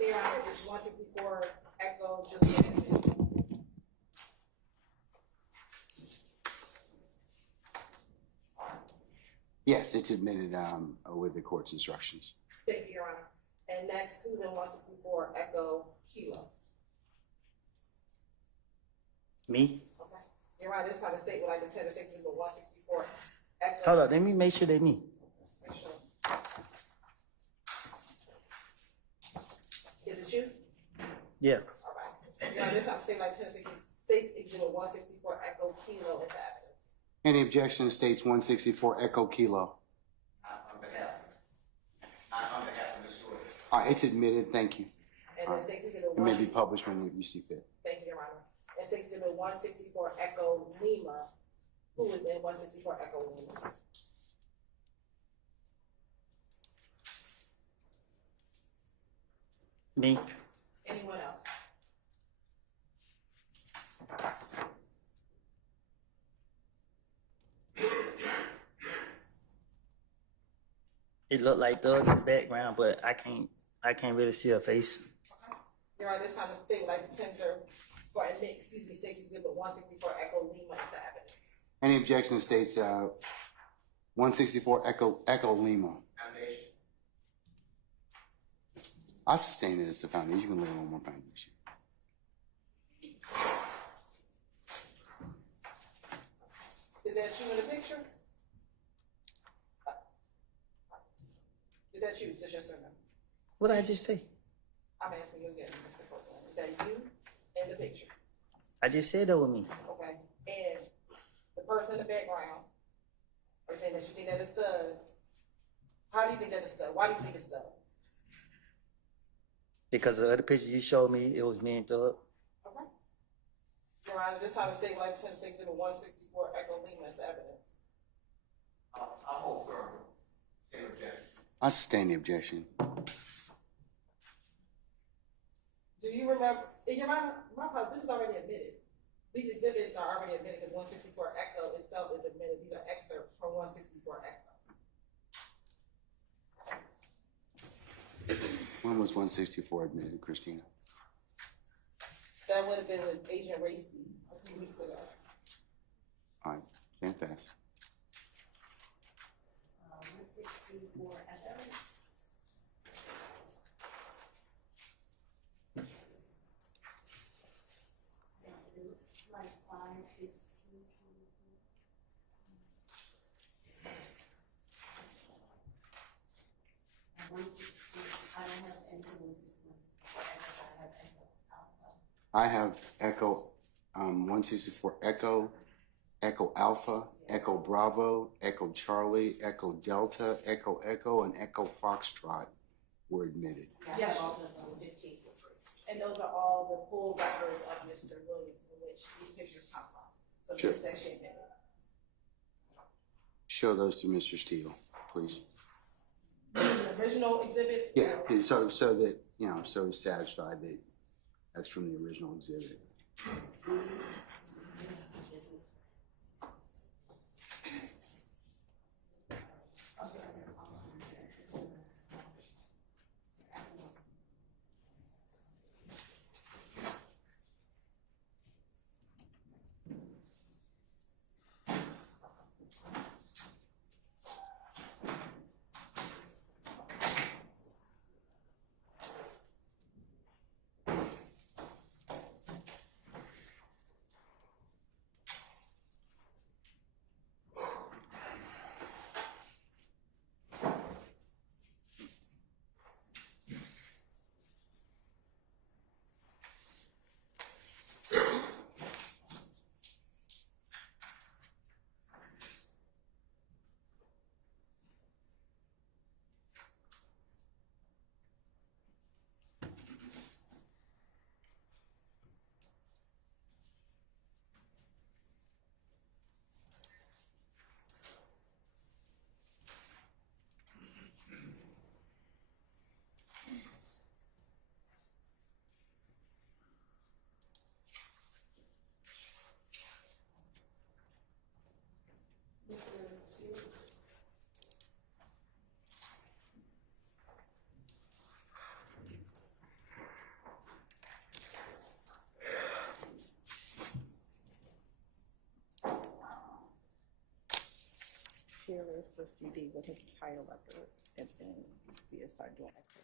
Your Honor, it's 164 Echo Juliet. Yes, it's admitted with the court's instructions. Thank you, Your Honor. And next, who's in 164 Echo Kilo? Me? Okay. Your Honor, this is how the state would like the tender six is 164 Echo. Hold up, let me make sure they me. Make sure. Is it you? Yeah. All right. Your Honor, this is how the state would like the tender states exhibit 164 Echo Kilo into evidence. Any objection to states 164 Echo Kilo? Not on behalf of Ms. Williams. It's admitted, thank you. And the states exhibit It may be published when you see fit. Thank you, Your Honor. And states exhibit 164 Echo Lima. Who is in 164 Echo Lima? Me? Anyone else? It looked like Doug in the background, but I can't really see her face. Your Honor, this time the state would like to tender for states exhibit 164 Echo Lima into evidence. Any objection to states 164 Echo Lima? Foundation. I sustain it as a foundation. You can lay one more foundation. Is that you in the picture? Is that you? Just yes or no? What did I just say? I'm asking you again, Mr. Copeland. Is that you in the picture? I just said that was me. Okay. And the person in the background are saying that you think that it's Stud. How do you think that it's Stud? Why do you think it's Stud? Because the other picture you showed me, it was me and Doug. Okay. Your Honor, this time the state would like to send states exhibit 164 Echo Lima into evidence. I'll hold firm. Same objection. I sustain the objection. Do you remember, Your Honor, this is already admitted. These exhibits are already admitted because 164 Echo itself is admitted. These are excerpts from 164 Echo. When was 164 admitted, Christina? That would have been with Agent Racy a few weeks ago. All right, stand fast. 164 Echo. It's like 5:15. I have Echo 164 Echo, Echo Alpha, Echo Bravo, Echo Charlie, Echo Delta, Echo Echo, and Echo Foxtrot were admitted. Yes. And those are all the full records of Mr. Williams in which these pictures come from. So Sure. this is actually admitted. Show those to Mr. Steele, please. The original exhibits? Yeah, so that, so he's satisfied that that's from the original exhibit. first proceeding with his entire record, and then we start doing extra.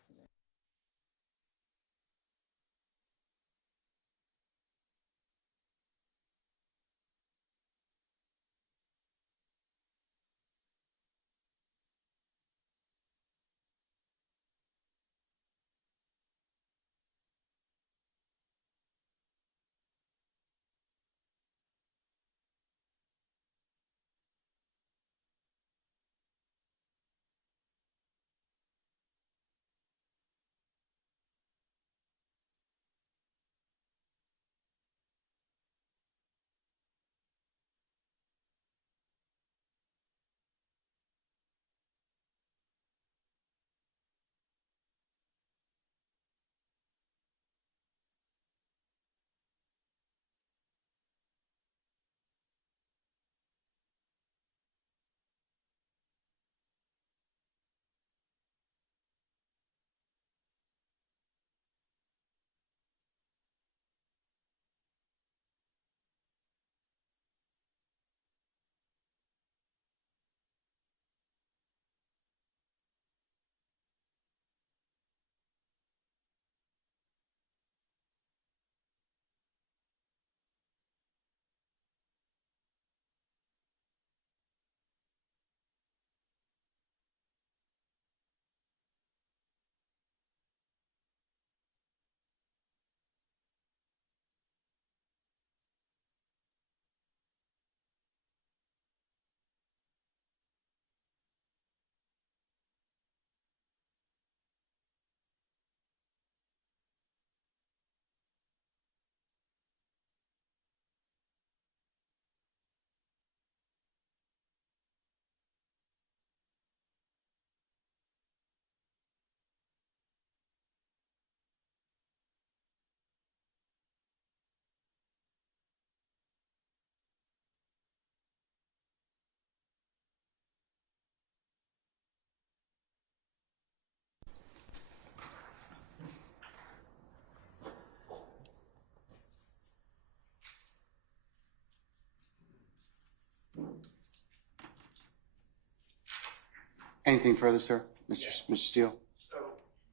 Anything further, sir? Mr. Steele? So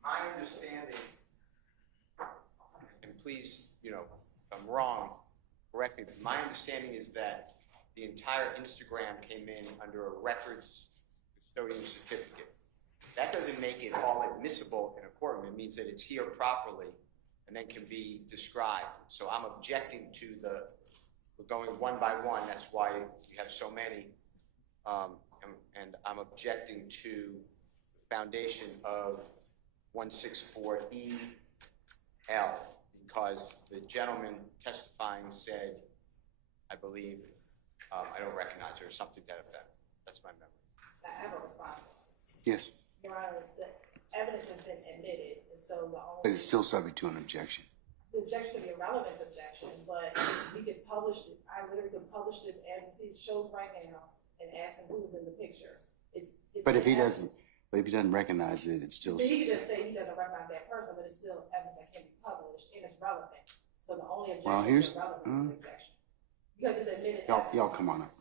my understanding, and please, if I'm wrong, correct me, but my understanding is that the entire Instagram came in under a records custodian certificate. That doesn't make it all admissible in a courtroom. It means that it's here properly and then can be described. So I'm objecting to we're going one by one. That's why we have so many. And I'm objecting to the foundation of 164EL because the gentleman testifying said, I believe, I don't recognize her, or something to that effect. That's my memory. I have a response. Yes. Your Honor, the evidence has been admitted, and so the only... But it's still subject to an objection. The objection could be a relevance objection, but we could publish it. I literally could publish this as it shows right now and ask him who was in the picture. But if he doesn't recognize it, it's still... So he could just say he doesn't recognize that person, but it's still evidence that can be published, and it's relevant. So the only objection is a relevance objection. Because it's admitted... Y'all come on up.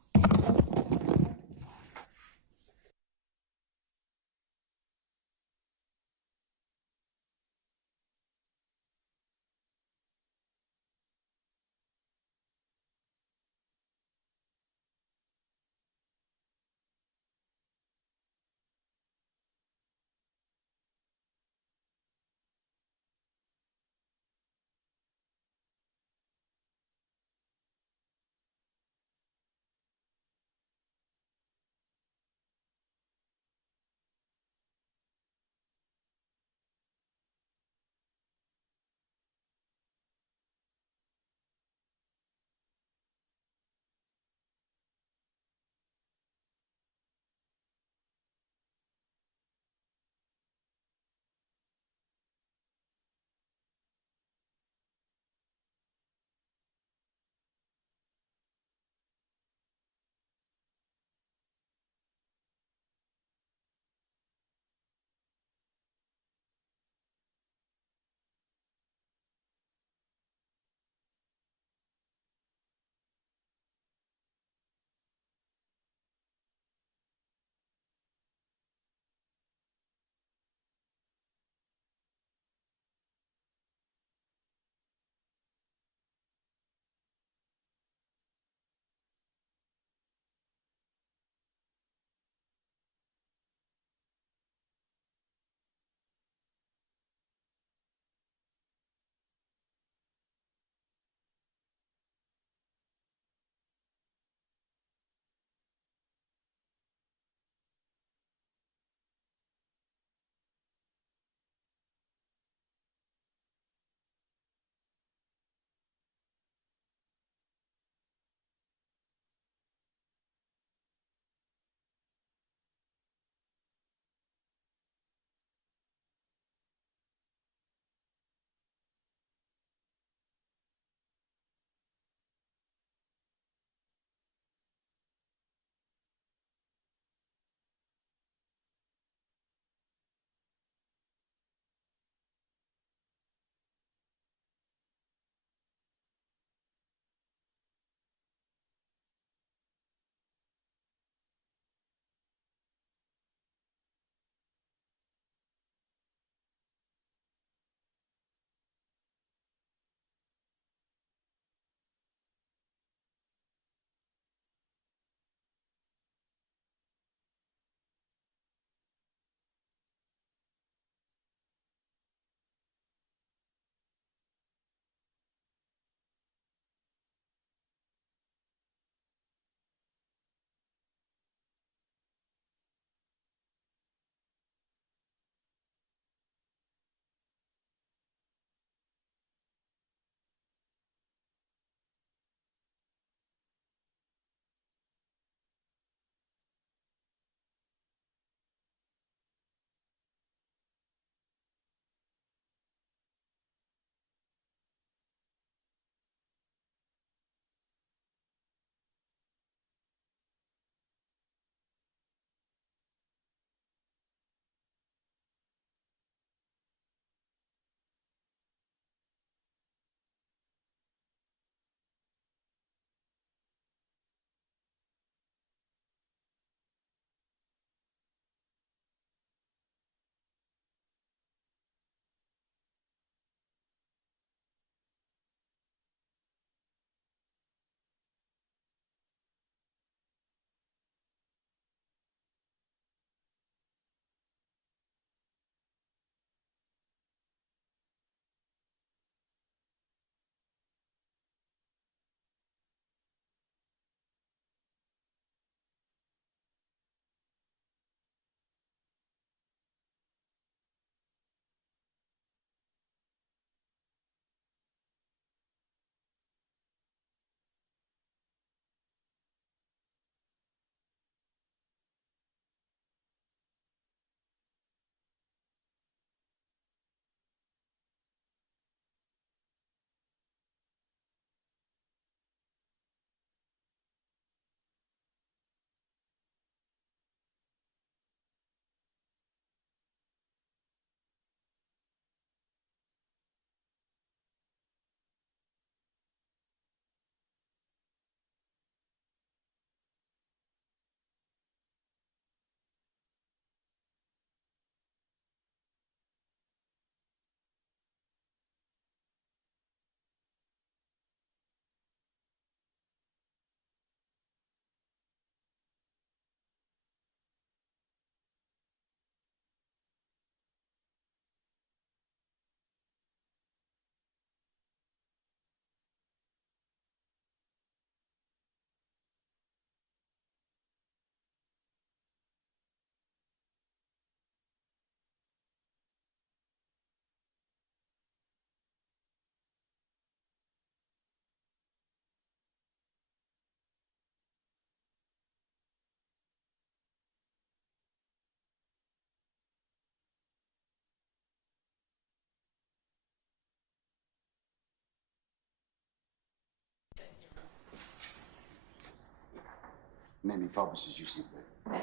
may be published as you see fit. Okay.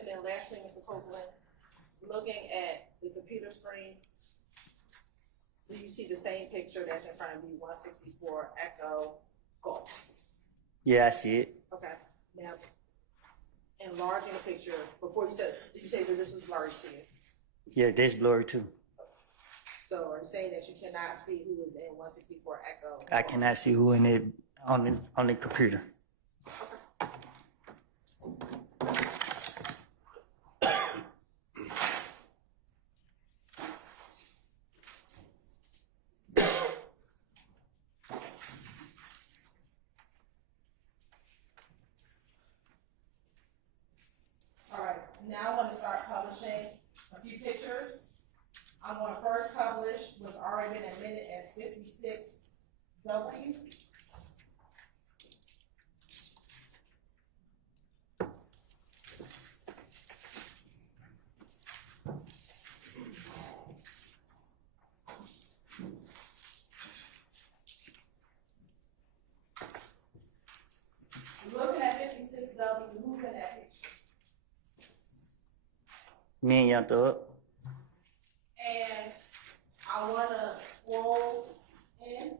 And then lastly, Mr. Copeland, looking at the computer screen, do you see the same picture that's in front of you, 164 Echo Golf? Yeah, I see it. Okay, now, enlarging the picture, before you said, did you say that this was blurry to you? Yeah, that's blurry too. So are you saying that you cannot see who is in 164 Echo? I cannot see who in it on the computer. All right, now I want to start publishing a few pictures. I'm going to first publish what's already been admitted as 56W. Looking at 56W, who's in that picture? Me and Young Thug. And I want to scroll in.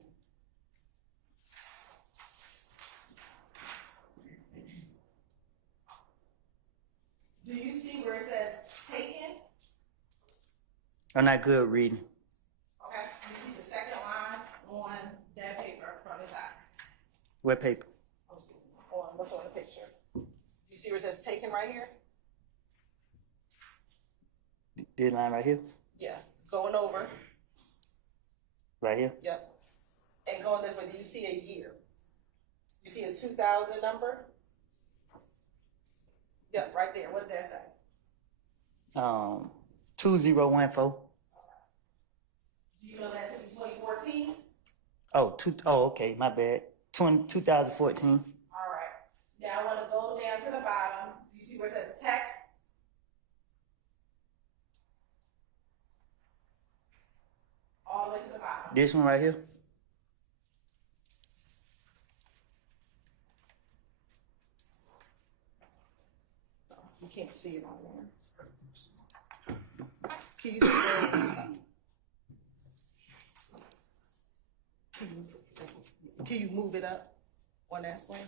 Do you see where it says taken? I'm not good at reading. Okay, you see the second line on that paper from the side. What paper? On what's on the picture. You see where it says taken right here? This line right here? Yeah, going over. Right here? Yep. And going this way, do you see a year? You see a 2000 number? Yep, right there. What does that say? 2014. Do you know that to be 2014? Oh, okay, my bad. 2014. All right. Now I want to go down to the bottom. You see where it says text? All the way to the bottom. This one right here? You can't see it on there. Can you see Can you move it up on that screen?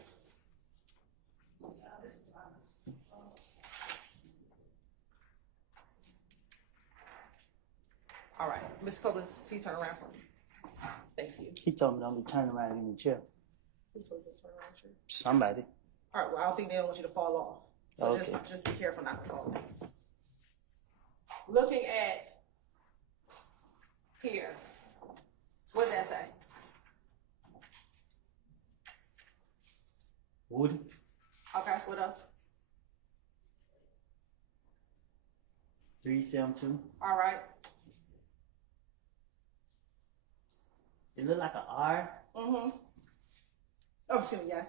All right, Ms. Copeland, please turn around for me. Thank you. He told me don't be turning around in the chair. Who told you to turn around, chair? Somebody. All right, well, I don't think they don't want you to fall off. So Okay. just be careful not to fall off. Looking at here, what does that say? Woody? Okay, what else? 372. All right. It look like an R. Mm-hmm. Oh, excuse me, yes.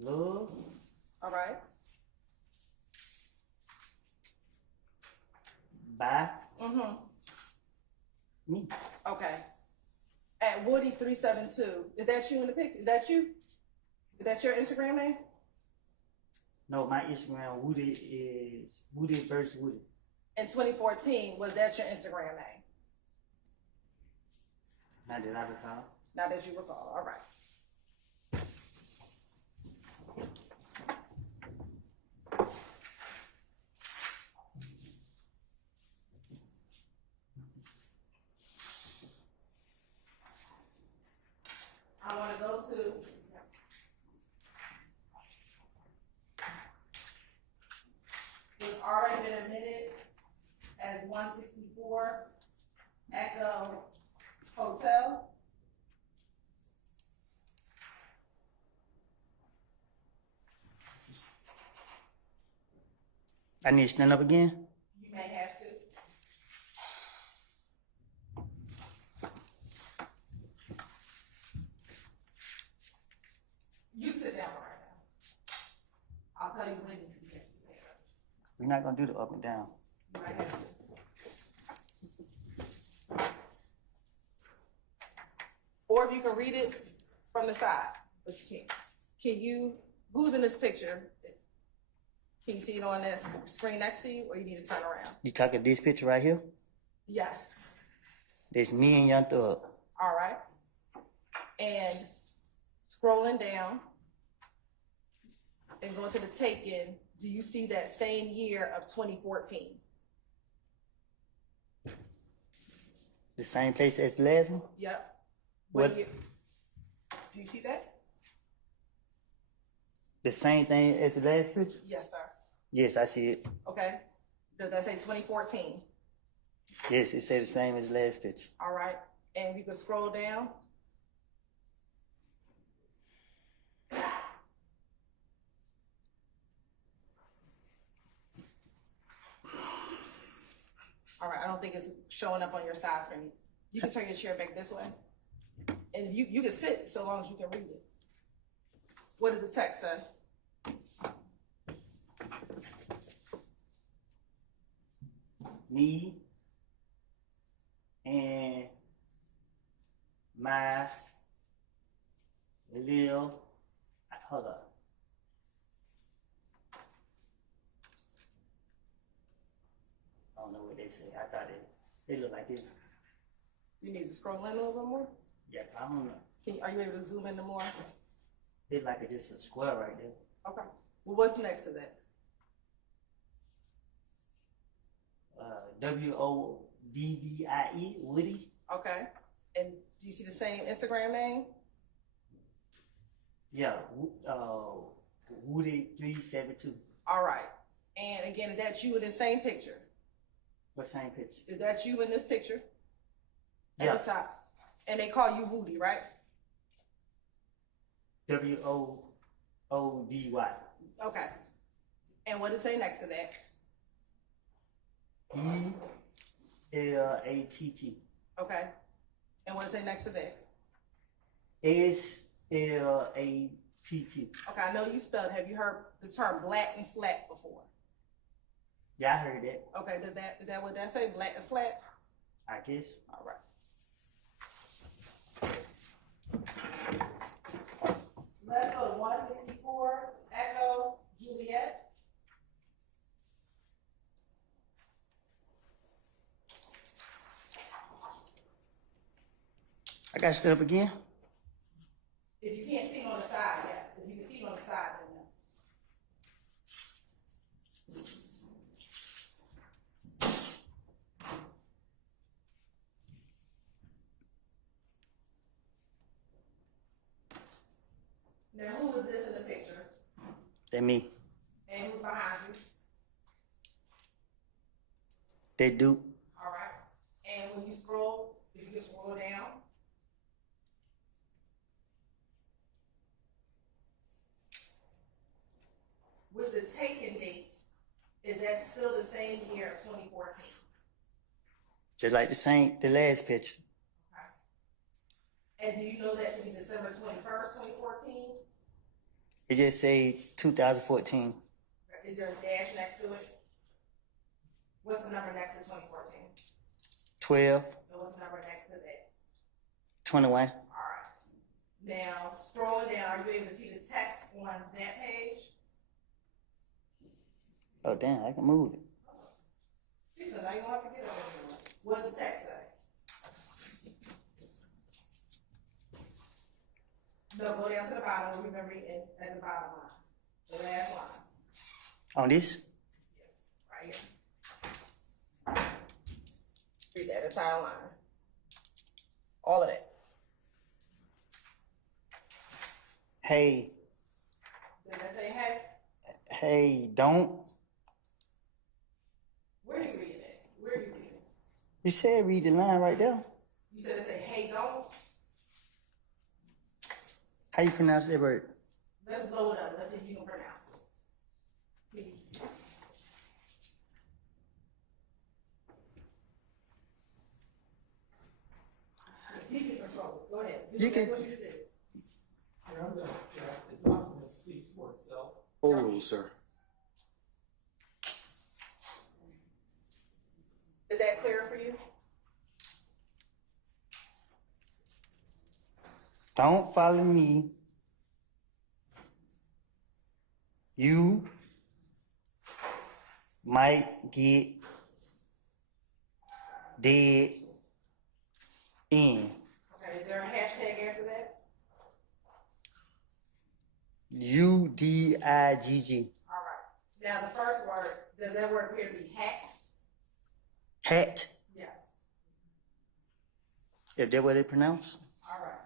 Love. All right. Bye. Mm-hmm. Me. Okay. At Woody 372, is that you in the picture? Is that you? Is that your Instagram name? No, my Instagram Woody is Woody versus Woody. In 2014, was that your Instagram name? Not that I recall. Not as you recall. All right. I want to go to what's already been admitted as 164 Echo Hotel. I need to stand up again. You may have to. We're not gonna do the up and down. You might have to. Or if you can read it from the side, but you can't. Can you, who's in this picture? Can you see it on that screen next to you, or you need to turn around? You talking this picture right here? Yes. There's me and Young Thug. All right. And scrolling down and going to the take-in, do you see that same year of 2014? The same place as the last one? Yep. What? Year? Do you see that? The same thing as the last picture? Yes, sir. Yes, I see it. Okay. Does that say 2014? Yes, it says the same as the last picture. All right. And you can scroll down. All right, I don't think it's showing up on your side screen. You can turn your chair back this way. And you can sit so long as you can read it. What does the text say? Me and my little, hold up. I don't know what they say. I thought they look like this. You need to scroll in a little bit more? Yeah, I don't know. Are you able to zoom in more? They like just a square right there. Okay. Well, what's next to that? WODDIE, Woody. Okay. And do you see the same Instagram name? Yeah, Woody372. All right. And again, is that you in this same picture? What same picture? Is that you in this picture? At Yeah. the top. And they call you Woody, right? WOODY. Okay. And what does it say next to that? ELATT. Okay. And what does it say next to that? SLATT. Okay, I know you spelled. Have you heard the term black and slack before? Yeah, I heard that. Okay, is that what that say? Black and slack? I guess. All right. Let's go to 164, Echo, Juliet. I got stood up again. If you can't see it on the side, yes. If you can see it on the side, then no. Now, who is this in the picture? That me. And who's behind you? They do. All right. And when you scroll, if you can scroll down. With the taken date, is that still the same year of 2014? Just like the last picture. Okay. And do you know that to be December 21st, 2014? It just say 2014. Is there a dash next to it? What's the number next to 2014? 12. And what's the number next to that? 21. All right. Now, scrolling down, are you able to see the text on that page? Oh, damn, I can move it. See, so now you don't have to get up anymore. What does the text say? No, go down to the bottom. We've been reading at the bottom line. The last line. On this? Yes, right here. Read that entire line. All of that. Hey. Did I say hey? Hey, don't. Where are you reading it? Where are you reading it? You said read the line right there. You said it say hey, don't? How you pronounce that word? Let's blow it up. Let's see if you can pronounce it. Please. You can control it. Go ahead. You can. What you just said. This document speaks for itself. Oral, sir. that clear for you? Don't follow me. You might get dead in. Okay, is there a hashtag after that? UDIGG. All right. Now, the first word, does that word appear to be hacked? Hat. Yes. If that's what they pronounce. All right.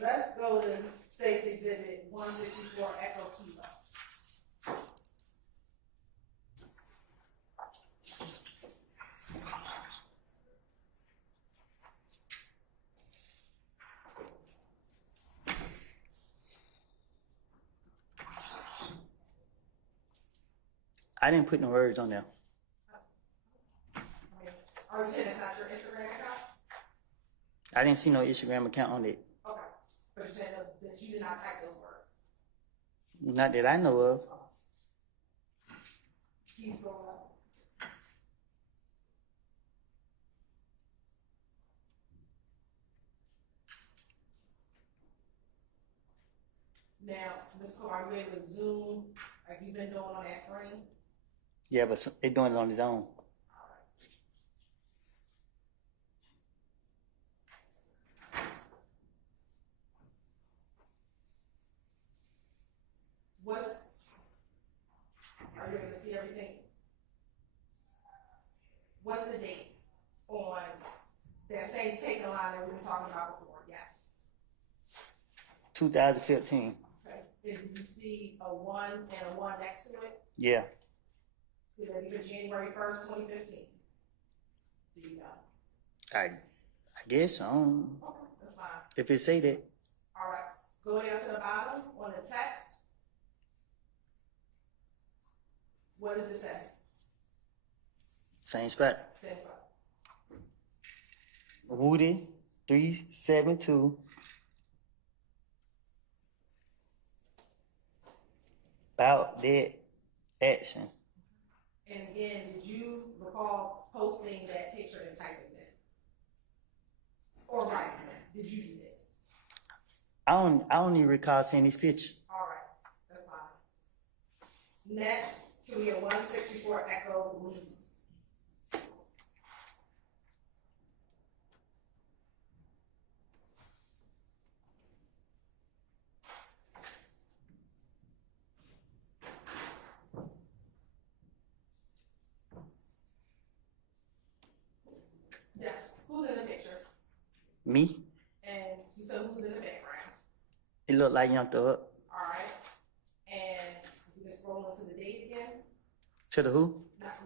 Let's go to State's Exhibit 164 Echo Kilo. I didn't put no words on there. Are you saying it's not your Instagram account? I didn't see no Instagram account on it. Okay. But you're saying that you did not type those words? Not that I know of. Please go up. Now, Ms. Cole, are you able to zoom like you've been doing on that screen? Yeah, but they're doing it on his own. Are you able to see everything? What's the date on that same taking line that we were talking about before? Yes. 2015. Okay. Did you see a 1 and a 1 next to it? Yeah. Did that be for January 1st, 2015? Do you know? I guess. I don't. Okay, that's fine. If it say that. All right. Go down to the bottom on the text. What does it say? Same spot. Same spot. Woody 372. About that action. And again, did you recall posting that picture and typing that? Or writing that? Did you do that? I don't even recall seeing this picture. All right, that's fine. Next, can we get 164 Echo Lee? Yes, who's in the picture? Me? And you said who's in the background? It looked like Young Thug. All right. And you can scroll into the date again. To the who? Not to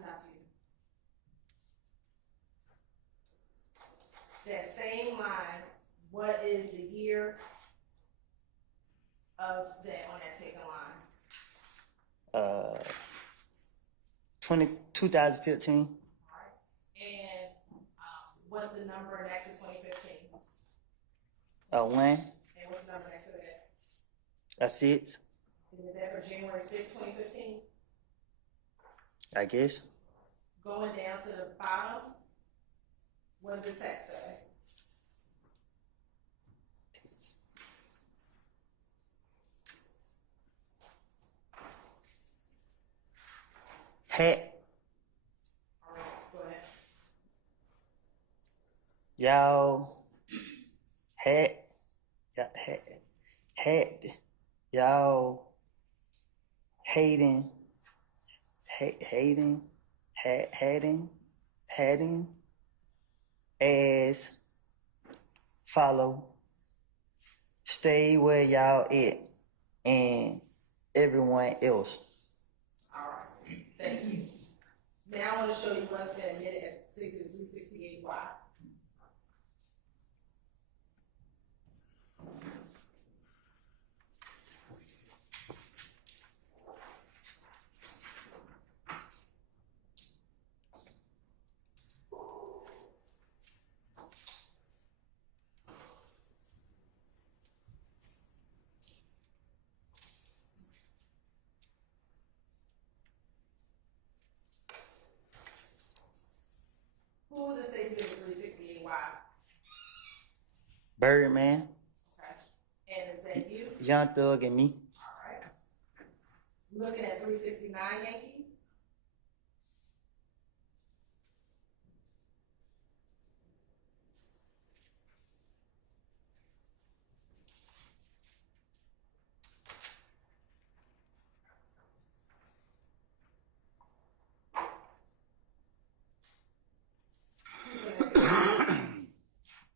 you. That same line, what is the year of that on that taken line? 2015. All right. And what's the number next to 2015? 1. And what's the number next to that? A 6. And is that for January 6, 2015? I guess. Going down to the bottom, what does the text say? Hat. All right, go ahead. Y'all. Hat. Y'all. Hating. As. Follow. Stay where y'all at. And everyone else. All right, thank you. Now I want to show you what's been admitted as Exhibit 368Y. Birdman, Okay. And is that you? Young Thug, and me. All right. Looking at 369 Yankee.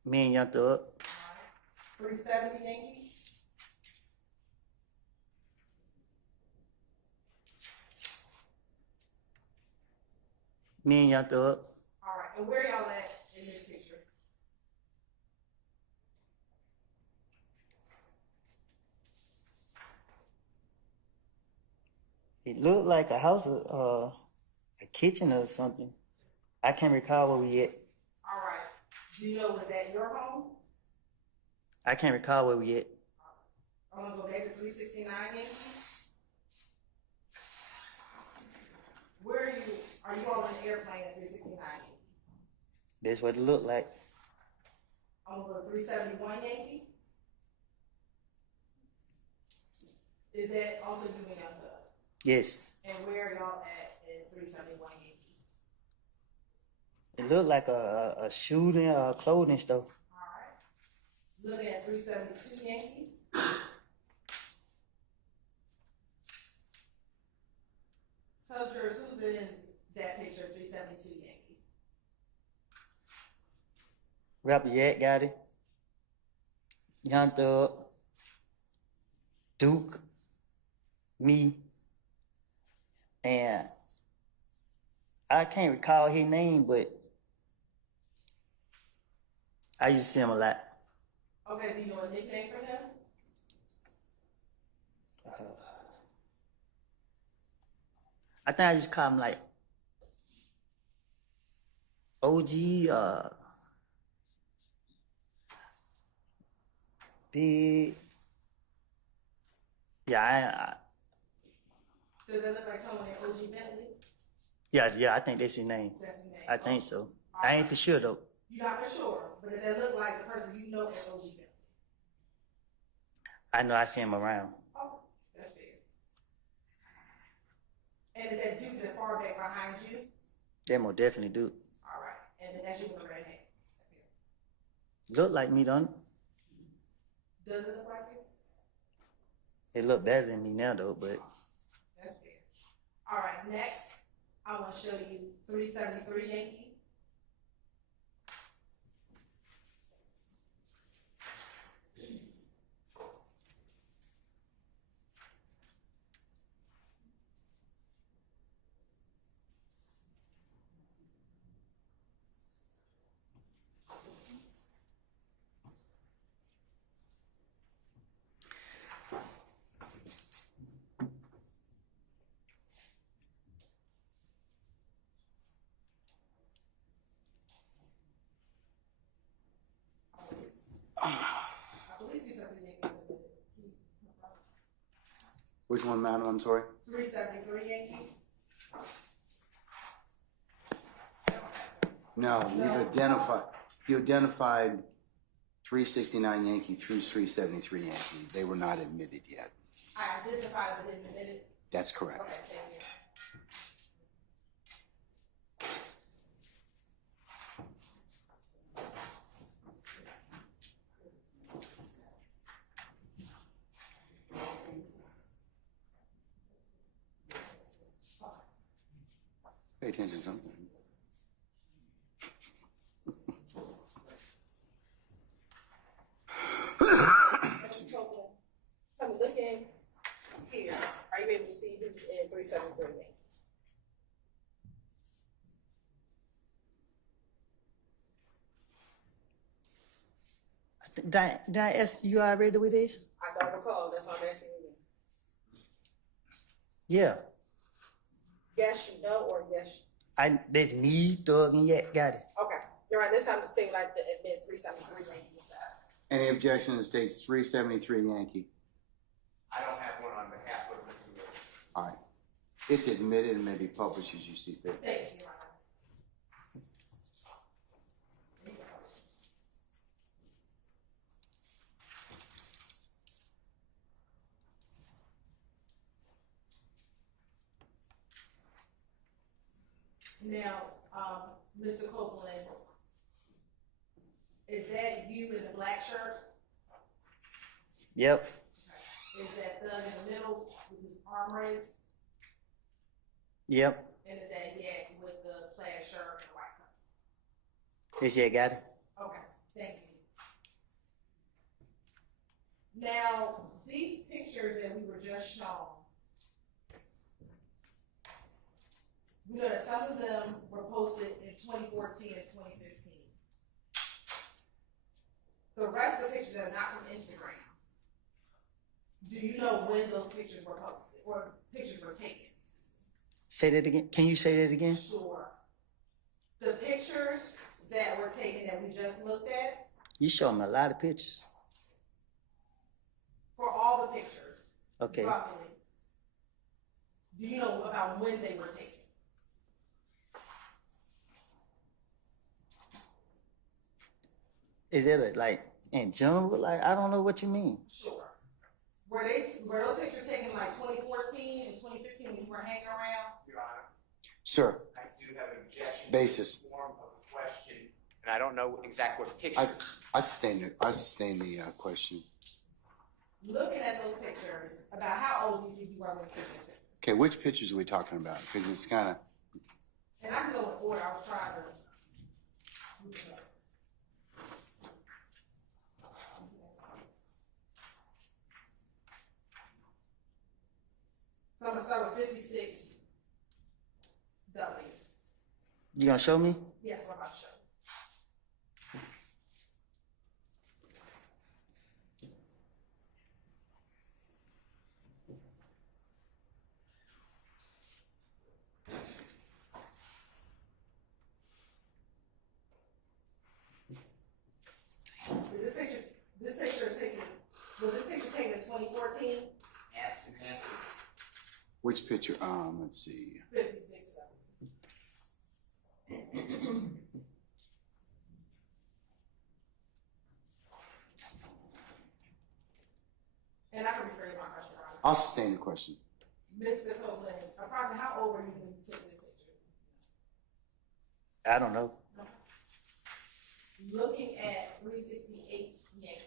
Me and Young Thug. 370 Yankee. Me and Young Thug. All right. And where y'all at in this picture? It looked like a house, a kitchen or something. I can't recall where we at. All right. Do you know, was that your home? I can't recall where we at. I'm gonna go back to 369 Yankee. Where are you? Are you on an airplane at 369 Yankee? That's what it looked like. I'm gonna go to 371 Yankee. Is that also you and Young Thug? Yes. And where are y'all at 371 Yankee? It looked like a shooting, a clothing store. All right. Looking at 372 Yankee. Tell the jurors who's in that picture, 372 Yankee. Rapper Yak got it. Young Thug. Duke. Me. And I can't recall his name, but I used to see him a lot. Okay, do you know a nickname for him? I think I just call him like OG, big. Yeah, Does that look like someone in OG Bentley? yeah, I think that's his name. That's his name. I think so. I ain't for sure though. You're not for sure, but does that look like the person you know at OG Bentley? I know I see him around. Oh, that's fair. And is that Duke that far back behind you? They most definitely do. All right. And then that's you with a red hat. Look like me, don't it? Does it look like you? It look better than me now though, but That's fair. All right, next, I want to show you 373 Yankee. Which one, madam? I'm sorry. 373 Yankee. No, you identified 369 Yankee through 373 Yankee. They were not admitted yet. I identified but didn't admit it. That's correct. Okay, thank you. Pay attention to something. So I'm looking here. Are you able to see who's in 373 Yankee? did I ask you already with this? I don't recall. That's why I'm asking you. Yeah. Yes, you know, or yes. That's me, Thug, and Yak got it. Okay, you're right. This time it's still like the admit 373 Yankee. Any objection to states 373 Yankee? I don't have one on behalf of Mr. Williams. All right. It's admitted and may be published as you see fit. Thank you, Your Honor. Now, Mr. Copeland, is that you in the black shirt? Yep. Is that thug in the middle with his arm raised? Yep. And is that Yak with the plaid shirt and white coat? Yes, yeah, got it. Okay, thank you. Now, these pictures that we were just shown, we know that some of them were posted in 2014 and 2015. The rest of the pictures are not from Instagram. Do you know when those pictures were posted or pictures were taken? Say that again. Can you say that again? Sure. The pictures that were taken that we just looked at, You show me a lot of pictures. for all the pictures, Okay. roughly, do you know about when they were taken? Is it like in general? Like, I don't know what you mean. Sure. Were those pictures taken like 2014 and 2015 when you were hanging around? Your Honor, Sir, I do have an objection. Basis. To the form of the question, and I don't know exactly what picture. I sustain the question. Looking at those pictures, about how old do you think you were when you took this picture? Okay, which pictures are we talking about? Because it's kind of, And I can go in order, I was trying to. So I'm gonna start with 56W. You gonna show me? Yes, what about show? Is this picture taken, was this picture taken in 2014? Ask and answer. which picture? Let's see. 56W. And I can rephrase my question, Your Honor. I'll sustain the question. Mr. Copeland, approximately how old were you when you took this picture? I don't know. Looking at 368 Yankee.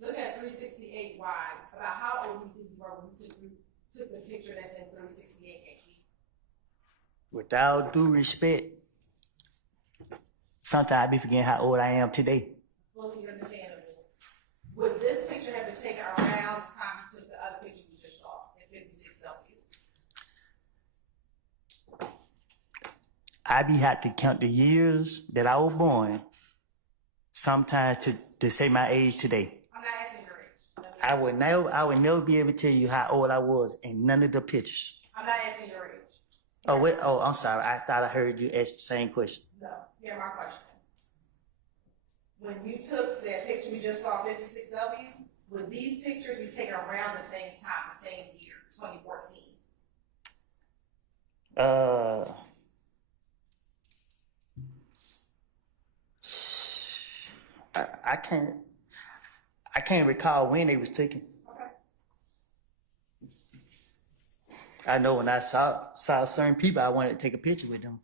Look at 368 Y. About how old do you think you were when you took the picture that's in 368 Yankee? Without due respect, sometimes I be forgetting how old I am today. Fully understandable. Would this picture have been taken around the time you took the other picture you just saw in 56W? I be had to count the years that I was born, sometimes to say my age today. I'm not asking your age. I would never be able to tell you how old I was in none of the pictures. I'm not asking your age. Oh wait, oh I'm sorry. I thought I heard you ask the same question. No, hear my question. When you took that picture we just saw, 56W, would these pictures be taken around the same time, the same year, 2014? I can't recall when they was taken. Okay. I know when I saw certain people, I wanted to take a picture with them.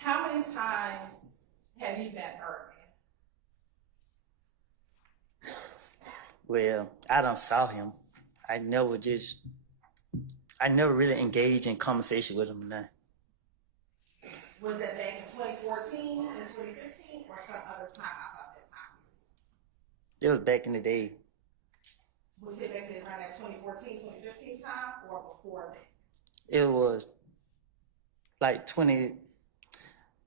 How many times have you met Birdman? Well, I done saw him. I never really engaged in conversation with him. Now. Was that back in 2014 and 2015 or some other time outside that time? It was back in the day. Was it back around that 2014, 2015 time or before that? It was like 20.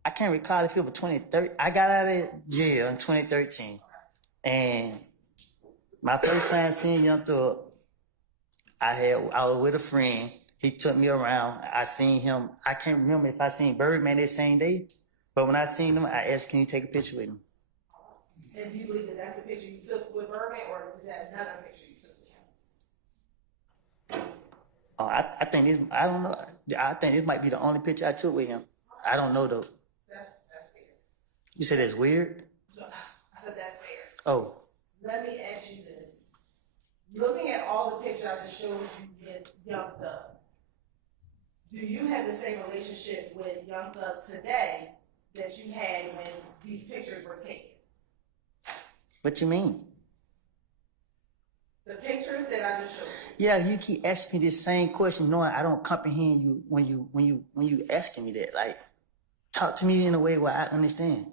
I can't recall if it was 2013. I got out of jail in 2013. Okay. And my first time seeing Young Thug, I was with a friend. He took me around. I seen him. I can't remember if I seen Birdman that same day, but when I seen him, I asked, "Can you take a picture with him?" And do you believe that that's the picture you took with Birdman, or is that another picture you took with him? I think this. I don't know. I think this might be the only picture I took with him. I don't know though. That's weird. You said that's weird? No, I said that's weird. Oh, Let me ask you this. Looking at all the pictures I just showed you with Young Thug, do you have the same relationship with Young Thug today that you had when these pictures were taken? what you mean? The pictures that I just showed you. Yeah, you keep asking me this same question, knowing I don't comprehend you when you asking me that. Like, talk to me in a way where I understand.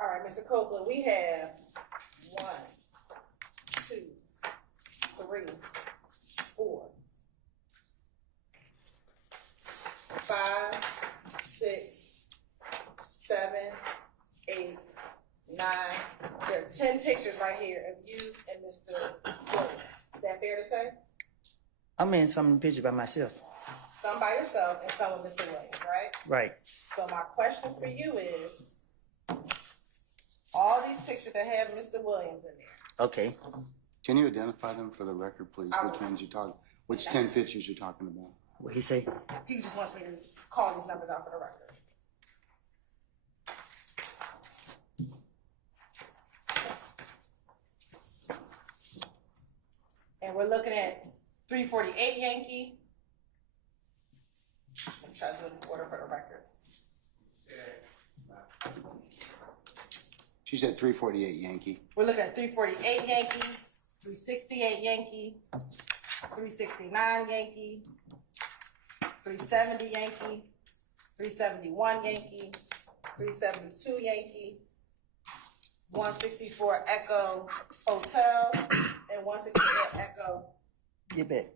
All right, Mr. Copeland, we have 1, 2, 3, 4, 5, 6, 7, 8, 9. There are 10 pictures right here of you and Mr. Williams. Is that fair to say? I'm in some picture by myself. Some by yourself and some with Mr. Williams, right? Right. So my question for you is, all these pictures that have Mr. Williams in there. Okay. Can you identify them for the record, please? I Which will. ones you talk? Which 10 pictures you're talking about? What he say? He just wants me to call these numbers out for the record. And we're looking at 348 Yankee. I'm trying to do it in order for the record. She said 348 Yankee. We're looking at 348 Yankee, 368 Yankee, 369 Yankee, 370 Yankee, 371 Yankee, 372 Yankee, 164 Echo Hotel, and 164 Echo. Get back.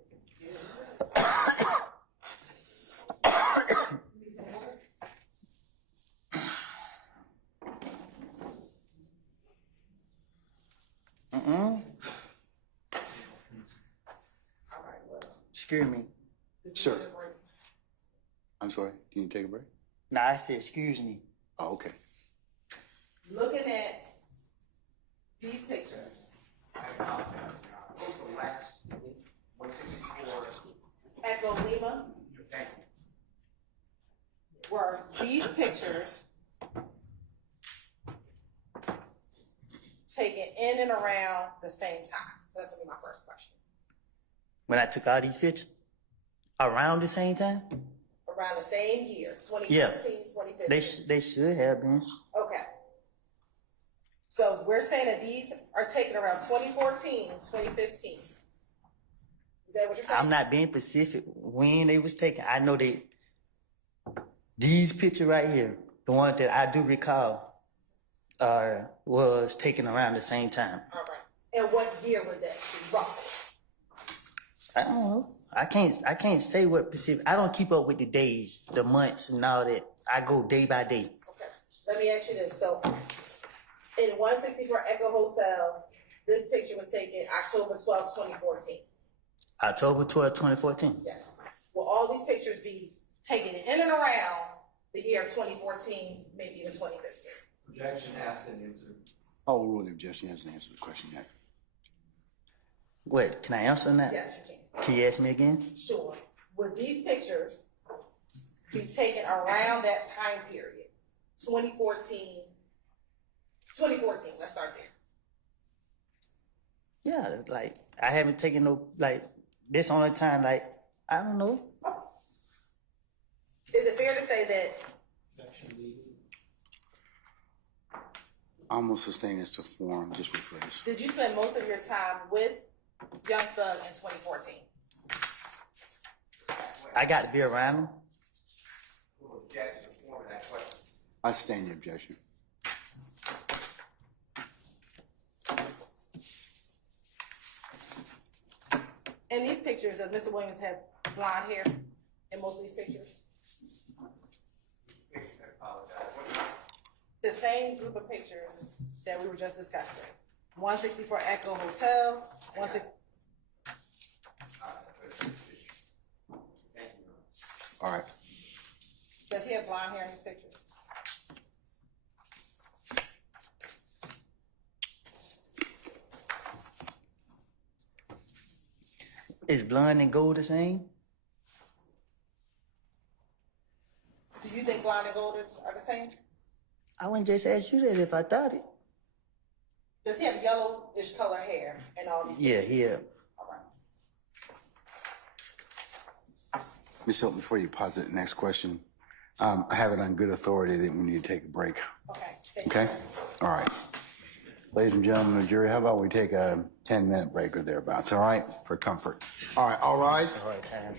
Excuse me. Sir. I'm sorry. Do you need to take a break? Nah, I said excuse me. Oh, okay. Looking at these pictures. Echo Lima. Were these pictures taken in and around the same time? So that's gonna be my first question. When I took all these pictures? Around the same time? Around the same year, 2014, Yeah. 2015. They should have been. Okay. So we're saying that these are taken around 2014, 2015. Is that what you're saying? I'm not being specific when they was taken. I know that these pictures right here, the one that I do recall, was taken around the same time. All right. And what year would that be, roughly? I don't know. I can't say what specific. I don't keep up with the days, the months, and all that. I go day by day. Okay. Let me ask you this. So, in 164 Echo Hotel, this picture was taken October 12, 2014. October 12, 2014. Yes. Will all these pictures be taken in and around the year 2014, maybe even 2015? Objection asked and answered. Oh, rule the objection. He hasn't answered the question yet. Wait, can I answer on that? Yes, you can. Can you ask me again? Sure. Were these pictures be taken around that time period, 2014, let's start there. Yeah, like I haven't taken no like this only time. Like I don't know. Is it fair to say that Almost sustain this to form, just rephrase. did you spend most of your time with Young Thug in 2014? I got to be around him. Who objects to the form of that question? I sustain the objection. In these pictures, does Mr. Williams have blonde hair in most of these pictures? I apologize. What? The same group of pictures that we were just discussing. 164 Echo Hotel, 160. Thank you. All right. Does he have blonde hair in his pictures? Is blonde and gold the same? Do you think blonde and gold are the same? I wouldn't just ask you that if I thought it. Does he have yellowish color hair and all these? Yeah, yeah. All right. Ms. Hilton, before you posit the next question, I have it on good authority that we need to take a break. Okay. Okay? All right. Ladies and gentlemen of the jury, how about we take a 10-minute break or thereabouts, all right? For comfort. All right, all rise. All right, time.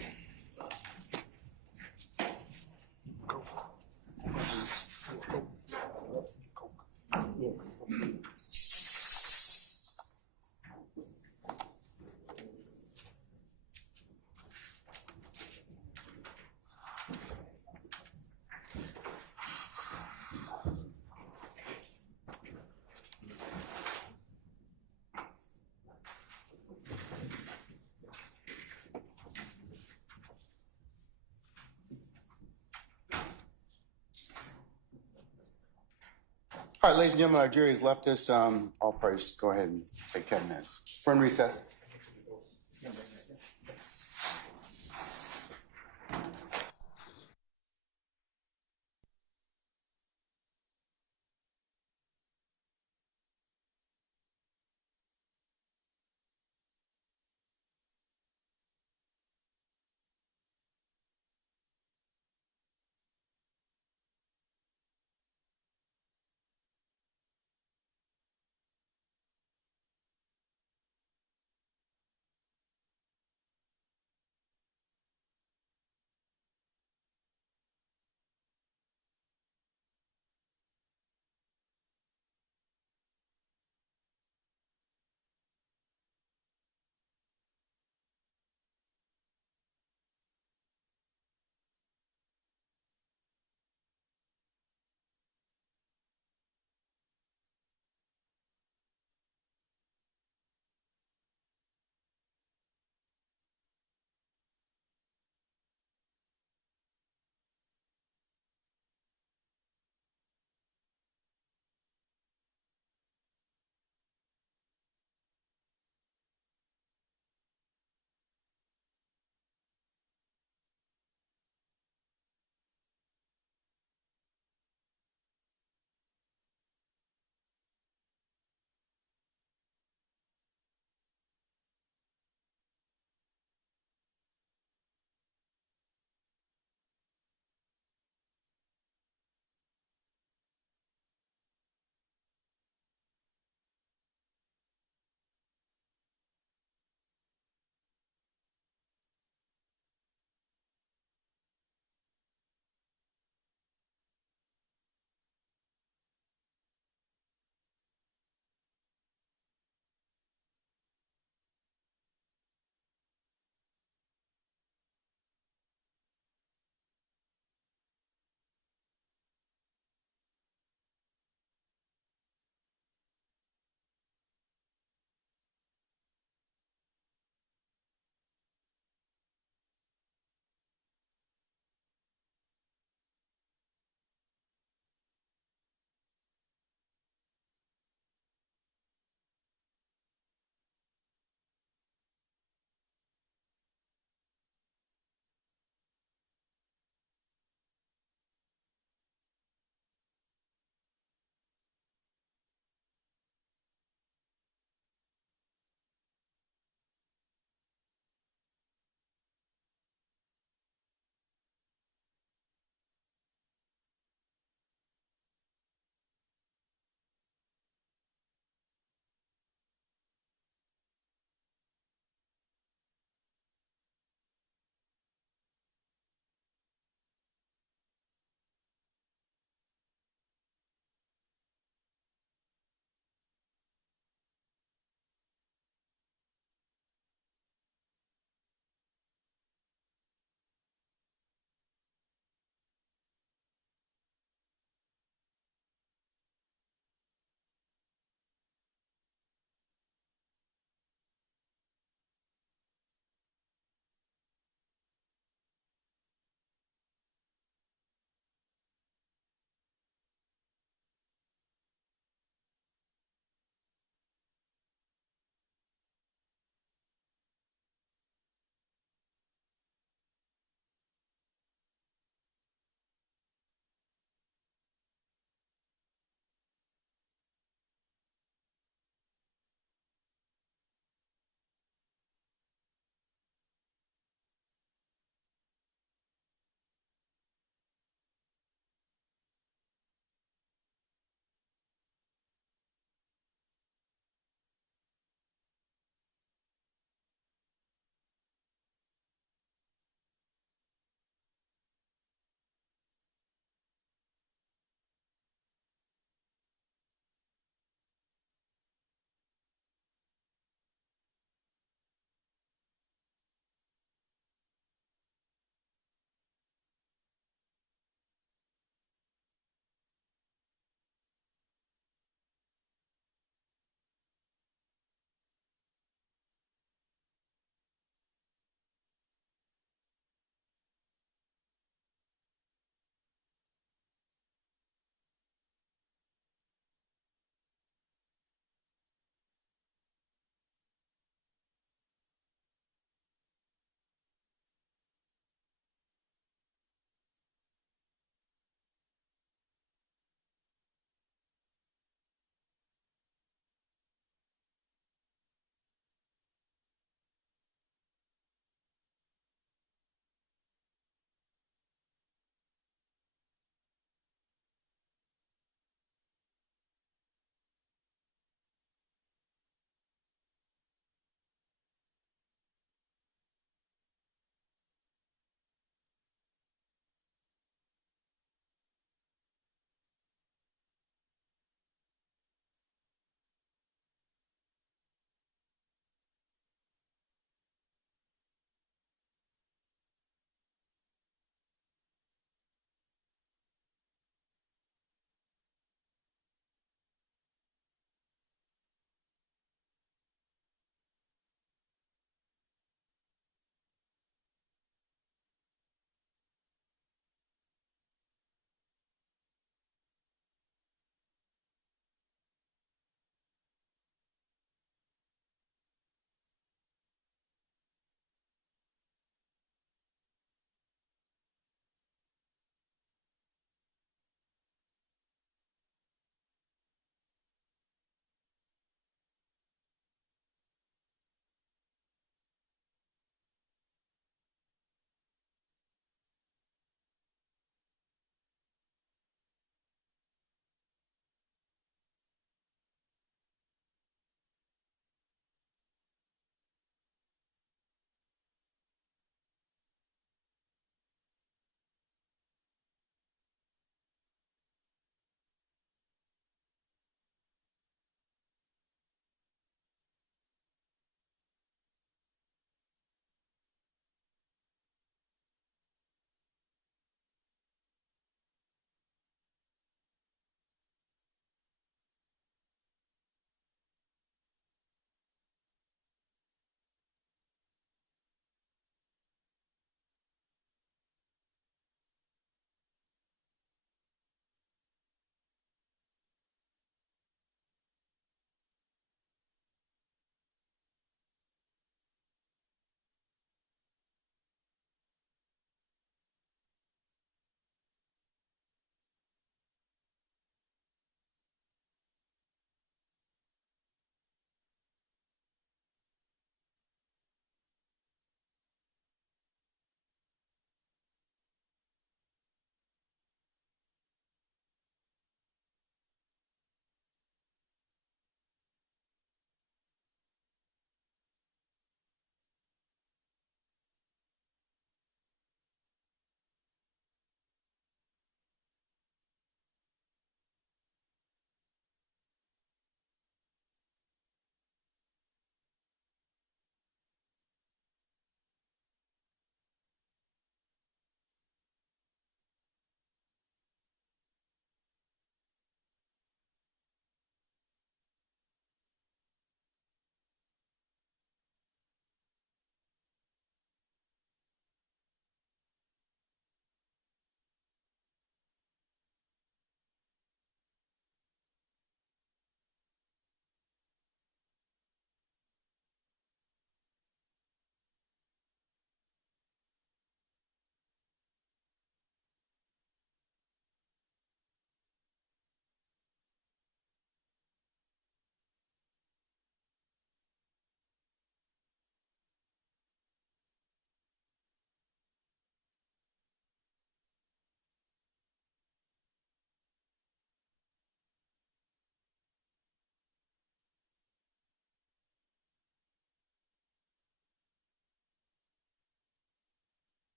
Yes. All right, ladies and gentlemen, our jury has left us. All parties, go ahead and take 10 minutes. We're in recess.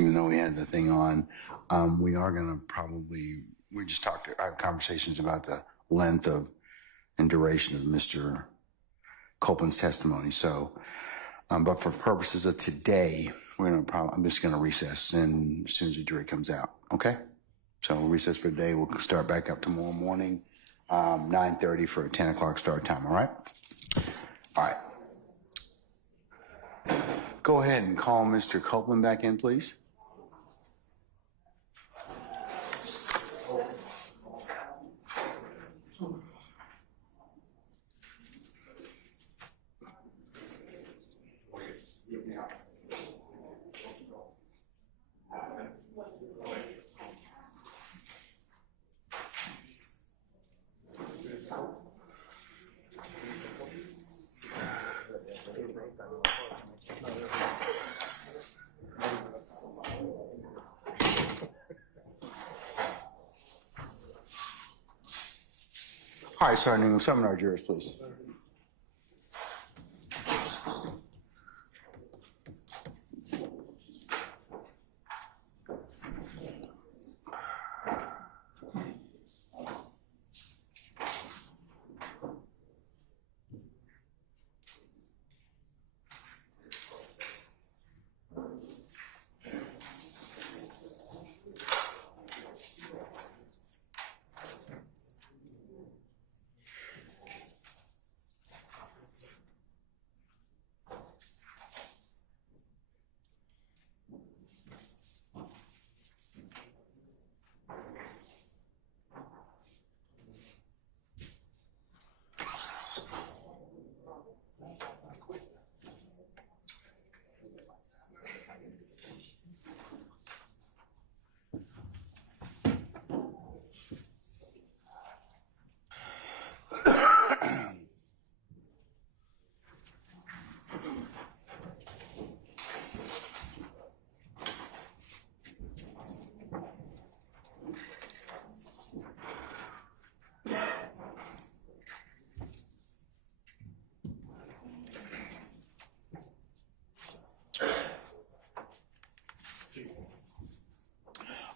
even though we had the thing on. We are going to probably, we just have conversations about the length of and duration of Mr. Copeland's testimony. So, but for purposes of today, I'm just going to recess and as soon as the jury comes out. Okay? So we'll recess for today. We'll start back up tomorrow morning, 9:30 for a 10 o'clock start time. All right? All right. Go ahead and call Mr. Copeland back in, please. All right, Sergeant, we'll summon our jurors, please.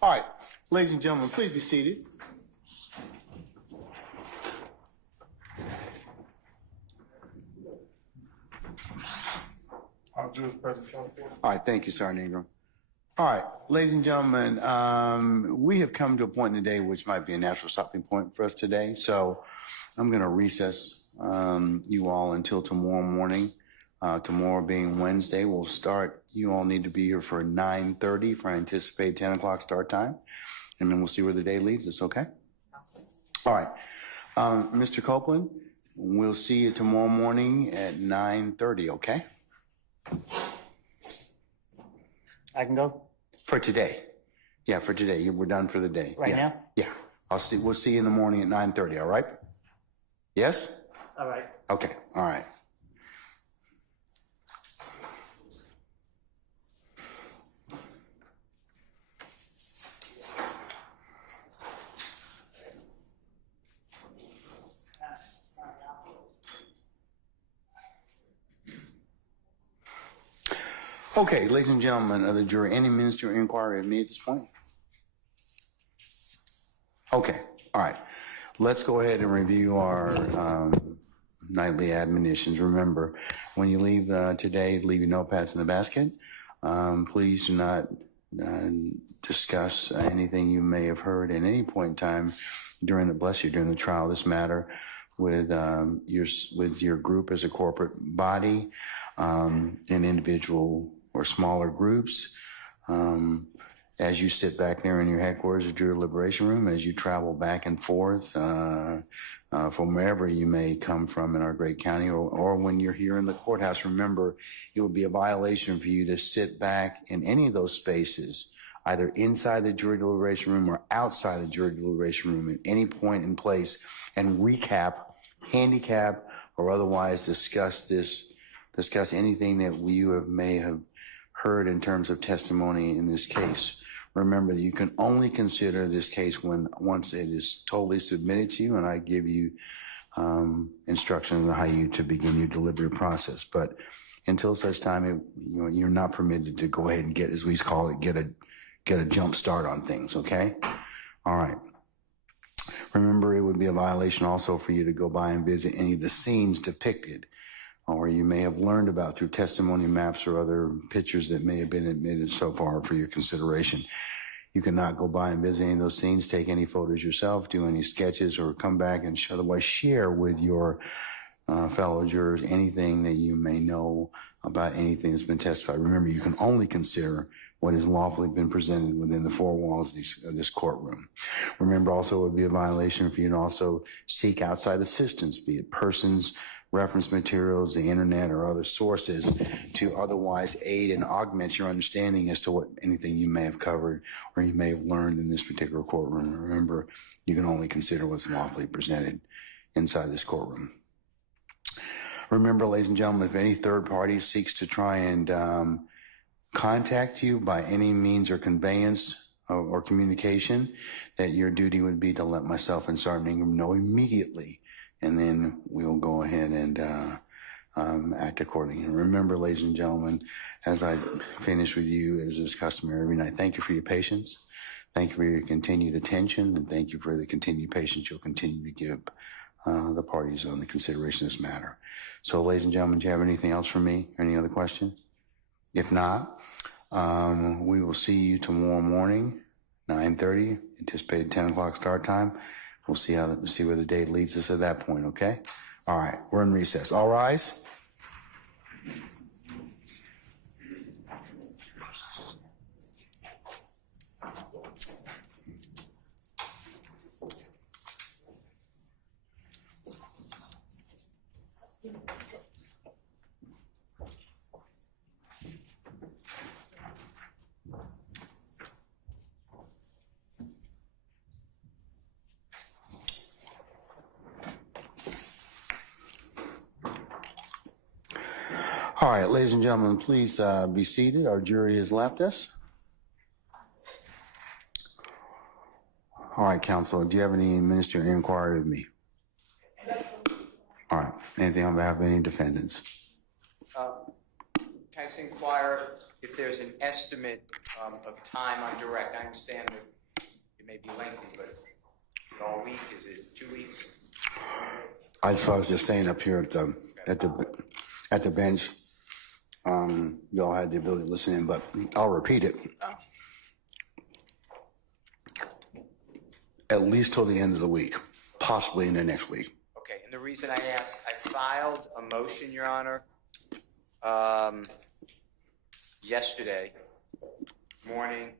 All right, ladies and gentlemen, please be seated. Our jurors present, count for. All right, thank you, Sergeant Ingram. All right, ladies and gentlemen, we have come to a point in the day which might be a natural stopping point for us today. So I'm going to recess you all until tomorrow morning. Tomorrow being Wednesday, we'll start. You all need to be here for 9:30 for anticipated 10 o'clock start time. And then we'll see where the day leads us, okay? All right. Mr. Copeland, we'll see you tomorrow morning at 9:30, okay? I can go? For today. Yeah, for today. We're done for the day. Right yeah. now? Yeah. We'll see you in the morning at 9:30, all right? Yes? All right. Okay, all right. Okay, ladies and gentlemen of the jury, any ministerial inquiry of me at this point? Okay, all right. Let's go ahead and review our nightly admonitions. Remember, when you leave today, leave your notepads in the basket. Please do not discuss anything you may have heard at any point in time during the trial of this matter with your group as a corporate body, in individual or smaller groups. As you sit back there in your headquarters at your liberation room, as you travel back and forth from wherever you may come from in our great county, or when you're here in the courthouse, remember, it would be a violation for you to sit back in any of those spaces, either inside the jury deliberation room or outside the jury deliberation room at any point in place, and recap, handicap, or otherwise discuss anything that may have heard in terms of testimony in this case. Remember that you can only consider this case once it is totally submitted to you, and I give you instructions on how to begin your delivery process. But until such time you're not permitted to go ahead and get, as we call it, get a jump start on things, okay? All right. Remember, it would be a violation also for you to go by and visit any of the scenes depicted, or you may have learned about through testimony maps or other pictures that may have been admitted so far for your consideration. You cannot go by and visit any of those scenes, take any photos yourself, do any sketches, or come back and otherwise share with your fellow jurors anything that you may know about anything that's been testified. Remember, you can only consider what has lawfully been presented within the four walls of this courtroom. Remember, also, it would be a violation for you to also seek outside assistance, be it persons, reference materials, the internet, or other sources to otherwise aid and augment your understanding as to what anything you may have covered or you may have learned in this particular courtroom. Remember, you can only consider what's lawfully presented inside this courtroom. Remember, ladies and gentlemen, if any third party seeks to try and contact you by any means or conveyance or communication, that your duty would be to let myself and Sergeant Ingram know immediately, and then we'll go ahead and act accordingly. And remember, ladies and gentlemen, as I finish with you, as is customary every night, thank you for your patience, thank you for your continued attention, and thank you for the continued patience you'll continue to give the parties on the consideration of this matter. So, ladies and gentlemen, do you have anything else for me? Any other questions? If not, we will see you tomorrow morning, 9:30, anticipated 10 o'clock start time. We'll see where the day leads us at that point, okay? All right, we're in recess. All rise. All right, ladies and gentlemen, please be seated. Our jury has left us. All right, counsel, do you have any ministerial inquiry of me? All right, anything on behalf of any defendants? Can I just inquire if there's an estimate of time on direct? I understand that it may be lengthy, but all week, is it 2 weeks? I was just staying up here at the bench. Y'all had the ability to listen in, but I'll repeat it. At least till the end of the week, possibly in the next week. Okay, and the reason I asked, I filed a motion, Your Honor, yesterday morning,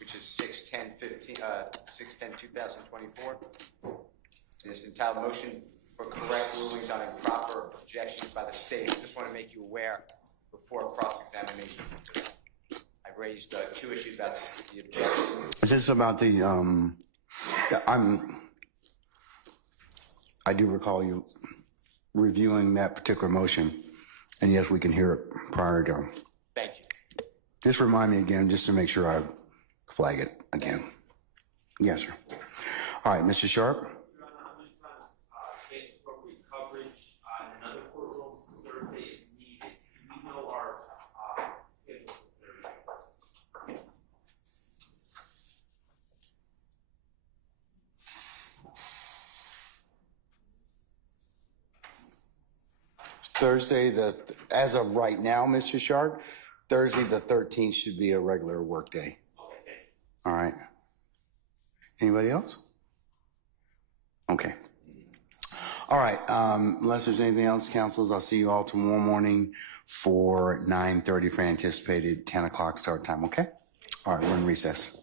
which is 6/10/2024. And it's entitled Motion for Correct Rulings on Improper Objections by the State. I just want to make you aware before cross-examination. I've raised 2 issues about the objection. Is this about the, I do recall you reviewing that particular motion, and yes, we can hear it prior to. Thank you. Just remind me again, just to make sure I flag it again. Yes, sir. All right, Mr. Sharp. Thursday, as of right now, Mr. Sharp, Thursday the 13th should be a regular work day. All right. Anybody else? Okay. All right. Unless there's anything else, counsels, I'll see you all tomorrow morning for 9:30 for anticipated 10 o'clock start time, okay? All right, we're in recess.